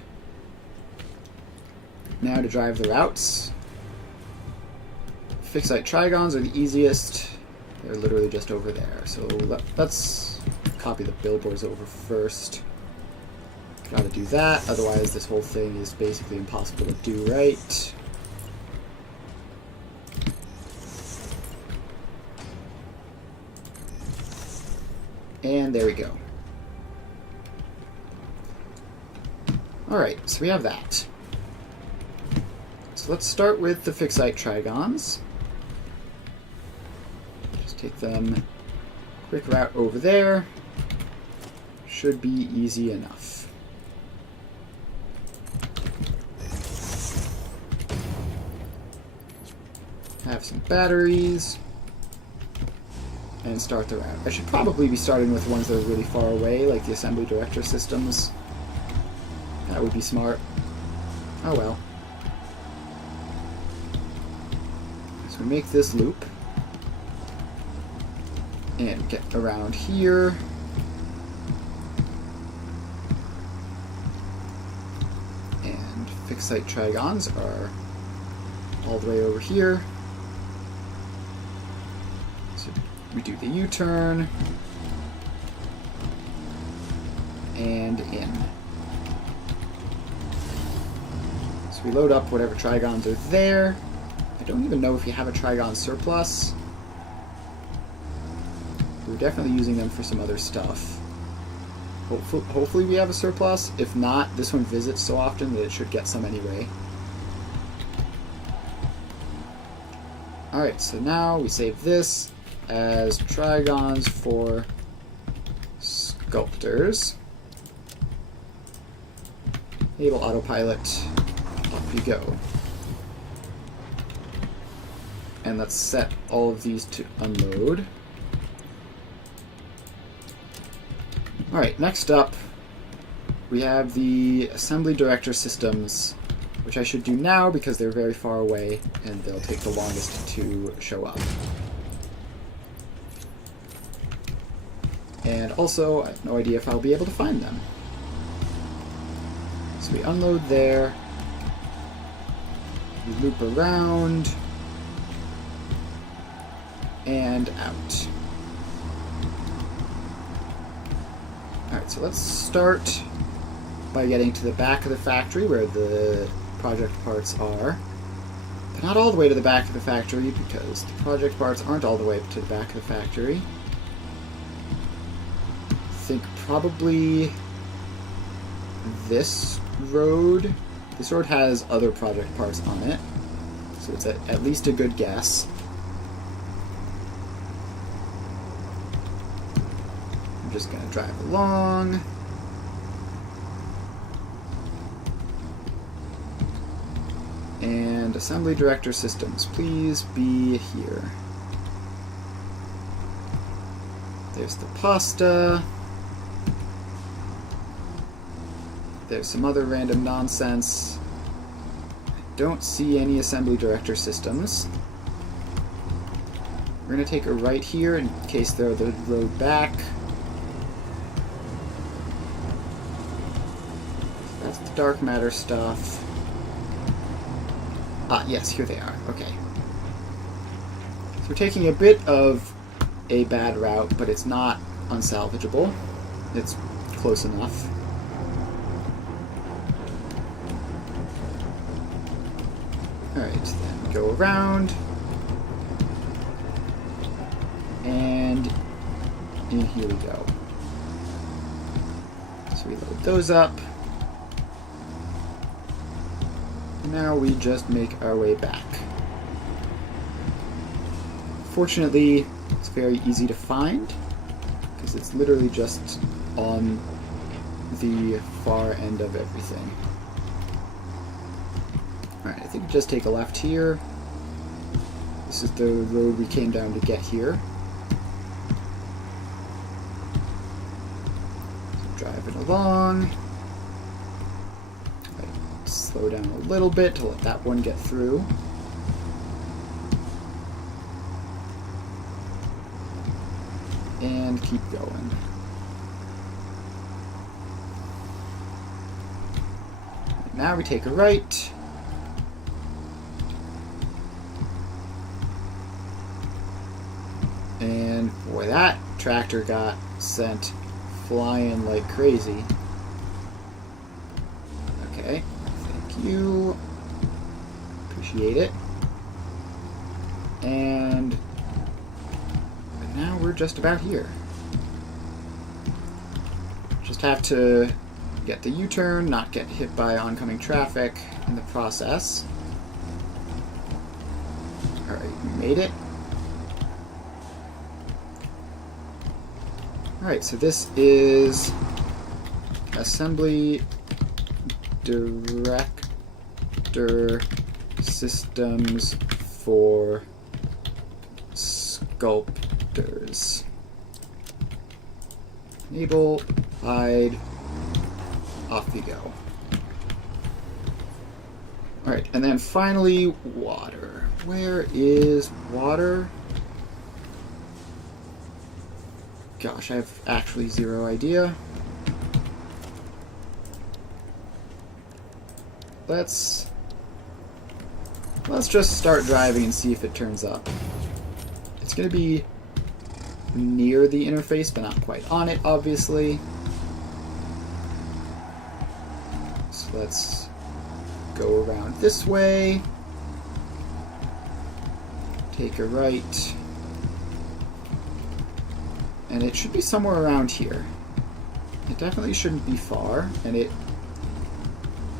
Now to drive the routes. Fixite trigons are the easiest. They're literally just over there. So let's copy the billboards over first. Gotta do that, otherwise this whole thing is basically impossible to do right. And there we go. Alright, so we have that. So let's start with the fixite trigons. Just take them quick route over there. Should be easy enough. Have some batteries. and start the route. I should probably be starting with ones that are really far away, like the assembly director systems. That would be smart. Oh well. So we make this loop. And get around here. And fixed site trigons are all the way over here. So we do the U-turn. And in. So we load up whatever trigons are there. I don't even know if you have a trigon surplus. We're definitely using them for some other stuff. Hopefully we have a surplus. If not, this one visits so often that it should get some anyway. Alright, so now we save this as trigons for sculptors. Enable autopilot. Off you go. And let's set all of these to unload. Alright, next up, we have the assembly director systems, which I should do now because they're very far away and they'll take the longest to show up. And also, I have no idea if I'll be able to find them. So we unload there, we loop around, and out. Alright, so let's start by getting to the back of the factory where the project parts are. But not all the way to the back of the factory because the project parts aren't all the way to the back of the factory. I think probably this road. This road has other project parts on it, so it's at least a good guess. Just gonna drive along. And assembly director systems, please be here. There's the pasta. There's some other random nonsense. I don't see any assembly director systems. We're gonna take a right here in case they're the road back. Dark matter stuff. Ah, yes, here they are. Okay. So we're taking a bit of a bad route, but it's not unsalvageable. It's close enough. Alright, then go around. And in here we go. So we load those up. Now we just make our way back. Fortunately, it's very easy to find because it's literally just on the far end of everything. Alright, I think just take a left here. This is the road we came down to get here. So driving along. Slow down a little bit to let that one get through. And keep going. Now we take a right. And boy, that tractor got sent flying like crazy. Okay. You appreciate it, and now we're just about here. Just have to get the U-turn, not get hit by oncoming traffic in the process. Alright, we made it. Alright, so this is assembly director systems for sculptors. sculptors. Enable, hide, off you go. Alright, and then finally, water. Where is water? Gosh, I have actually zero idea. Let's just start driving and see if it turns up. It's going to be near the interface, but not quite on it, obviously. So let's go around this way. Take a right. And it should be somewhere around here. It definitely shouldn't be far, and it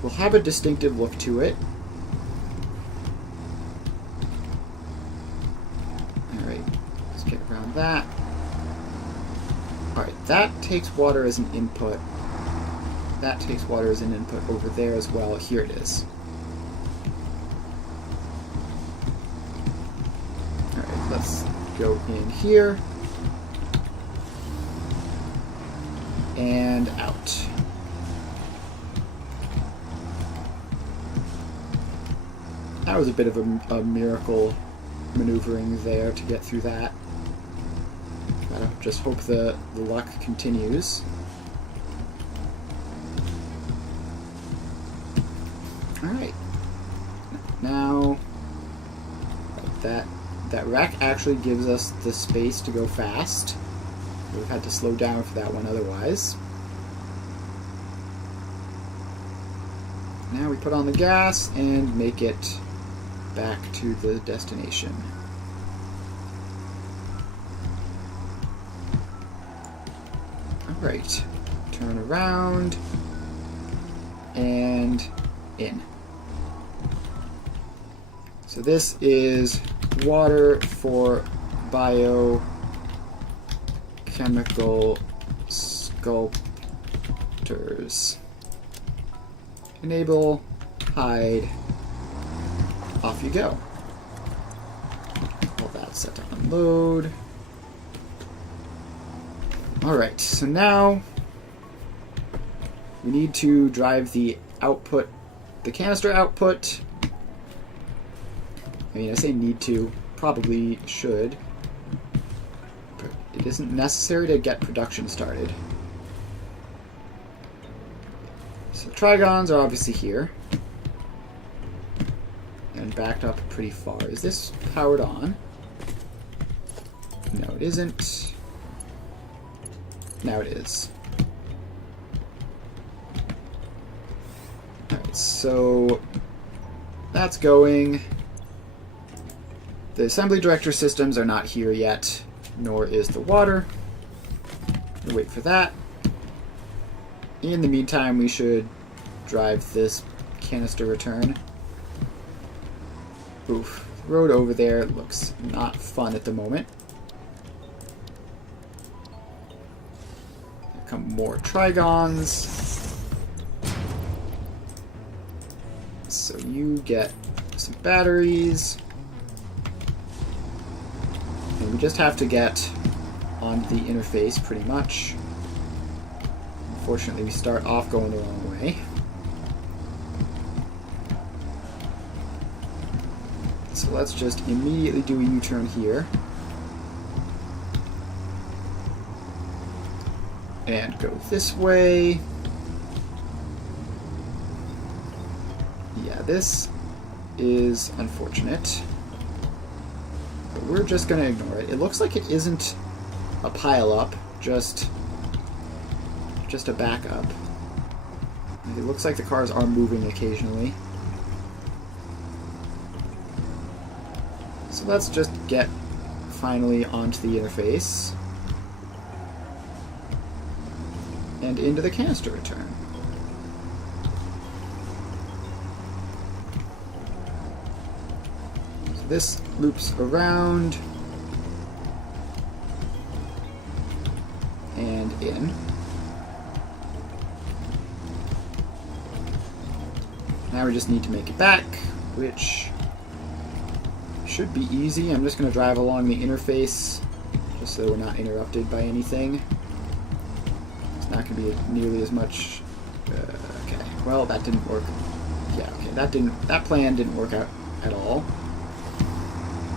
will have a distinctive look to it. Alright, let's get around that. Alright, that takes water as an input. That takes water as an input over there as well. Here it is. Alright, let's go in here. And out. That was a bit of a miracle maneuvering there to get through that. Gotta just hope the luck continues. Alright. Now that wreck actually gives us the space to go fast. We've had to slow down for that one otherwise. Now we put on the gas and make it back to the destination. Alright, turn around and in. So this is water for biochemical sculptors. Enable, hide, off you go. All that set to unload. Alright, so now we need to drive the output, the canister output. I mean, I say need to, probably should, but it isn't necessary to get production started. So trigons are obviously here. And backed up pretty far. Is this powered on? No, it isn't. Now it is. Alright, so that's going. The assembly director systems are not here yet, nor is the water. We'll wait for that. In the meantime, we should drive this canister return. Oof. The road over there looks not fun at the moment. Here come more trigons. So you get some batteries. And we just have to get onto the interface pretty much. Unfortunately, we start off going the wrong way. So let's just immediately do a U-turn here. And go this way. Yeah, this is unfortunate. But we're just going to ignore it. It looks like it isn't a pile-up, just a backup. It looks like the cars are moving occasionally. So let's just get finally onto the interface and into the canister return. So this loops around and in. Now we just need to make it back, which should be easy. I'm just going to drive along the interface just so we're not interrupted by anything. It's not going to be nearly as much. Okay, well that didn't work. Yeah, okay, that plan didn't work out at all.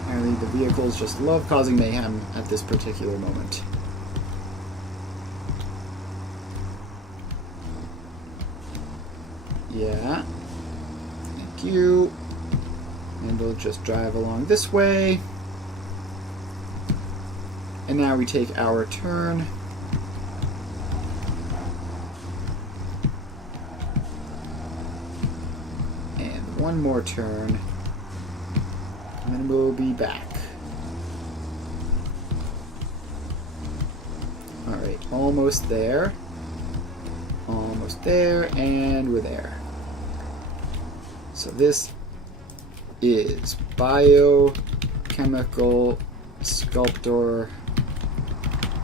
Apparently the vehicles just love causing mayhem at this particular moment. Yeah. Thank you. And we'll just drive along this way. And now we take our turn. And one more turn. And then we'll be back. Alright, almost there. Almost there, and we're there. So this is biochemical sculptor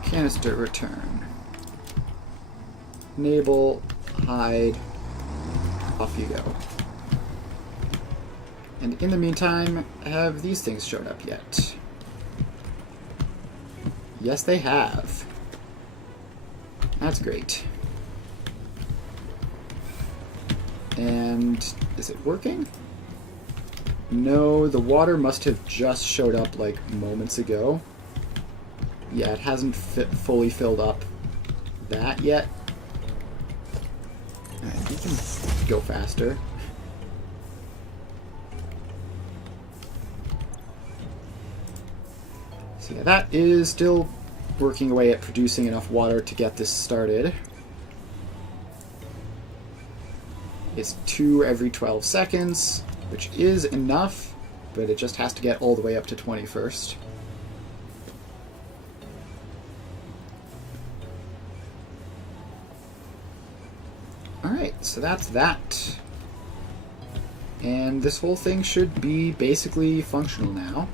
canister return. Enable, hide, off you go. And in the meantime, have these things showed up yet? Yes, they have. That's great. And is it working? No, the water must have just showed up like moments ago. Yeah, it hasn't fully filled up that yet. Alright, we can go faster. So yeah, that is still working away at producing enough water to get this started. It's 2 every 12 seconds, which is enough, but it just has to get all the way up to 20 first. Alright, so that's that. And this whole thing should be basically functional now.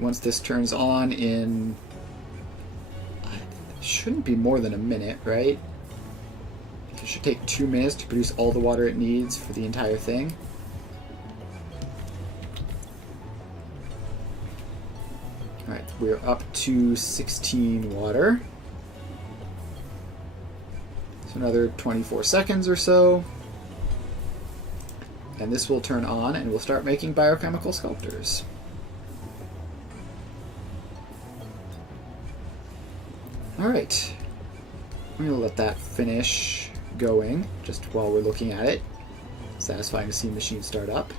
Once this turns on in... it shouldn't be more than a minute, right? It should take 2 minutes to produce all the water it needs for the entire thing. Alright, we're up to 16 water. So another 24 seconds or so. And this will turn on and we'll start making biochemical sculptors. Alright, I'm going to let that finish going, just while we're looking at it. Satisfying to see the machine start up.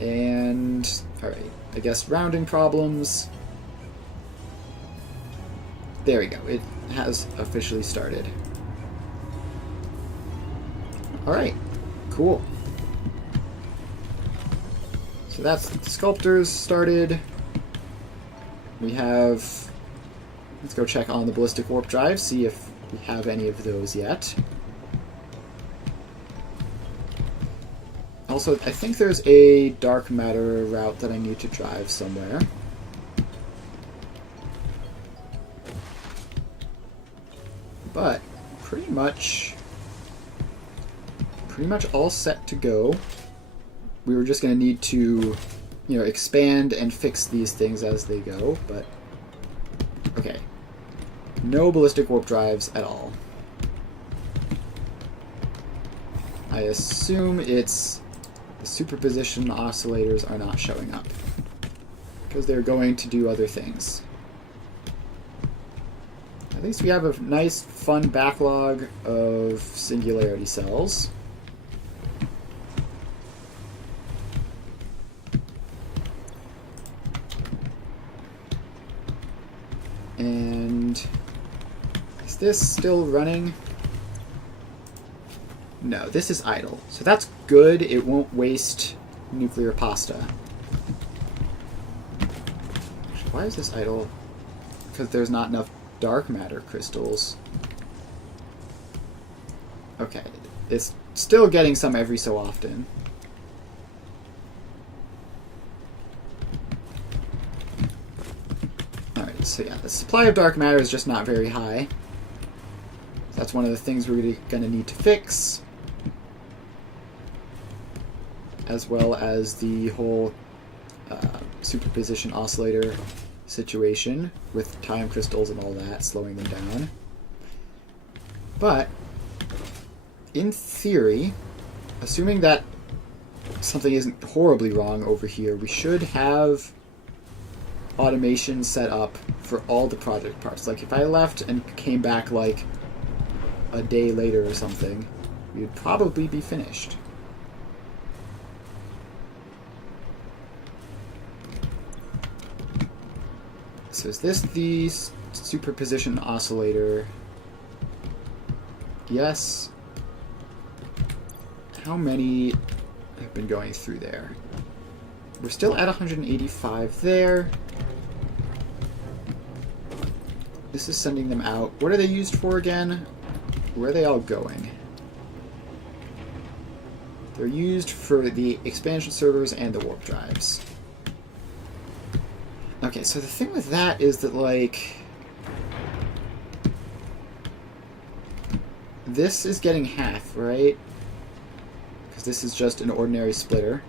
And, alright, I guess rounding problems. There we go, it has officially started. Alright, cool. So that's the sculptors started. We have, let's go check on the ballistic warp drive, see if we have any of those yet. Also, I think there's a dark matter route that I need to drive somewhere. But pretty much all set to go. We were just going to need to, you know, expand and fix these things as they go, but okay. No ballistic warp drives at all. I assume it's the superposition oscillators are not showing up because they're going to do other things. At least we have a nice, fun backlog of singularity cells. And is this still running? No, this is idle. So that's good. It won't waste nuclear pasta. Why is this idle? Because there's not enough dark matter crystals. Okay, it's still getting some every so often. Alright, so yeah, the supply of dark matter is just not very high. That's one of the things we're going to need to fix. as well as the whole superposition oscillator situation with time crystals and all that, slowing them down. But, in theory, assuming that something isn't horribly wrong over here, we should have automation set up for all the project parts. Like, if I left and came back, like, a day later or something, we would probably be finished. So is this the superposition oscillator? Yes. How many have been going through there? We're still at 185 there. This is sending them out. What are they used for again? Where are they all going? They're used for the expansion servers and the warp drives. Okay, so the thing with that is that, like, this is getting half, right? Because this is just an ordinary splitter.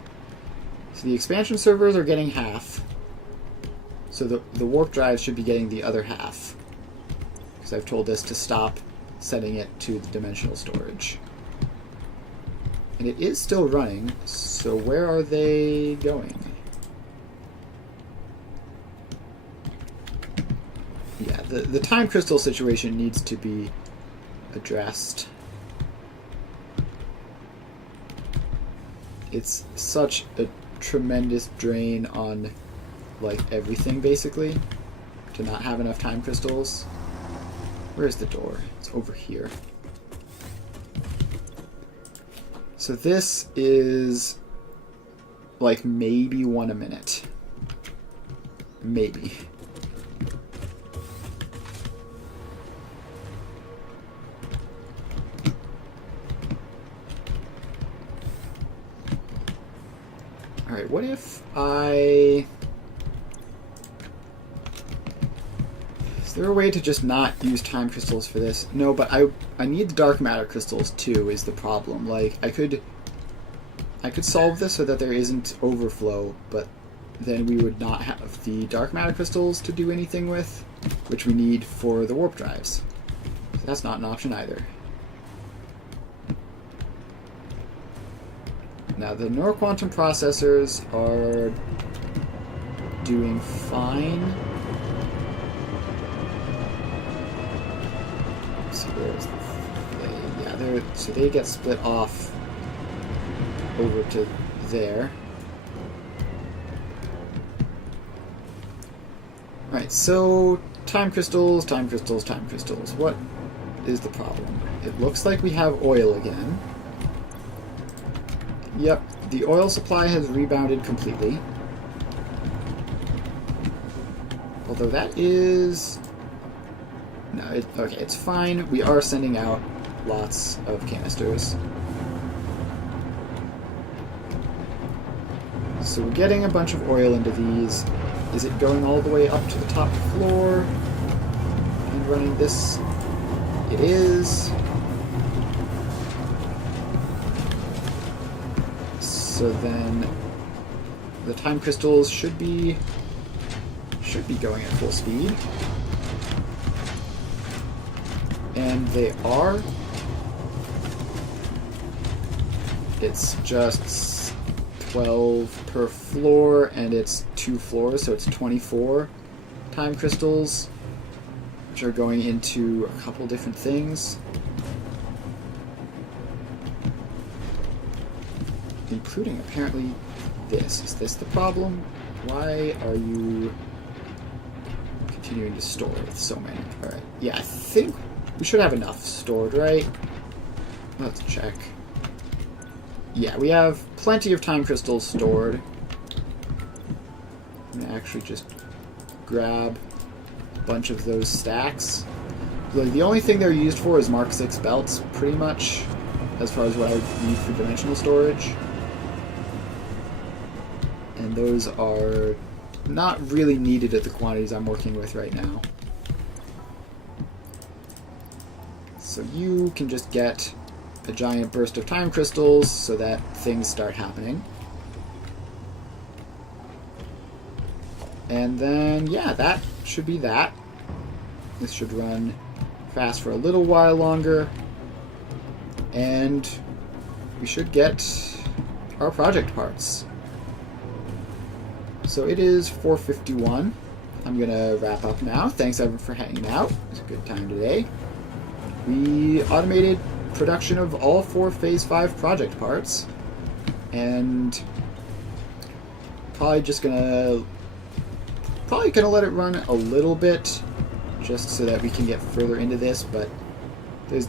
So the expansion servers are getting half. So the warp drive should be getting the other half. Because I've told this to stop setting it to the dimensional storage. And it is still running, so where are they going? Yeah, the time crystal situation needs to be addressed. It's such a tremendous drain on, like, everything, basically, to not have enough time crystals. Where's the door? It's over here. So this is, like, maybe 1 a minute. Maybe. Alright, what if I... Is there a way to just not use time crystals for this? No, but I need the dark matter crystals too, is the problem. Like, I could solve this so that there isn't overflow, but then we would not have the dark matter crystals to do anything with, which we need for the warp drives. So that's not an option either. Now, the neuroquantum processors are doing fine. So there's so they get split off over to there. Right, so time crystals, time crystals, time crystals. What is the problem? It looks like we have oil again. Yep, the oil supply has rebounded completely. Although that is... No, okay, it's fine. We are sending out lots of canisters. So we're getting a bunch of oil into these. Is it going all the way up to the top floor and running this? It is. So then the time crystals should be going at full speed. And they are. It's just 12 per floor, and it's 2 floors, so it's 24 time crystals, which are going into a couple different things. Including, apparently, this. Is this the problem? Why are you continuing to store with so many? Alright, yeah, I think we should have enough stored, right? Let's check. Yeah, we have plenty of time crystals stored. I'm gonna actually just grab a bunch of those stacks. Like, the only thing they're used for is Mark 6 belts, pretty much, as far as what I would need for dimensional storage. And those are not really needed at the quantities I'm working with right now. So you can just get a giant burst of time crystals so that things start happening. And then, yeah, that should be that. This should run fast for a little while longer. And we should get our project parts. So it is 4:51. I'm going to wrap up now. Thanks everyone for hanging out. It's a good time today. We automated production of all 4 Phase 5 project parts. And probably gonna let it run a little bit just so that we can get further into this, but there's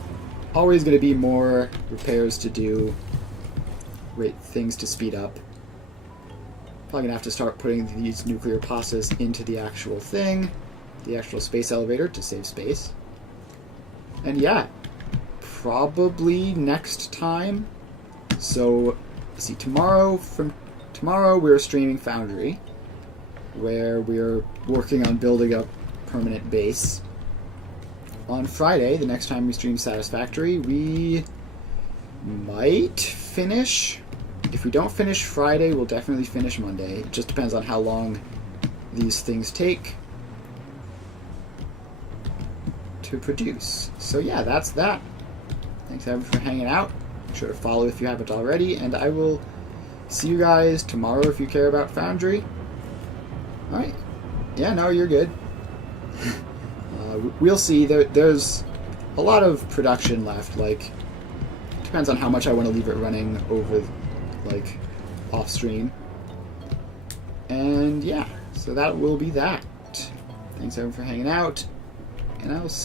always going to be more repairs to do, things to speed up. Probably going to have to start putting these nuclear pastas into the actual thing, the actual space elevator, to save space. And yeah, probably next time. So, let's see, tomorrow we're streaming Foundry, where we're working on building a permanent base. On Friday, the next time we stream Satisfactory, we might finish. If we don't finish Friday, we'll definitely finish Monday. It just depends on how long these things take to produce. So yeah, that's that. Thanks everyone for hanging out. Be sure to follow if you haven't already, and I will see you guys tomorrow if you care about Foundry. Alright. Yeah, no, you're good. We'll see. There's a lot of production left. Like, depends on how much I want to leave it running over, like, off stream. And yeah, so that will be that. Thanks everyone for hanging out, and I will